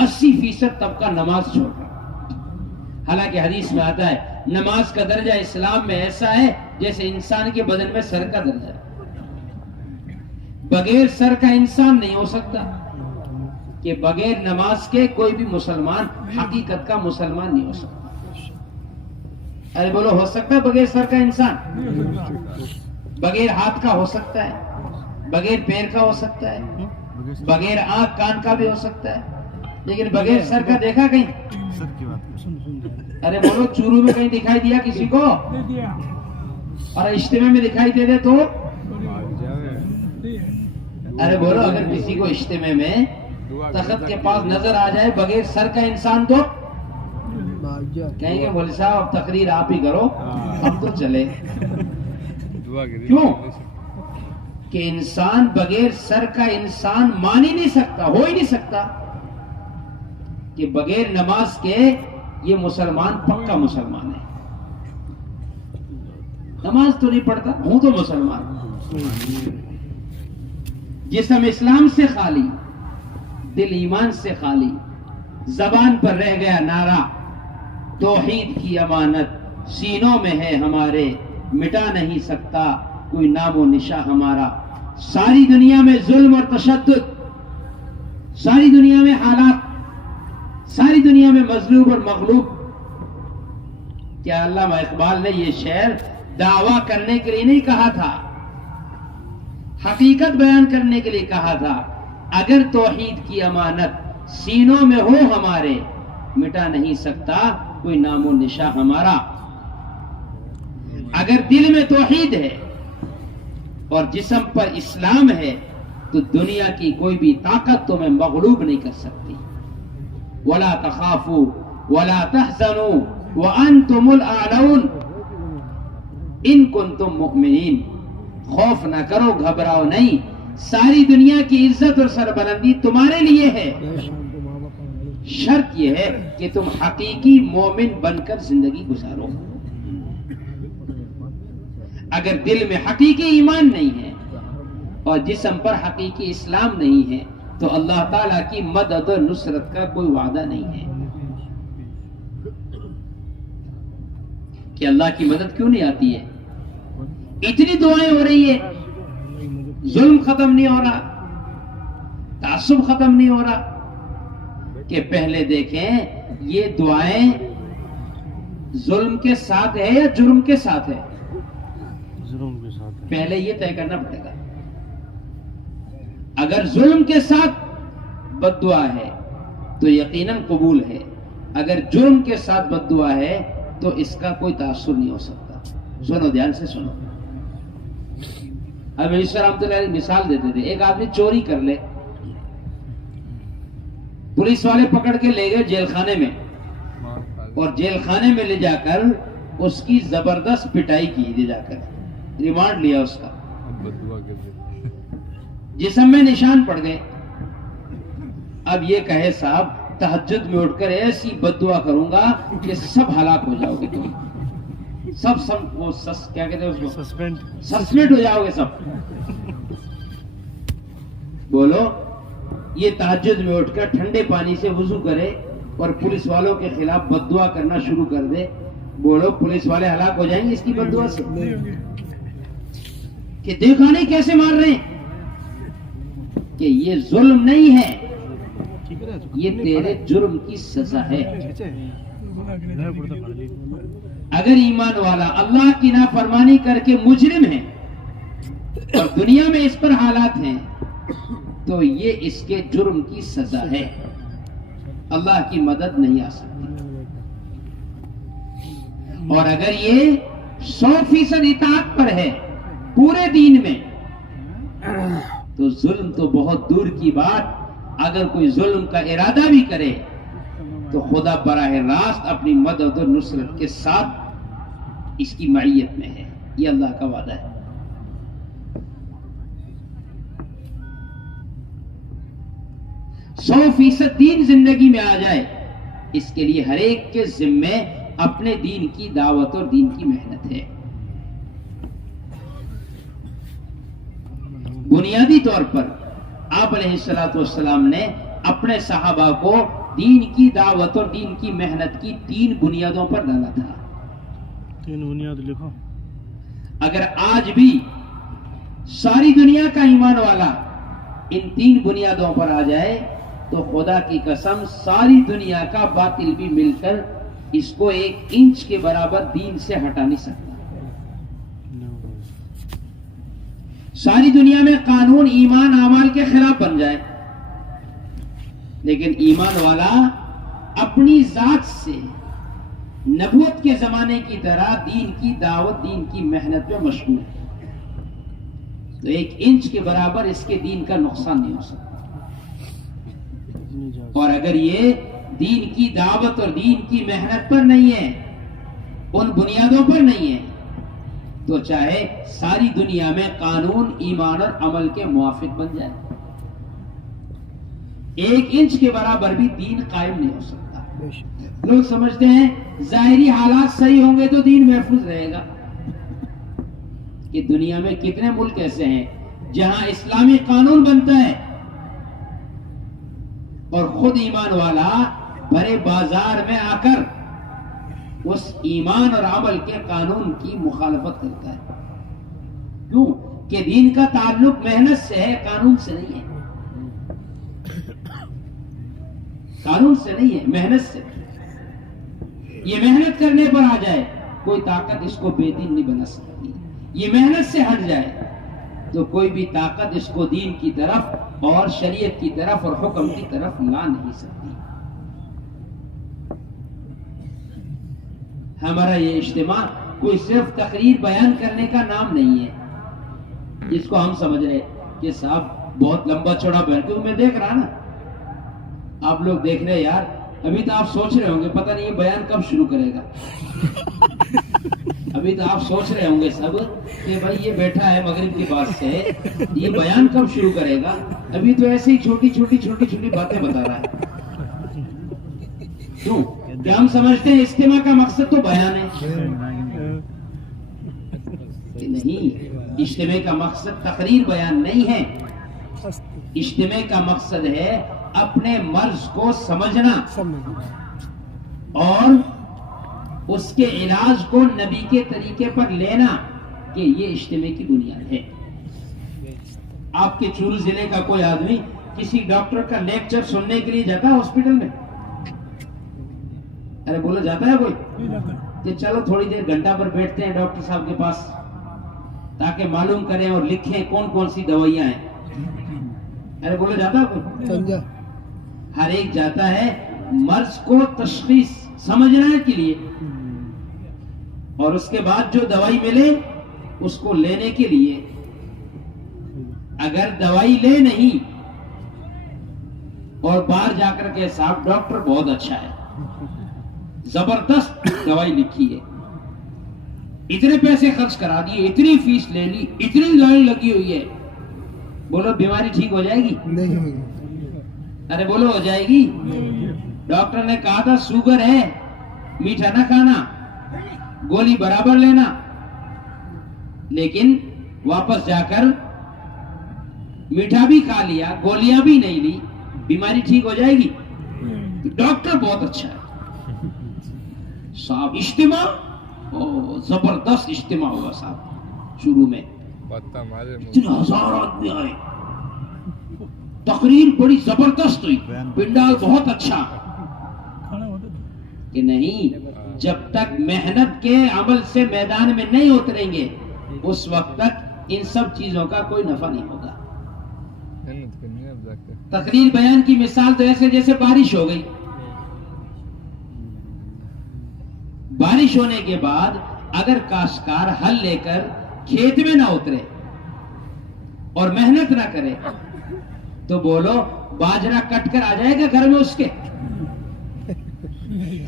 80% طبقہ نماز چھوڑ رہا، حالانکہ حدیث میں آتا ہے نماز کا درجہ اسلام میں ایسا ہے جیسے انسان کے بدن میں سر کا درجہ. بغیر سر کا انسان نہیں ہو سکتا، کہ بغیر نماز کے کوئی بھی مسلمان حقیقت کا مسلمان نہیں ہو سکتا. ارے بولو، ہو سکتا ہے بغیر سر کا انسان؟ بغیر ہاتھ کا ہو سکتا ہے، بغیر پیر کا ہو سکتا ہے، بغیر آنکھ کان کا بھی ہو سکتا ہے، لیکن بغیر سر کا دیکھا کہیں؟ ارے بولو، چورو میں کہیں دکھائی دیا کسی کو؟ اور اجتماع میں دکھائی دے دے تو؟ ارے بولو، اگر کسی کو اجتماع میں تخت کے پاس نظر آ جائے بغیر سر کا انسان تو کہیں گے مولوی صاحب اب تقریر آپ ہی کرو، اب تو چلے. کیوں کہ انسان بغیر سر کا انسان مان ہی نہیں سکتا، ہو ہی نہیں سکتا کہ بغیر نماز کے یہ مسلمان پکا مسلمان ہے. نماز تو نہیں پڑھتا، ہوں تو مسلمان. جسم اسلام سے خالی، دل ایمان سے خالی، زبان پر رہ گیا نعرہ توحید کی امانت سینوں میں ہے ہمارے، مٹا نہیں سکتا کوئی نام و نشاں ہمارا. ساری دنیا میں ظلم اور تشدد، ساری دنیا میں حالات، ساری دنیا میں مظلوم اور مغلوب. کیا علامہ اقبال نے یہ شعر دعویٰ کرنے کے لیے نہیں کہا تھا، حقیقت بیان کرنے کے لیے کہا تھا؟ اگر توحید کی امانت سینوں میں ہو ہمارے، مٹا نہیں سکتا کوئی نام و نشاں ہمارا. اگر دل میں توحید ہے اور جسم پر اسلام ہے تو دنیا کی کوئی بھی طاقت تمہیں مغلوب نہیں کر سکتی. وَلَا تَخَافُوا وَلَا تَحْزَنُوا وَأَنْتُمُ الْأَعْلَوْنَ إِن كُنتُم مُؤْمِنِينَ. خوف نہ کرو، گھبراؤ نہیں، ساری دنیا کی عزت اور سربلندی تمہارے لیے ہے. شرط یہ ہے کہ تم حقیقی مومن بن کر زندگی گزارو. اگر دل میں حقیقی ایمان نہیں ہے اور جسم پر حقیقی اسلام نہیں ہے تو اللہ تعالیٰ کی مدد اور نصرت کا کوئی وعدہ نہیں ہے. کہ اللہ کی مدد کیوں نہیں آتی ہے؟ اتنی دعائیں ہو رہی ہے، ظلم ختم نہیں ہو رہا، تعصب ختم نہیں ہو رہا. کہ پہلے دیکھیں یہ دعائیں ظلم کے ساتھ ہے یا جرم کے ساتھ ہے؟ ظلم کے ساتھ. پہلے یہ طے کرنا پڑے گا. اگر ظلم کے ساتھ بد دعا ہے تو یقیناً قبول ہے. اگر جرم کے ساتھ بد دعا ہے تو اس کا کوئی تاثر نہیں ہو سکتا. سنو دھیان سے سنو. اب عیسیٰ رحمۃ اللہ علیہ مثال دیتے تھے. ایک آدمی چوری کر لے, پولیس والے پکڑ کے لے گئے جیل خانے میں, اور جیل خانے میں لے جا کر اس کی زبردست پٹائی کی, لے جا کر ریمانڈ لیا اس کا, جسم میں نشان پڑ گئے. اب یہ کہے صاحب تہجد میں اٹھ کر ایسی بد دعا کروں گا کہ سب ہلاک ہو جاؤ گے تم, کیا کہتے ہیں اس کو, سسپینڈ ہو جاؤ گے سب. بولو, یہ تہجد میں اٹھ کر ٹھنڈے پانی سے وضو کرے اور پولیس والوں کے خلاف بد دعا کرنا شروع کر دے, بولو پولیس والے ہلاک ہو جائیں گے اس کی بد دعا سے؟ کہ دیکھا نہیں کیسے مار رہے ہیں. کہ یہ ظلم نہیں ہے, یہ تیرے جرم کی سزا ہے. اگر ایمان والا اللہ کی نافرمانی کر کے مجرم ہے اور دنیا میں اس پر حالات ہیں تو یہ اس کے جرم کی سزا ہے, اللہ کی مدد نہیں آ سکتی. اور اگر یہ 100% اطاعت پر ہے پورے دین میں تو ظلم تو بہت دور کی بات. اگر کوئی ظلم کا ارادہ بھی کرے تو خدا براہ راست اپنی مدد و نصرت کے ساتھ اس کی معیت میں ہے. یہ اللہ کا وعدہ ہے. سو 100% دین زندگی میں آ جائے, اس کے لیے ہر ایک کے ذمے اپنے دین کی دعوت اور دین کی محنت ہے. بنیادی طور پر آپ علیہ الصلوۃ والسلام نے اپنے صحابہ کو دین کی دعوت اور دین کی محنت کی 3 بنیادوں پر ڈالا تھا. 3 بنیاد لکھو. اگر آج بھی ساری دنیا کا ایمان والا ان 3 بنیادوں پر آ جائے تو خدا کی قسم ساری دنیا کا باطل بھی مل کر اس کو 1 انچ کے برابر دین سے ہٹا نہیں سکتا. ساری دنیا میں قانون ایمان اعمال کے خلاف بن جائے, لیکن ایمان والا اپنی ذات سے نبوت کے زمانے کی طرح دین کی دعوت دین کی محنت میں مشغول ہے تو 1 انچ کے برابر اس کے دین کا نقصان نہیں ہو سکتا. اور اگر یہ دین کی دعوت اور دین کی محنت پر نہیں ہے, ان بنیادوں پر نہیں ہے, تو چاہے ساری دنیا میں قانون ایمان اور عمل کے موافق بن جائے, 1 انچ کے برابر بھی دین قائم نہیں ہو سکتا. لوگ سمجھتے ہیں ظاہری حالات صحیح ہوں گے تو دین محفوظ رہے گا. کہ دنیا میں کتنے ملک ایسے ہیں جہاں اسلامی قانون بنتا ہے اور خود ایمان والا بھرے بازار میں آ کر اس ایمان اور عمل کے قانون کی مخالفت کرتا ہے. کیوں؟ کہ دین کا تعلق محنت سے ہے, قانون سے نہیں ہے. قانون سے نہیں ہے, محنت سے. یہ محنت کرنے پر آ جائے کوئی طاقت اس کو بے دین نہیں بنا سکتی. یہ محنت سے ہٹ جائے تو کوئی بھی طاقت اس کو دین کی طرف اور شریعت کی طرف اور حکم کی طرف لا نہیں سکتی. ہمارا یہ اجتماع کوئی صرف تقریر بیان کرنے کا نام نہیں ہے جس کو ہم سمجھ رہے کہ صاحب بہت لمبا چوڑا بیان. کیوں میں دیکھ رہا نا, آپ لوگ دیکھ رہے یار, ابھی تو آپ سوچ رہے ہوں گے پتہ نہیں یہ بیان کب شروع کرے گا. ابھی تو آپ سوچ رہے ہوں گے سب کہ بھائی یہ بیٹھا ہے مغرب کے بعد سے, یہ بیان کب شروع کرے گا. ابھی تو ایسے ہی چھوٹی چھوٹی باتیں بتا رہا ہے. کیوں کہ ہم سمجھتے ہیں اجتماع کا مقصد تو بیان ہے. کہ نہیں, اجتماع کا مقصد تقریر بیان نہیں ہے. اجتماع کا مقصد ہے اپنے مرض کو سمجھنا اور اس کے علاج کو نبی کے طریقے پر لینا, کہ یہ اجتماع کی بنیاد ہے. آپ کے چورو ضلع کا کوئی آدمی کسی ڈاکٹر کا لیکچر سننے کے لیے جاتا ہے ہاسپٹل میں؟ ارے بولو جاتا ہے کوئی؟ کہ چلو تھوڑی دیر گھنٹہ پر بیٹھتے ہیں ڈاکٹر صاحب کے پاس تاکہ معلوم کریں اور لکھیں کون کون سی دوائیاں ہیں. ارے بولو جاتا ہے کوئی؟ ہر ایک جاتا ہے مرض کو تشخیص سمجھنے کے لیے، اور اس کے بعد جو دوائی ملے اس کو لینے کے لیے۔ اگر دوائی لے نہیں اور باہر جا کر کے صاحب ڈاکٹر بہت اچھا ہے، زبردست دوائی لکھی ہے، اتنے پیسے خرچ کرا دیے، اتنی فیس لے لی، اتنی لائن لگی ہوئی ہے، بولو بیماری ٹھیک ہو جائے گی؟ نہیں ہوگی۔ ارے بولو ہو جائے گی؟ ڈاکٹر نے کہا تھا شوگر ہے، میٹھا نہ کھانا، گولی برابر لینا، لیکن واپس جا کر میٹھا بھی کھا لیا، گولیاں بھی نہیں لی، بیماری ٹھیک ہو جائے گی؟ ڈاکٹر بہت اچھا ہے صاحب۔ اجتماع زبردست اجتماع ہوا صاحب، شروع میں اتنے ہزار آدمی آئے، تقریر بڑی زبردست ہوئی، پنڈال بہت اچھا، کہ نہیں جب تک محنت کے عمل سے میدان میں نہیں اتریں گے اس وقت تک ان سب چیزوں کا کوئی نفع نہیں ہوگا۔ تقریر بیان کی مثال تو ایسے جیسے بارش ہو گئی، بارش ہونے کے بعد اگر کاشتکار ہل لے کر کھیت میں نہ اترے اور محنت نہ کرے تو بولو باجرہ کٹ کر آ جائے گا گھر میں اس کے؟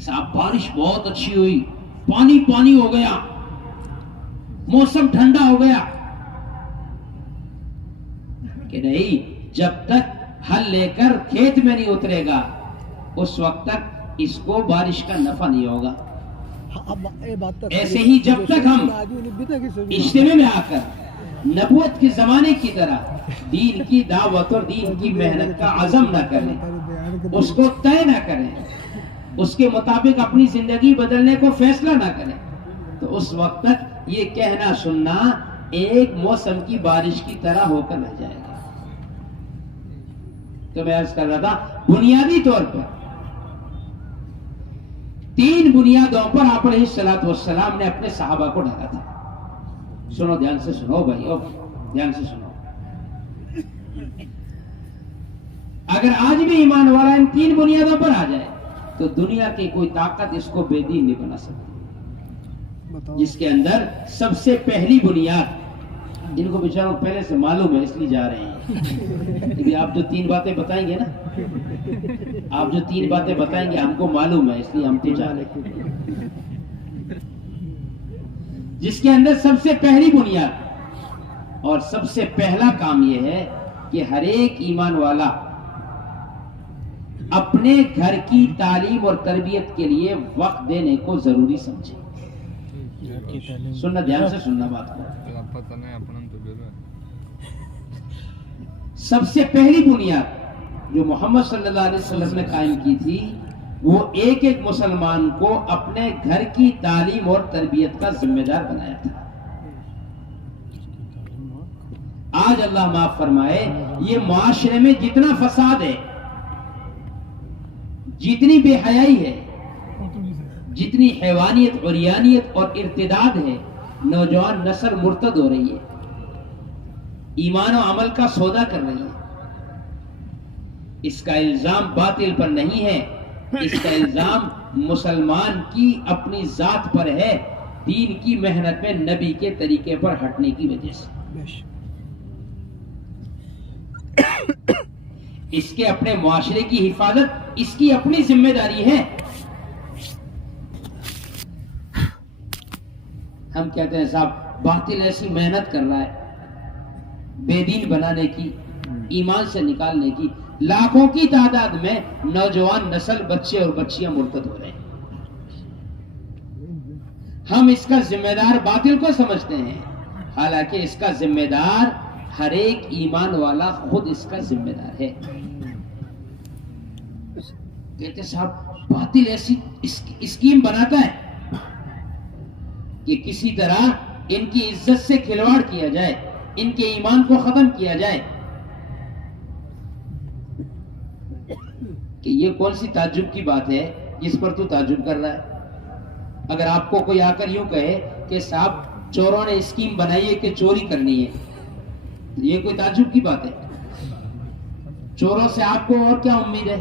صاحب بارش بہت اچھی ہوئی، پانی پانی ہو گیا، موسم ٹھنڈا ہو گیا، کہ نہیں جب تک ہل لے کر کھیت میں نہیں اترے گا اس وقت تک اس کو بارش کا نفع نہیں ہوگا۔ ایسے ہی جب تک ہم اجتماع میں آ کر نبوت کے زمانے کی طرح دین کی دعوت اور دین کی محنت کا عزم نہ کریں، اس کو طے نہ کریں، اس کے مطابق اپنی زندگی بدلنے کو فیصلہ نہ کریں، تو اس وقت تک یہ کہنا سننا ایک موسم کی بارش کی طرح ہو کر رہ جائے گا۔ تو میں عرض کر رہا تھا بنیادی طور پر 3 بنیادوں پر آپ علیہ الصلوۃ والسلام نے اپنے صحابہ کو ڈھالا تھا۔ سنو دھیان سے سنو بھائی، دھیان سے سنو۔ اگر آج بھی ایمان والا ان 3 بنیادوں پر آ جائے تو دنیا کی کوئی طاقت اس کو بے دین نہیں بنا سکتی۔ جس کے اندر سب سے پہلی بنیاد، جن کو بیچاروں پہلے سے معلوم ہے اس لیے جا رہے ہیں، آپ جو 3 باتیں بتائیں گے نا، آپ جو 3 باتیں بتائیں گے ہم کو معلوم ہے اس لیے ہم تو جا رہے ہیں۔ جس کے اندر سب سے پہلی بنیاد اور سب سے پہلا کام یہ ہے کہ ہر ایک ایمان والا اپنے گھر کی تعلیم اور تربیت کے لیے وقت دینے کو ضروری سمجھے۔ سننا، دھیان سے سننا بات کو۔ سب سے پہلی بنیاد جو محمد صلی اللہ علیہ وسلم نے قائم کی تھی وہ ایک ایک مسلمان کو اپنے گھر کی تعلیم اور تربیت کا ذمہ دار بنایا تھا۔ آج اللہ معاف فرمائے یہ معاشرے میں جتنا فساد ہے، جتنی بے حیائی ہے، جتنی حیوانیت، عریانیت اور ارتداد ہے، نوجوان نسل مرتد ہو رہی ہے، ایمان و عمل کا سودا کر رہی ہے۔ اس کا الزام باطل پر نہیں ہے، اس کا الزام مسلمان کی اپنی ذات پر ہے، دین کی محنت میں نبی کے طریقے پر ہٹنے کی وجہ سے۔ اس کے اپنے معاشرے کی حفاظت اس کی اپنی ذمہ داری ہے۔ ہم کہتے ہیں صاحب باطل ایسی محنت کر رہا ہے بے دین بنانے کی، ایمان سے نکالنے کی، لاکھوں کی تعداد میں نوجوان نسل، بچے اور بچیاں مرتد ہو رہے ہیں۔ ہم اس کا ذمہ دار باطل کو سمجھتے ہیں، حالانکہ اس کا ذمہ دار ہر ایک ایمان والا خود اس کا ذمہ دار ہے۔ کہتے صاحب باطل ایسی اسکیم بناتا ہے کہ کسی طرح ان کی عزت سے کھلواڑ کیا جائے، ان کے ایمان کو ختم کیا جائے۔ کہ یہ کون سی تعجب کی بات ہے جس پر تو تعجب کر رہا ہے؟ اگر آپ کو کوئی آ کر یوں کہے کہ صاحب چوروں نے اسکیم بنائی ہے کہ چوری کرنی ہے، یہ کوئی تعجب کی بات ہے؟ چوروں سے آپ کو اور کیا امید ہے؟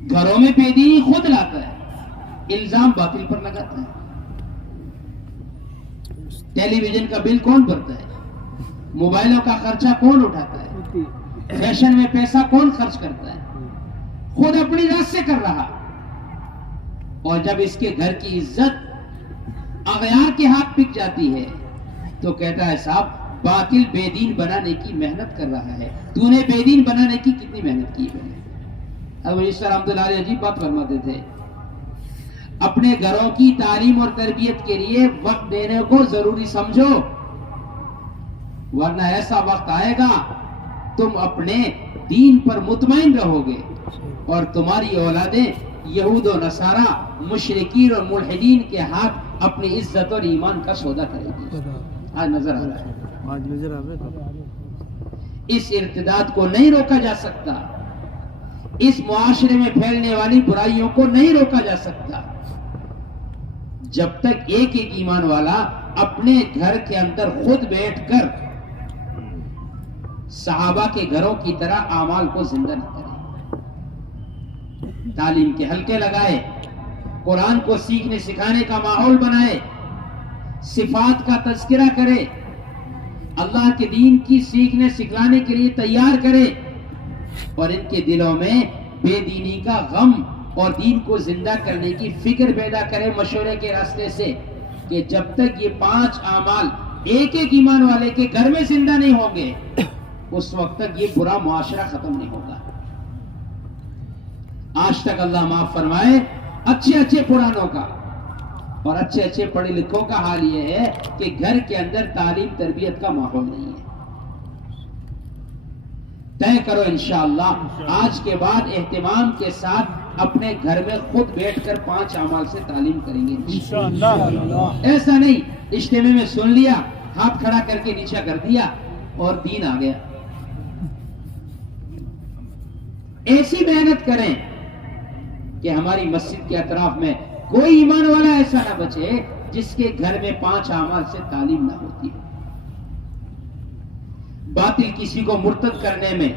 گھروں میں بے دینی خود لاتا ہے, الزام باطل پر لگاتا ہے. ٹیلی ویژن کا بل کون بھرتا ہے؟ موبائلوں کا خرچہ کون اٹھاتا ہے؟ فیشن میں پیسہ کون خرچ کرتا ہے؟ خود اپنی ذات سے کر رہا. اور جب اس کے گھر کی عزت اغیار کے ہاتھ پک جاتی ہے تو کہتا ہے صاحب باطل بے دین بنانے کی محنت کر رہا ہے, تو نے بے دین بنانے کی کتنی محنت کی ہے. ابو یوسف رحمۃ اللہ علیہ عجیب بات فرماتے تھے, اپنے گھروں کی تعلیم اور تربیت کے لیے وقت دینے کو ضروری سمجھو, ورنہ ایسا وقت آئے گا تم اپنے دین پر مطمئن رہو گے اور تمہاری اولادیں یہود و نصارہ, مشرکین اور ملحدین کے ہاتھ اپنی عزت اور ایمان کا سودا کرے گی. آج نظر آ رہا ہے, آج نظر آ رہا ہے. اس ارتداد کو نہیں روکا جا سکتا, اس معاشرے میں پھیلنے والی برائیوں کو نہیں روکا جا سکتا جب تک ایک ایک ایمان والا اپنے گھر کے اندر خود بیٹھ کر صحابہ کے گھروں کی طرح اعمال کو زندہ نہ کرے. تعلیم کے حلقے لگائے, قرآن کو سیکھنے سکھانے کا ماحول بنائے, صفات کا تذکرہ کرے, اللہ کے دین کی سیکھنے سکھلانے کے لیے تیار کرے, اور ان کے دلوں میں بے دینی کا غم اور دین کو زندہ کرنے کی فکر پیدا کرے مشورے کے راستے سے, کہ جب تک یہ 5 اعمال ایک ایک ایمان والے کے گھر میں زندہ نہیں ہوں گے اس وقت تک یہ برا معاشرہ ختم نہیں ہوگا. آج تک اللہ معاف فرمائے اچھے اچھے پرانوں کا اور اچھے اچھے پڑھے لکھوں کا حال یہ ہے کہ گھر کے اندر تعلیم تربیت کا ماحول نہیں ہے. طے کرو انشاءاللہ آج کے بعد اہتمام کے ساتھ اپنے گھر میں خود بیٹھ کر 5 اعمال سے تعلیم کریں گے انشاءاللہ. ایسا نہیں اجتماع میں سن لیا, ہاتھ کھڑا کر کے نیچا کر دیا اور دین آ گیا. ایسی محنت کریں کہ ہماری مسجد کے اطراف میں کوئی ایمان والا ایسا نہ بچے جس کے گھر میں 5 اعمال سے تعلیم نہ ہوتی ہے. باطل کسی کو مرتد کرنے میں,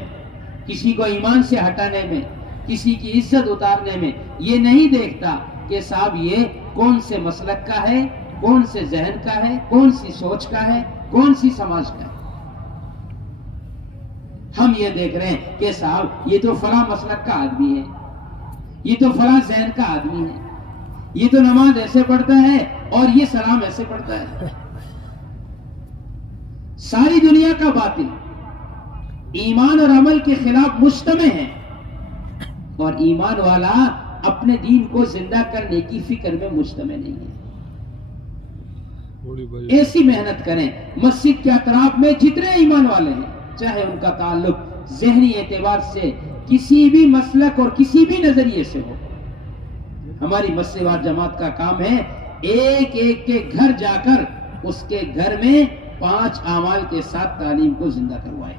کسی کو ایمان سے ہٹانے میں, کسی کی عزت اتارنے میں یہ نہیں دیکھتا کہ صاحب یہ کون سے مسلک کا ہے, کون سے ذہن کا ہے, کون سی سوچ کا ہے, کون سی سماج کا ہے. ہم یہ دیکھ رہے ہیں کہ صاحب یہ تو فلاں مسلک کا آدمی ہے, یہ تو فلاں ذہن کا آدمی ہے, یہ تو نماز ایسے پڑھتا ہے اور یہ سلام ایسے پڑھتا ہے. ساری دنیا کا باطل ایمان اور عمل کے خلاف مجتمع ہے, اور ایمان والا اپنے دین کو زندہ کرنے کی فکر میں مجتمع نہیں ہے. ایسی محنت کریں مسجد کے اطراف میں جتنے ایمان والے ہیں, چاہے ان کا تعلق ذہنی اعتبار سے کسی بھی مسلک اور کسی بھی نظریے سے ہو. ہماری مسجد وار جماعت کا کام ہے ایک ایک کے گھر جا کر اس کے گھر میں 5 اعمال کے ساتھ تعلیم کو زندہ کروائے.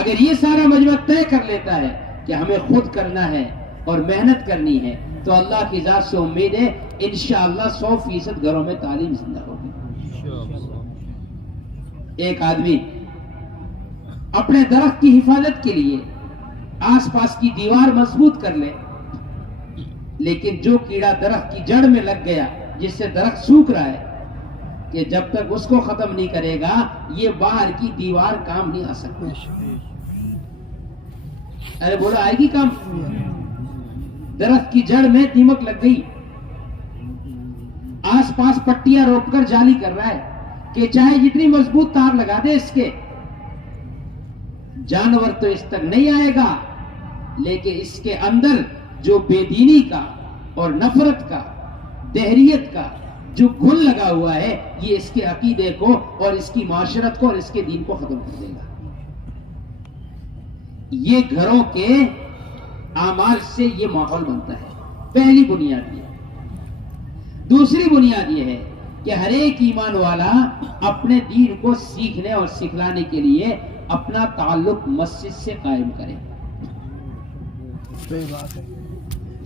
اگر یہ سارا مجمع طے کر لیتا ہے کہ ہمیں خود کرنا ہے اور محنت کرنی ہے تو اللہ کی ذات سے امید ہے انشاءاللہ 100% گھروں میں تعلیم زندہ ہوگی. ایک آدمی اپنے درخت کی حفاظت کے لیے آس پاس کی دیوار مضبوط کر لے, لیکن جو کیڑا درخت کی جڑ میں لگ گیا جس سے درخت سوکھ رہا ہے, کہ جب تک اس کو ختم نہیں کرے گا یہ باہر کی دیوار کام نہیں آ سکتی. ارے بولا آئے گی کام؟ درخت کی جڑ میں دیمک لگ گئی, آس پاس پٹیاں روپ کر جالی کر رہا ہے کہ چاہے جتنی مضبوط تار لگا دے اس کے, جانور تو اس تک نہیں آئے گا, لیکن اس کے اندر جو بے دینی کا اور نفرت کا, دہریت کا جو گھن لگا ہوا ہے یہ اس کے عقیدے کو اور اس کی معاشرت کو اور اس کے دین کو ختم کر دے گا. یہ گھروں کے اعمال سے یہ ماحول بنتا ہے. پہلی بنیاد یہ. دوسری بنیاد یہ ہے کہ ہر ایک ایمان والا اپنے دین کو سیکھنے اور سکھلانے کے لیے اپنا تعلق مسجد سے قائم کرے.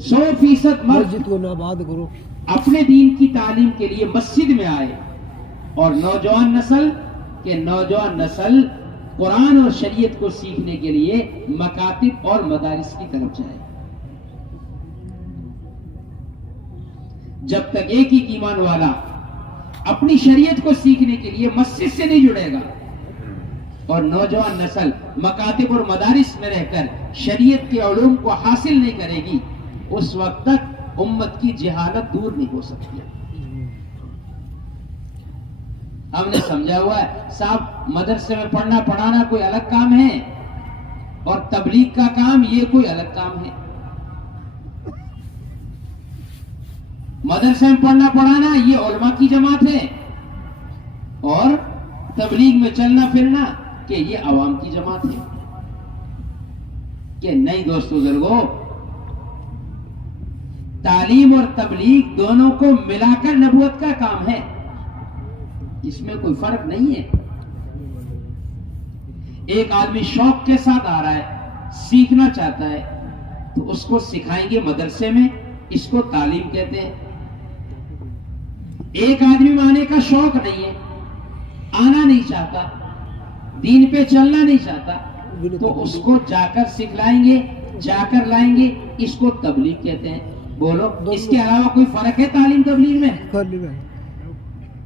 100% مسجد کو آباد کرو, اپنے دین کی تعلیم کے لیے مسجد میں آئے, اور نوجوان نسل قرآن اور شریعت کو سیکھنے کے لیے مکاتب اور مدارس کی طرف جائے. جب تک ایک ہی ایمان والا اپنی شریعت کو سیکھنے کے لیے مسجد سے نہیں جڑے گا اور نوجوان نسل مکاتب اور مدارس میں رہ کر شریعت کے علوم کو حاصل نہیں کرے گی، اس وقت تک امت کی جہالت دور نہیں ہو سکتی. ہم نے سمجھا ہوا ہے صاحب مدرسے میں پڑھنا پڑھانا کوئی الگ کام ہے اور تبلیغ کا کام یہ کوئی الگ کام ہے. مدرسے میں پڑھنا پڑھانا یہ علماء کی جماعت ہے اور تبلیغ میں چلنا پھرنا کہ یہ عوام کی جماعت ہے. کہ نہیں دوستو بزرگوں، تعلیم اور تبلیغ دونوں کو ملا کر نبوت کا کام ہے، اس میں کوئی فرق نہیں ہے. ایک آدمی شوق کے ساتھ آ رہا ہے، سیکھنا چاہتا ہے تو اس کو سکھائیں گے مدرسے میں، اس کو تعلیم کہتے ہیں. ایک آدمی میں آنے کا شوق نہیں ہے، آنا نہیں چاہتا، دین پہ چلنا نہیں چاہتا، تو اس کو جا کر سکھلائیں گے، جا کر لائیں گے، اس کو تبلیغ کہتے ہیں. بولو اس کے علاوہ کوئی فرق ہے تعلیم تبلیغ میں؟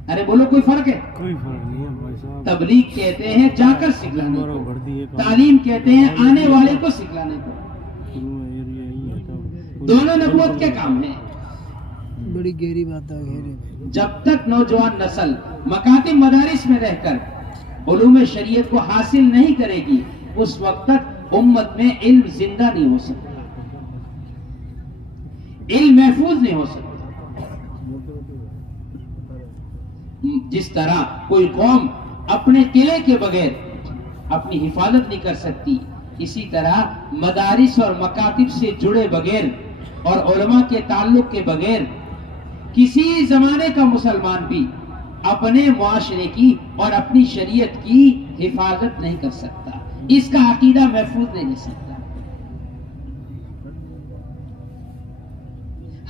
ارے بولو کوئی فرق ہے؟ کوئی فرق نہیں ہے بھائی صاحب. تبلیغ کہتے ہیں جا کر سکھلانے کو، تعلیم کہتے ہیں آنے والے کو سکھلانے کو. دونوں نبوت کے کام ہیں. بڑی گہری بات ہے. جب تک نوجوان نسل مکاتب مدارس میں رہ کر علوم شریعت کو حاصل نہیں کرے گی، اس وقت تک امت میں علم زندہ نہیں ہو سکتا، علم محفوظ نہیں ہو سکتا. جس طرح کوئی قوم اپنے قلعے کے بغیر اپنی حفاظت نہیں کر سکتی، اسی طرح مدارس اور مکاتب سے جڑے بغیر اور علماء کے تعلق کے بغیر کسی زمانے کا مسلمان بھی اپنے معاشرے کی اور اپنی شریعت کی حفاظت نہیں کر سکتا، اس کا عقیدہ محفوظ نہیں رہ سکتا.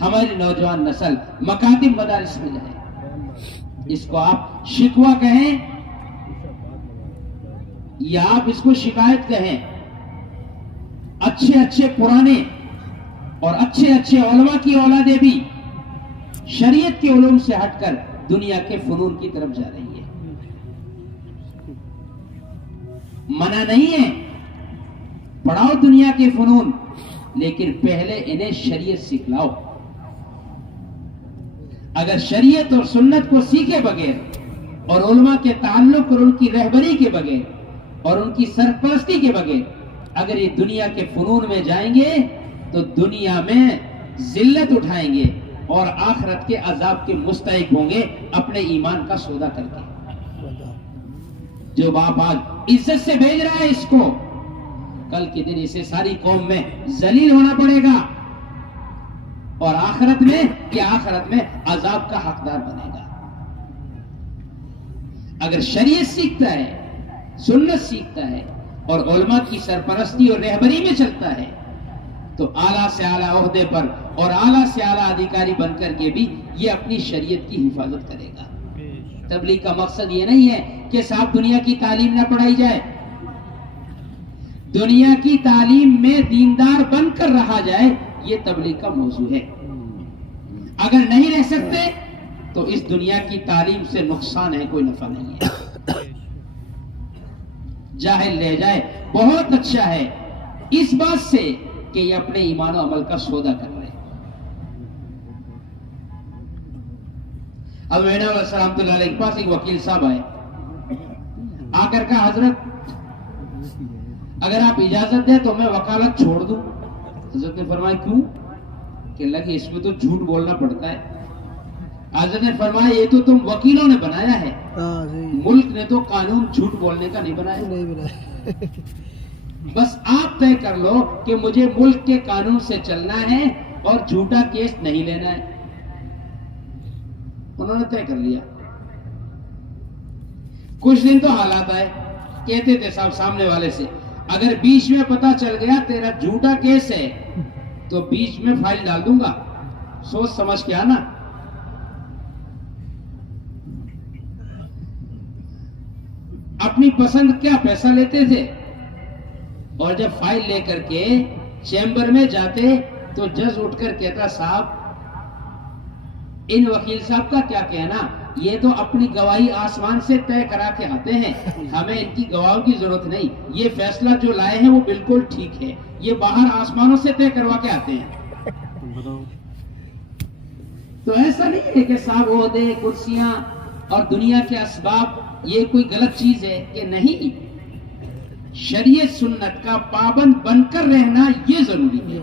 ہماری نوجوان نسل مکاتب مدارس میں جائے، اس کو آپ شکوہ کہیں یا آپ اس کو شکایت کہیں، اچھے اچھے پرانے اور اچھے اچھے علماء کی اولادیں بھی شریعت کے علوم سے ہٹ کر دنیا کے فنون کی طرف جا رہی ہے. منع نہیں ہے، پڑھاؤ دنیا کے فنون، لیکن پہلے انہیں شریعت سکھلاؤ. اگر شریعت اور سنت کو سیکھے بغیر اور علماء کے تعلق اور ان کی رہبری کے بغیر اور ان کی سرپرستی کے بغیر اگر یہ دنیا کے فنون میں جائیں گے تو دنیا میں ذلت اٹھائیں گے اور آخرت کے عذاب کے مستحق ہوں گے اپنے ایمان کا سودا کر کے. جو باپ آج عزت سے بھیج رہا ہے اس کو، کل کے دن اسے ساری قوم میں ذلیل ہونا پڑے گا اور آخرت میں عذاب کا حقدار بنے گا. اگر شریعت سیکھتا ہے، سنت سیکھتا ہے اور علماء کی سرپرستی اور رہبری میں چلتا ہے تو اعلیٰ سے اعلیٰ عہدے پر اور اعلیٰ سے اعلیٰ ادھیکاری بن کر کے بھی یہ اپنی شریعت کی حفاظت کرے گا. تبلیغ کا مقصد یہ نہیں ہے کہ صاحب دنیا کی تعلیم نہ پڑھائی جائے، دنیا کی تعلیم میں دیندار بن کر رہا جائے، یہ تبلیغ کا موضوع ہے. اگر نہیں رہ سکتے تو اس دنیا کی تعلیم سے نقصان ہے، کوئی نفع نہیں ہے. جاہل رہ جائے بہت اچھا ہے اس بات سے کہ یہ اپنے ایمان و عمل کا سودا کر رہے. اب مینا علیہ رحمۃ اللہ علیہ کے پاس ایک وکیل صاحب آئے، آ کر کہا حضرت اگر آپ اجازت دیں تو میں وکالت چھوڑ دوں. حضرت نے فرمایا کیوں؟ کہ لگے اس میں تو جھوٹ بولنا پڑتا ہے. حضرت نے فرمایا یہ تو تم وکیلوں نے بنایا ہے، ملک نے تو قانون جھوٹ بولنے کا نہیں بنایا. بس آپ طے کر لو کہ مجھے ملک کے قانون سے چلنا ہے اور جھوٹا کیس نہیں لینا ہے. انہوں نے طے کر لیا. کچھ دن تو حالات آئے، کہتے تھے صاحب سامنے والے سے اگر بیچ میں پتا چل گیا تیرا جھوٹا کیس ہے تو بیچ میں فائل ڈال دوں گا، سوچ سمجھ کے آنا. اب اپنی پسند کیا پیسہ لیتے تھے، اور جب فائل لے کر کے چیمبر میں جاتے تو جج اٹھ کر کہتا صاحب ان وکیل صاحب کا کیا کہنا، یہ تو اپنی گواہی آسمان سے طے کرا کے آتے ہیں، ہمیں ان کی گواہوں کی ضرورت نہیں، یہ فیصلہ جو لائے ہیں وہ بالکل ٹھیک ہے، یہ باہر آسمانوں سے طے کروا کے آتے ہیں۔ تو ایسا نہیں ہے کہ صاحب عہدے، کرسیاں اور دنیا کے اسباب یہ کوئی غلط چیز ہے، کہ نہیں، شریعت سنت کا پابند بن کر رہنا یہ ضروری ہے،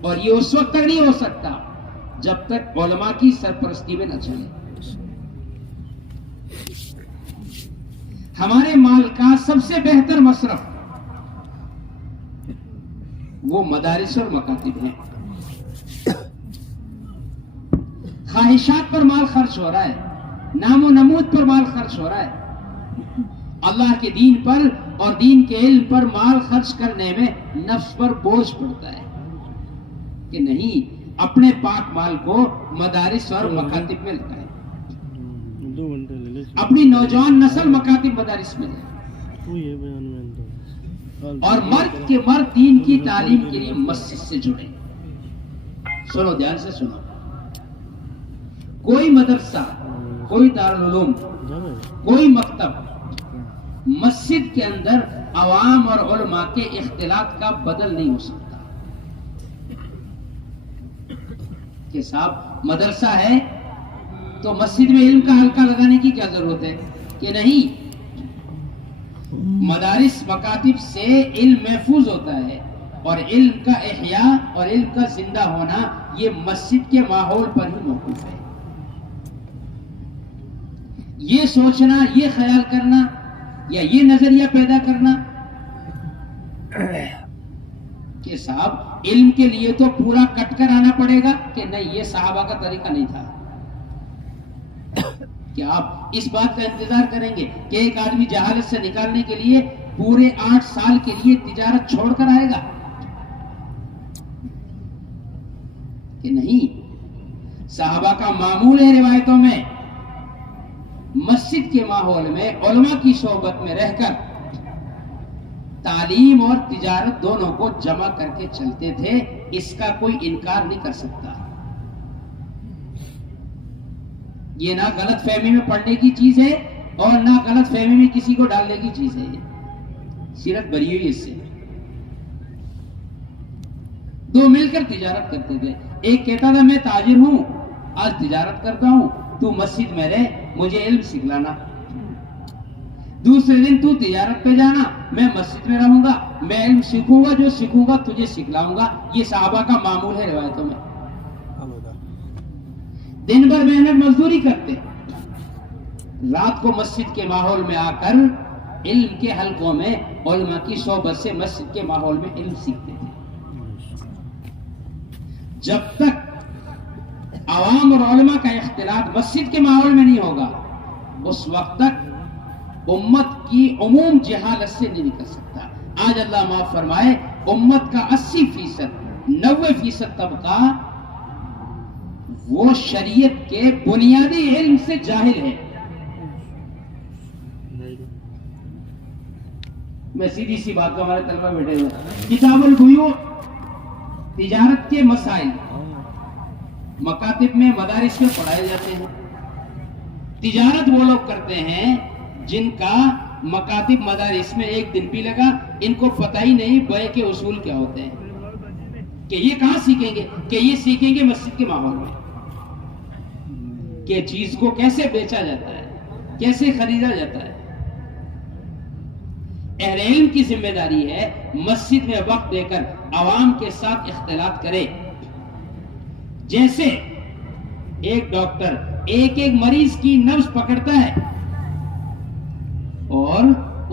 اور یہ اس وقت تک نہیں ہو سکتا جب تک علماء کی سرپرستی میں نہ چلے۔ ہمارے مال کا سب سے بہتر مصرف وہ مدارس اور مکاتب ہیں۔ خواہشات پر مال خرچ ہو رہا ہے، نام و نمود پر مال خرچ ہو رہا ہے، اللہ کے دین پر اور دین کے علم پر مال خرچ کرنے میں نفس پر بوجھ پڑتا ہے کہ نہیں، اپنے پاک مال کو مدارس اور مکاتب میں لگائیں، اپنی نوجوان نسل مکاتب مدارس میں لگائیں، اور مرد کے مرد دین کی تعلیم کے لیے مسجد سے جڑیں۔ سنو، دھیان سے سنو، کوئی مدرسہ، کوئی دارالعلوم، کوئی مکتب مسجد کے اندر عوام اور علماء کے اختلاط کا بدل نہیں ہو سکتا کہ صاحب مدرسہ ہے تو مسجد میں علم کا حلقہ لگانے کی کیا ضرورت ہے، کہ نہیں، مدارس مکاتب سے علم محفوظ ہوتا ہے، اور علم کا احیاء اور علم کا زندہ ہونا یہ مسجد کے ماحول پر ہی موقوف ہے۔ یہ سوچنا، یہ خیال کرنا یا یہ نظریہ پیدا کرنا کہ صاحب علم کے لیے تو پورا کٹ کر آنا پڑے گا، کہ نہیں، یہ صحابہ کا طریقہ نہیں تھا۔ کیا آپ اس بات کا انتظار کریں گے کہ ایک آدمی جہالت سے نکالنے کے لیے پورے 8 سال کے لیے تجارت چھوڑ کر آئے گا؟ کہ نہیں، صحابہ کا معمول ہے روایتوں میں مسجد کے ماحول میں علماء کی صحبت میں رہ کر تعلیم اور تجارت دونوں کو جمع کر کے چلتے تھے، اس کا کوئی انکار نہیں کر سکتا۔ یہ نہ غلط فہمی میں پڑھنے کی چیز ہے اور نہ غلط فہمی میں کسی کو ڈالنے کی چیز ہے، سیرت بری ہوئی اس سے۔ دو مل کر تجارت کرتے تھے، ایک کہتا تھا میں تاجر ہوں، آج تجارت کرتا ہوں، تو مسجد میں رہ، مجھے علم سکھلانا۔ دوسرے دن تو تجارت پہ جانا، میں مسجد میں رہوں گا، میں علم سیکھوں گا، جو سیکھوں گا تجھے سکھلاؤں گا۔ یہ صحابہ کا معمول ہے روایتوں میں۔ دن بھر محنت مزدوری کرتے، رات کو مسجد کے ماحول میں آ کر علم کے حلقوں میں علماء کی صحبت سے مسجد کے ماحول میں علم سیکھتے تھے۔ جب تک عوام اور علماء کا اختلاط مسجد کے ماحول میں نہیں ہوگا، اس وقت تک امت کی عموم جہالت سے نہیں نکل سکتا۔ آج اللہ معاف فرمائے، امت کا 80%، 90% طبقہ وہ شریعت کے بنیادی علم سے جاہل ہے۔ میں سیدھی سی بات کو، ہمارے طلبہ بیٹھے ہوئے، کتاب البیوع، تجارت کے مسائل مکاتب میں، مدارس میں پڑھائے جاتے ہیں۔ تجارت وہ لوگ کرتے ہیں جن کا مکاتب مدارس میں ایک دن بھی لگا، ان کو پتہ ہی نہیں بے کے اصول کیا ہوتے ہیں، کہ یہ کہاں سیکھیں گے، کہ یہ سیکھیں گے مسجد کے ماحول میں، کہ چیز کو کیسے بیچا جاتا ہے، کیسے خریدا جاتا ہے۔ اہل علم کی ذمہ داری ہے مسجد میں وقت دے کر عوام کے ساتھ اختلاط کرے۔ جیسے ایک ڈاکٹر ایک ایک مریض کی نبض پکڑتا ہے اور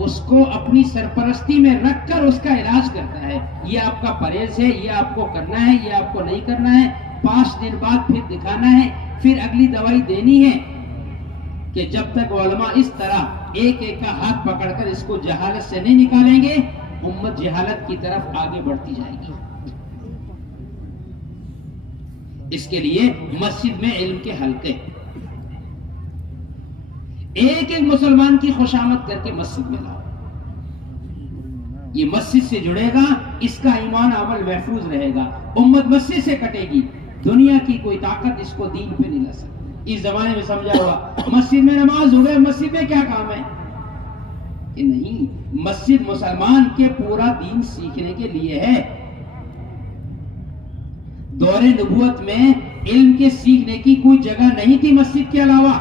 اس کو اپنی سرپرستی میں رکھ کر اس کا علاج کرتا ہے، یہ آپ کا پرہیز ہے، یہ آپ کو کرنا ہے، یہ آپ کو نہیں کرنا ہے، 5 دن بعد پھر دکھانا ہے، پھر اگلی دوائی دینی ہے، کہ جب تک علماء اس طرح ایک ایک کا ہاتھ پکڑ کر اس کو جہالت سے نہیں نکالیں گے، امت جہالت کی طرف آگے بڑھتی جائے گی۔ اس کے لیے مسجد میں علم کے حلقے، ایک ایک مسلمان کی خوشامد کر کے مسجد میں لاؤ. یہ مسجد سے جڑے گا, اس کا ایمان عمل محفوظ رہے گا. امت مسجد سے کٹے گی, دنیا کی کوئی طاقت اس کو دین پہ نہیں لا سکتی. اس زمانے میں سمجھا ہوگا مسجد میں نماز ہو گئے, مسجد میں کیا کام ہے, کہ نہیں, مسجد مسلمان کے پورا دین سیکھنے کے لیے ہے. دور نبوت میں علم کے سیکھنے کی کوئی جگہ نہیں تھی مسجد کے علاوہ.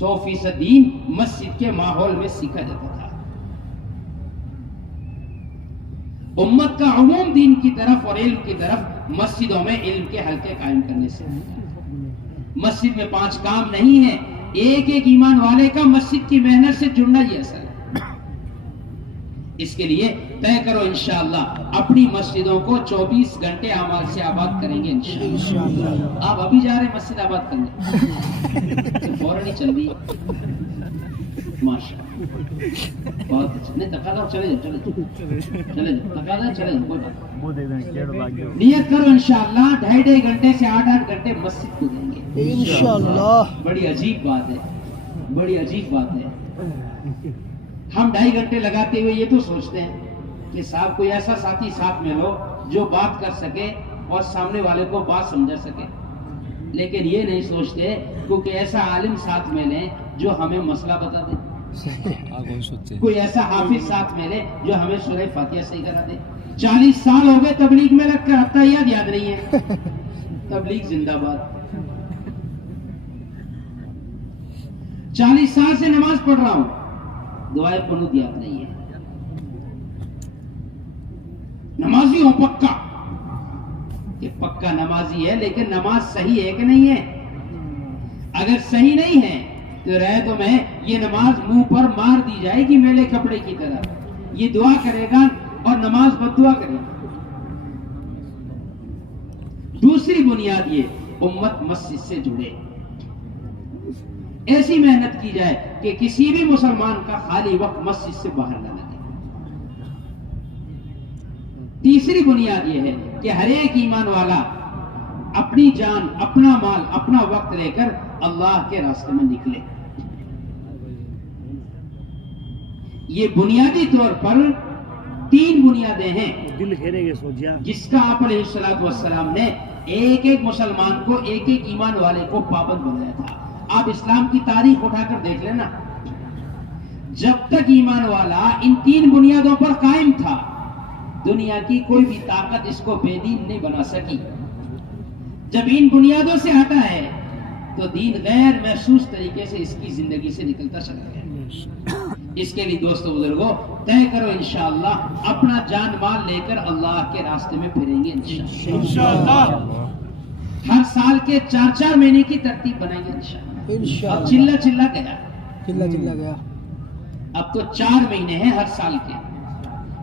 100% دین مسجد کے ماحول میں سیکھا جاتا تھا. امت کا عموم دین کی طرف اور علم کی طرف مسجدوں میں علم کے حلقے قائم کرنے سے. مسجد میں 5 کام نہیں ہے, ایک ایک ایمان والے کا مسجد کی محنت سے جڑنا یہ اصل ہے. اس کے لیے طے کرو انشاءاللہ اپنی مسجدوں کو 24 گھنٹے اعمال سے آباد کریں گے انشاءاللہ. آپ ابھی جا رہے ہیں مسجد آباد کرنے, فوراً ہی چل رہی ہے ماشاءاللہ, بہت اچھا. نہیں تقاضا, چلے جاؤ, تقاضا چلے جاؤ, کوئی بات. نیت کرو انشاءاللہ 2.5 گھنٹے سے 8 گھنٹے مسجد کو دیں گے انشاءاللہ. بڑی عجیب بات ہے, بڑی عجیب بات ہے. ہم 2.5 گھنٹے لگاتے ہوئے یہ تو سوچتے ہیں کہ صاحب کوئی ایسا ساتھی ساتھ میں لو جو بات کر سکے اور سامنے والے کو بات سمجھا سکے. لیکن یہ نہیں سوچتے کیونکہ ایسا عالم ساتھ میں لیں جو ہمیں مسئلہ بتا دے, کوئی ایسا حافظ ساتھ میں لے جو ہمیں سورہ فاتحہ صحیح کرا دے. 40 سال ہو گئے تبلیغ میں لگ کر, اب یاد نہیں ہے. تبلیغ زندہ باد. 40 سال سے نماز پڑھ رہا ہوں, دعائیں قنوت یاد نہیں ہے. نمازی ہوں پکا, کہ پکا نمازی ہے, لیکن نماز صحیح ہے کہ نہیں ہے. اگر صحیح نہیں ہے تو رہے تو میں یہ نماز منہ پر مار دی جائے گی میلے کپڑے کی طرح. یہ دعا کرے گا اور نماز بد دعا کرے گا. دوسری بنیاد یہ امت مسجد سے جڑے, ایسی محنت کی جائے کہ کسی بھی مسلمان کا خالی وقت مسجد سے باہر نہ لگے. تیسری بنیاد یہ ہے کہ ہر ایک ایمان والا اپنی جان, اپنا مال, اپنا وقت لے کر اللہ کے راستے میں نکلے. یہ بنیادی طور پر 3 بنیادیں ہیں دل گھیرے گے سوچیا, جس کا آپ علیہ الصلوۃ والسلام نے ایک ایک مسلمان کو, ایک ایک ایمان والے کو پابند بنایا تھا. آپ اسلام کی تاریخ اٹھا کر دیکھ لینا, جب تک ایمان والا ان 3 بنیادوں پر قائم تھا, دنیا کی کوئی بھی طاقت اس کو بے دین نہیں بنا سکی. جب ان بنیادوں سے ہٹا ہے تو دین غیر محسوس طریقے سے اس کی زندگی سے نکلتا چلا گیا. اس کے لیے دوستو بزرگوں طے کرو انشاءاللہ اپنا جان مال لے کر اللہ کے راستے میں پھریں گے انشاءاللہ. ہر سال کے 4 مہینے کی ترتیب بنائیں گے انشاءاللہ. اب چلا گیا, اب تو 4 مہینے ہیں ہر سال کے.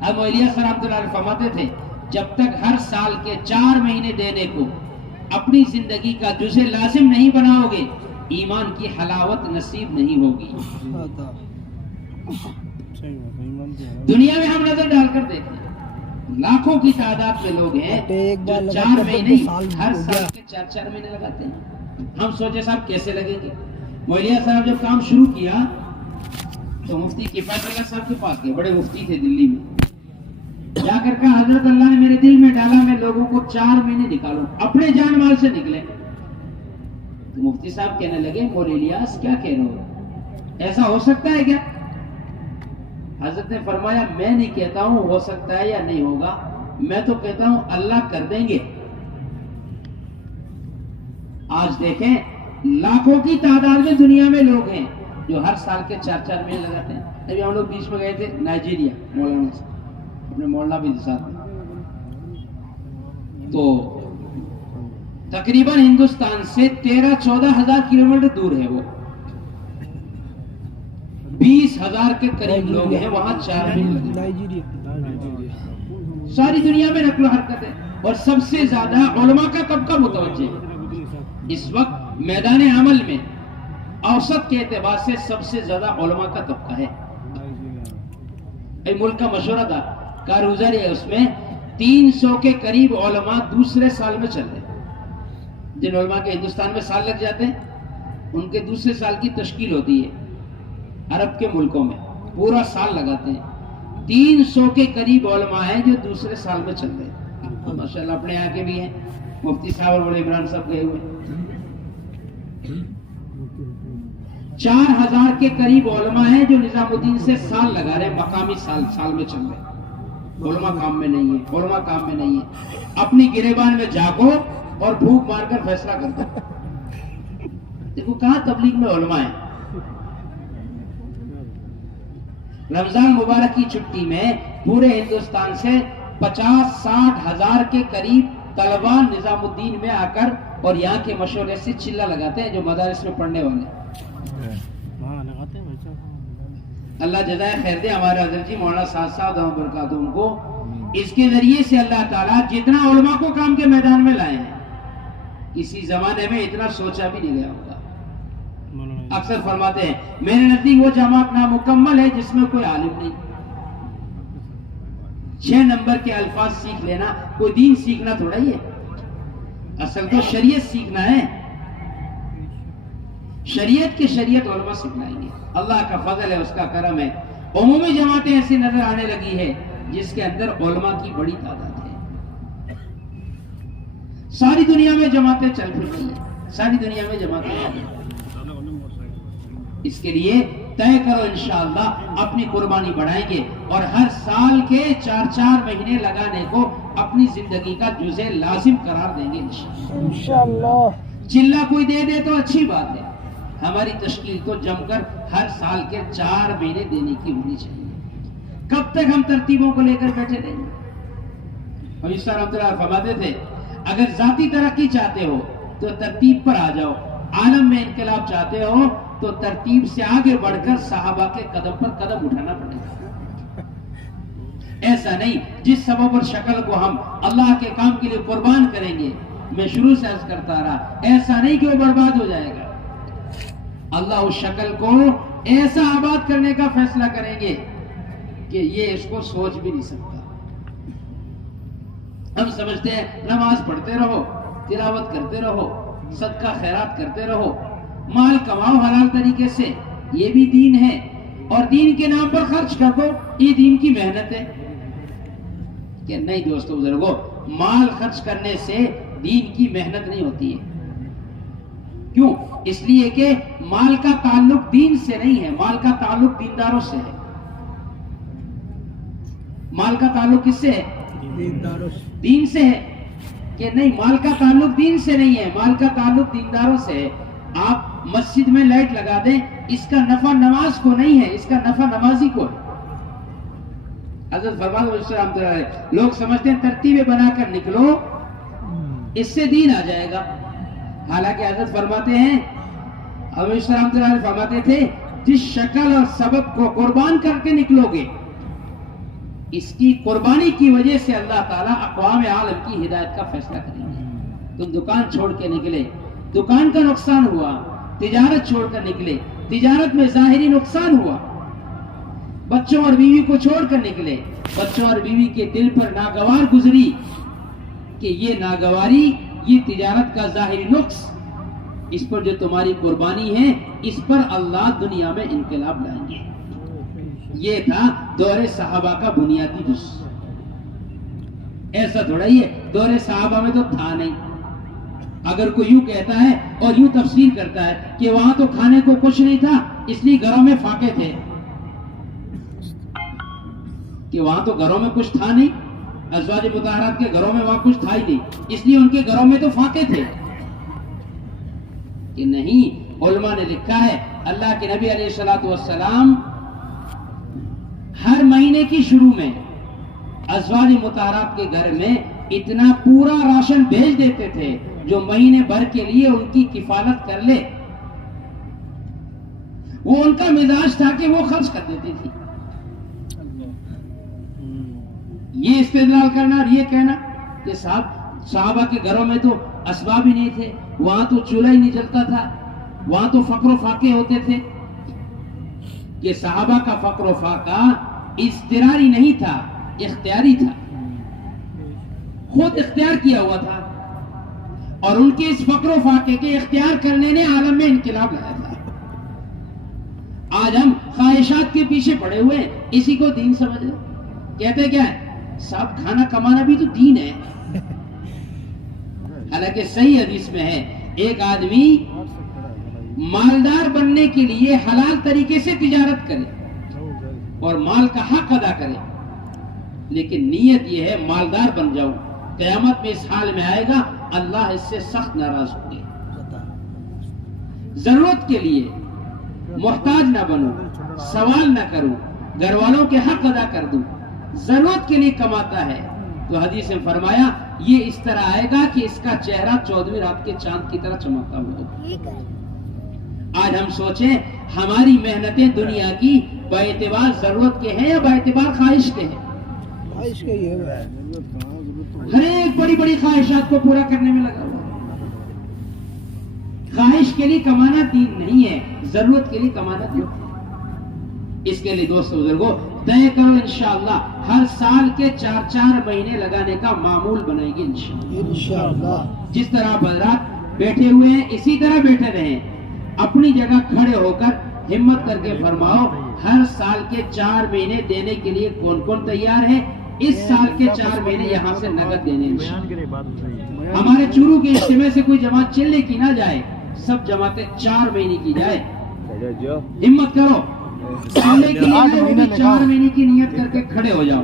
ہم الیاس صاحب رحمۃ اللہ علیہ فرماتے تھے جب تک ہر سال کے 4 مہینے دینے کو اپنی زندگی کا جزء لازم نہیں بناؤ گے, ایمان کی حلاوت نصیب نہیں ہوگی. دنیا میں ہم نظر ڈال کر دیکھیں, لاکھوں کی تعداد میں لوگ ہیں جو 4 مہینے ہر سال کے 4 مہینے لگاتے ہیں. ہم سوچے صاحب کیسے لگیں گے. مولیہ صاحب جب کام شروع کیا تو مفتی کفایت اللہ صاحب کے پاس گئے, بڑے مفتی تھے دلی میں. جا کر کہا حضرت اللہ نے میرے دل میں ڈالا میں لوگوں کو 4 مہینے نکالوں, اپنے جان مال سے نکلے. تو مفتی صاحب کہنے لگے مولوی الیاس کیا کہہ رہے ہو, ایسا ہو سکتا ہے کیا؟ حضرت نے فرمایا میں نہیں کہتا ہوں ہو سکتا ہے یا نہیں ہوگا, میں تو کہتا ہوں اللہ کر دیں گے. آج دیکھیں لاکھوں کی تعداد میں دنیا میں لوگ ہیں جو ہر سال کے 4 مہینے لگاتے ہیں. ابھی ہم لوگ بیچ میں گئے تھے نائجیریا, مولانا سے, اپنے مولانا بھی ساتھ میں, تو تقریباً ہندوستان سے 13-14 ہزار کلومیٹر دور ہے وہ. 20,000 کے قریب لوگ ہیں وہاں. 4 مہینے ساری دنیا میں نقل و حرکت ہے. اور سب سے زیادہ علماء کا طبقہ متوجہ ہے اس وقت میدان عمل میں. اوسط کے اعتبار سے سب سے زیادہ علماء کا طبقہ ہے. ملک کا مشورہ تھا کاروزاری ہے, اس میں 300 کے قریب علماء دوسرے سال میں چل رہے ہیں. جن علماء کے ہندوستان میں سال لگ جاتے ہیں ان کے دوسرے سال کی تشکیل ہوتی ہے عرب کے ملکوں میں، پورا سال لگاتے ہیں. 300 کے قریب علماء ہیں جو دوسرے سال میں چل رہے ہیں. ماشاءاللہ اپنے یہاں کے بھی ہیں، مفتی صاحب اور بڑے عمران صاحب گئے ہوئے. 4000 کے قریب علماء ہیں جو نظام الدین سے سال لگا رہے ہیں، مقامی سال میں چل رہے ہیں. علماء کام میں نہیں ہے، علماء کام میں نہیں ہے. اپنی گریبان میں جاگو اور بھوک مار کر فیصلہ کر دو. دیکھو کہاں تبلیغ میں علماء ہیں. رمضان مبارک کی چھٹی میں پورے ہندوستان سے 50-60 ہزار کے قریب طلباء نظام الدین میں آ کر اور یہاں کے مشورے سے چلہ لگاتے ہیں جو مدارس میں پڑھنے والے. اللہ جزائے خیر دے ہمارے حضرت جی مولانا سعد صاحب برکاتہ ان کو. اس کے ذریعے سے اللہ تعالیٰ جتنا علماء کو کام کے میدان میں لائے ہیں کسی زمانے میں اتنا سوچا بھی نہیں گیا ہوگا. اکثر فرماتے ہیں میرے نزدیک وہ جماعت نامکمل ہے جس میں کوئی عالم نہیں. 6 نمبر کے الفاظ سیکھ لینا کوئی دین سیکھنا تھوڑا ہی ہے. اصل تو شریعت سیکھنا ہے. شریعت کے شریعت علماء سکھلائیں گے. اللہ کا فضل ہے، اس کا کرم ہے. عمومی جماعتیں ایسی نظر آنے لگی ہے جس کے اندر علماء کی بڑی تعداد ہے. ساری دنیا میں جماعتیں چل پھر رہی ہیں، ساری دنیا میں جماعتیں چل رہی ہیں. اس کے لیے طے کرو انشاءاللہ اپنی قربانی بڑھائیں گے اور ہر سال کے 4 مہینے لگانے کو اپنی زندگی کا جزء لازم قرار دیں گے انشاءاللہ. چلہ کوئی دے دے تو اچھی بات ہے، ہماری تشکیل تو جم کر ہر سال کے 4 مہینے دینے کی ہونی چاہیے. کب تک ہم ترتیبوں کو لے کر بیٹھے رہیں گے؟ ہم اس طرح فرماتے تھے اگر ذاتی ترقی چاہتے ہو تو ترتیب پر آ جاؤ، عالم میں انقلاب چاہتے ہو تو ترتیب سے آگے بڑھ کر صحابہ کے قدم پر قدم اٹھانا پڑے گا. ایسا نہیں جس سبب اور شکل کو ہم اللہ کے کام کے لیے قربان کریں گے. میں شروع سے عرض کرتا رہا ایسا نہیں کہ وہ برباد ہو جائے گا. اللہ اس شکل کو ایسا آباد کرنے کا فیصلہ کریں گے کہ یہ اس کو سوچ بھی نہیں سکتا. ہم سمجھتے ہیں نماز پڑھتے رہو، تلاوت کرتے رہو، صدقہ خیرات کرتے رہو، مال کماؤ حلال طریقے سے، یہ بھی دین ہے، اور دین کے نام پر خرچ کر دو، یہ دین کی محنت ہے. کہ نہیں دوستو بزرگو، مال خرچ کرنے سے دین کی محنت نہیں ہوتی ہے. کیوں؟ اس لیے کہ مال کا تعلق دین سے نہیں ہے، مال کا تعلق دینداروں سے ہے. مال کا تعلق کس سے ہے؟ دین سے ہے. کہ نہیں مال کا تعلق دین سے نہیں ہے، مال کا تعلق دینداروں سے ہے. آپ مسجد میں لائٹ لگا دیں، اس کا نفع نماز کو نہیں ہے، اس کا نفع نمازی کو ہے. حضرت فرماتے لوگ سمجھتے ہیں ترتیبیں بنا کر نکلو اس سے دین آ جائے گا. حالانکہ حضرت فرماتے ہیں فرماتے تھے جس شکل اور سبب کو قربان کر کے نکلو گے اس کی قربانی کی وجہ سے اللہ تعالیٰ اقوام عالم کی ہدایت کا فیصلہ کریں گے. تم دکان چھوڑ کے نکلے، دکان کا نقصان ہوا. تجارت چھوڑ کر نکلے، تجارت میں ظاہری نقصان ہوا. بچوں اور بیوی کو چھوڑ کر نکلے، بچوں اور بیوی کے دل پر ناگوار گزری کہ یہ ناگواری، یہ تجارت کا ظاہری نقص، اس پر جو تمہاری قربانی ہے اس پر اللہ دنیا میں انقلاب لائیں گے. یہ تھا دور صحابہ کا بنیادی جز. ایسا تھوڑا ہی ہے دور صحابہ میں تو تھا نہیں. اگر کوئی یوں کہتا ہے اور یوں تفسیر کرتا ہے کہ وہاں تو کھانے کو کچھ نہیں تھا اس لیے گھروں میں فاقے تھے، کہ وہاں تو گھروں میں کچھ تھا نہیں، ازواج مطہرات کے گھروں میں وہاں کچھ تھا ہی نہیں اس لیے ان کے گھروں میں تو فاقے تھے. کہ نہیں، علماء نے لکھا ہے اللہ کے نبی علیہ الصلوۃ والسلام ہر مہینے کی شروع میں ازواج مطہرات کے گھر میں اتنا پورا راشن بھیج دیتے تھے جو مہینے بھر کے لیے ان کی کفالت کر لے. وہ ان کا مزاج تھا کہ وہ خرچ کر دیتی تھی. یہ استدلال کرنا اور یہ کہنا کہ صحابہ کے گھروں میں تو اسباب ہی نہیں تھے، وہاں تو چولہا ہی نہیں جلتا تھا، وہاں تو فقر و فاقے ہوتے تھے. کہ صحابہ کا فقر و فاقہ اضطراری نہیں تھا، اختیاری تھا، خود اختیار کیا ہوا تھا. اور ان کے اس فقر و فاقے کے اختیار کرنے نے عالم میں انقلاب لایا تھا. آج ہم خواہشات کے پیچھے پڑے ہوئے ہیں, اسی کو دین سمجھ رہے. کہتے کیا ہے صاحب, کھانا کمانا بھی تو دین ہے. حالانکہ صحیح حدیث میں ہے ایک آدمی مالدار بننے کے لیے حلال طریقے سے تجارت کرے اور مال کا حق ادا کرے, لیکن نیت یہ ہے مالدار بن جاؤں, قیامت میں اس حال میں آئے گا اللہ اس سے سخت ناراض ہوں گے. ضرورت کے لیے محتاج نہ بنوں, سوال نہ کروں, گھر والوں کے حق ادا کر دوں, ضرورت کے لیے کماتا ہے تو حدیث میں فرمایا یہ اس طرح آئے گا کہ اس کا چہرہ 14ویں رات کے چاند کی طرح چمکتا ہوا. آج ہم سوچیں ہماری محنتیں دنیا کی با اعتبار ضرورت کے ہیں یا با اعتبار خواہش کے ہیں؟ خواہش کا یہ ہے. ہر ایک بڑی بڑی خواہشات کو پورا کرنے میں لگا ہوا. خواہش کے لیے کمانا دین نہیں ہے, ضرورت کے لیے کمانا دین ہے. اس کے لیے دوستو بزرگوں طے کرو انشاءاللہ ہر سال کے 4 مہینے لگانے کا معمول بنائیں گے انشاءاللہ. جس طرح آپ حضرات بیٹھے ہوئے ہیں اسی طرح بیٹھے رہیں, اپنی جگہ کھڑے ہو کر ہمت کر کے فرماؤ ہر سال کے 4 مہینے دینے کے لیے کون کون تیار ہے؟ اس سال کے 4 مہینے یہاں سے نقد دینے. ہمارے چورو کے اجتماع سے کوئی جماعت چلنے کی نہ جائے, سب جماعتیں 4 مہینے کی جائے. ہمت کرو, چلنے کے لیے وہ بھی 4 مہینے کی نیت کر کے کھڑے ہو جاؤ.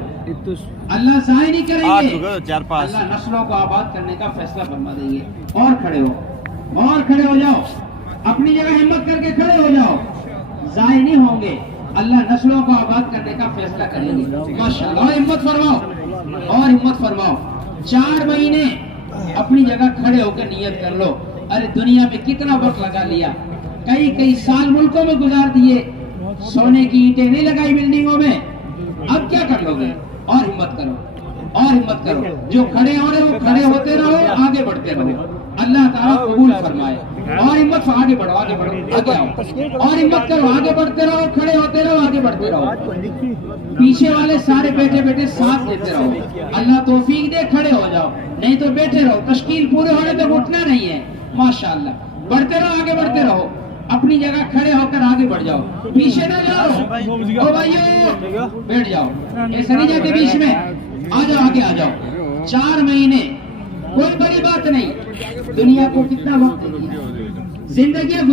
اللہ ضائع نہیں کریں گے, اللہ نسلوں کو آباد کرنے کا فیصلہ فرما دیں گے. اور کھڑے ہو, اور کھڑے ہو جاؤ, اپنی جگہ ہمت کر کے کھڑے ہو جاؤ. ضائع نہیں ہوں گے, اللہ نسلوں کو آباد کرنے کا فیصلہ کریں گے ماشاءاللہ. اور ہمت فرماؤ, اور ہمت فرماؤ. 4 مہینے اپنی جگہ کھڑے ہو کے نیت کر لو. ارے دنیا میں کتنا وقت لگا لیا, کئی سال ملکوں میں گزار دیے, سونے کی اینٹیں نہیں لگائی بلڈنگوں میں, اب کیا کر لو گے؟ اور ہمت کرو, اور ہمت کرو. جو کھڑے ہو رہے وہ کھڑے ہوتے رہو, آگے بڑھتے رہو, اللہ تعالیٰ قبول فرمائے. اور ہمت آگے بڑھو, آگے بڑھو, آگے آؤ, اور ہمت کرو, آگے بڑھتے رہو, کھڑے ہوتے رہو, آگے بڑھتے رہو. پیچھے والے سارے بیٹھے بیٹھے ساتھ دیتے رہو. اللہ توفیق دے, کھڑے ہو جاؤ, نہیں تو بیٹھے رہو. تشکیل پورے ہونے تک اٹھنا نہیں ہے ماشاءاللہ. بڑھتے رہو, آگے بڑھتے رہو, اپنی جگہ کھڑے ہو کر آگے بڑھ جاؤ, پیچھے نہ جاؤ. او بھائیو بیٹھ جاؤ, ایسا نہیں جاتے بیچ میں, آ جاؤ, آگے آ جاؤ. 4 مہینے کوئی بڑی بات نہیں, دنیا کو کتنا وقت دیا, زندگی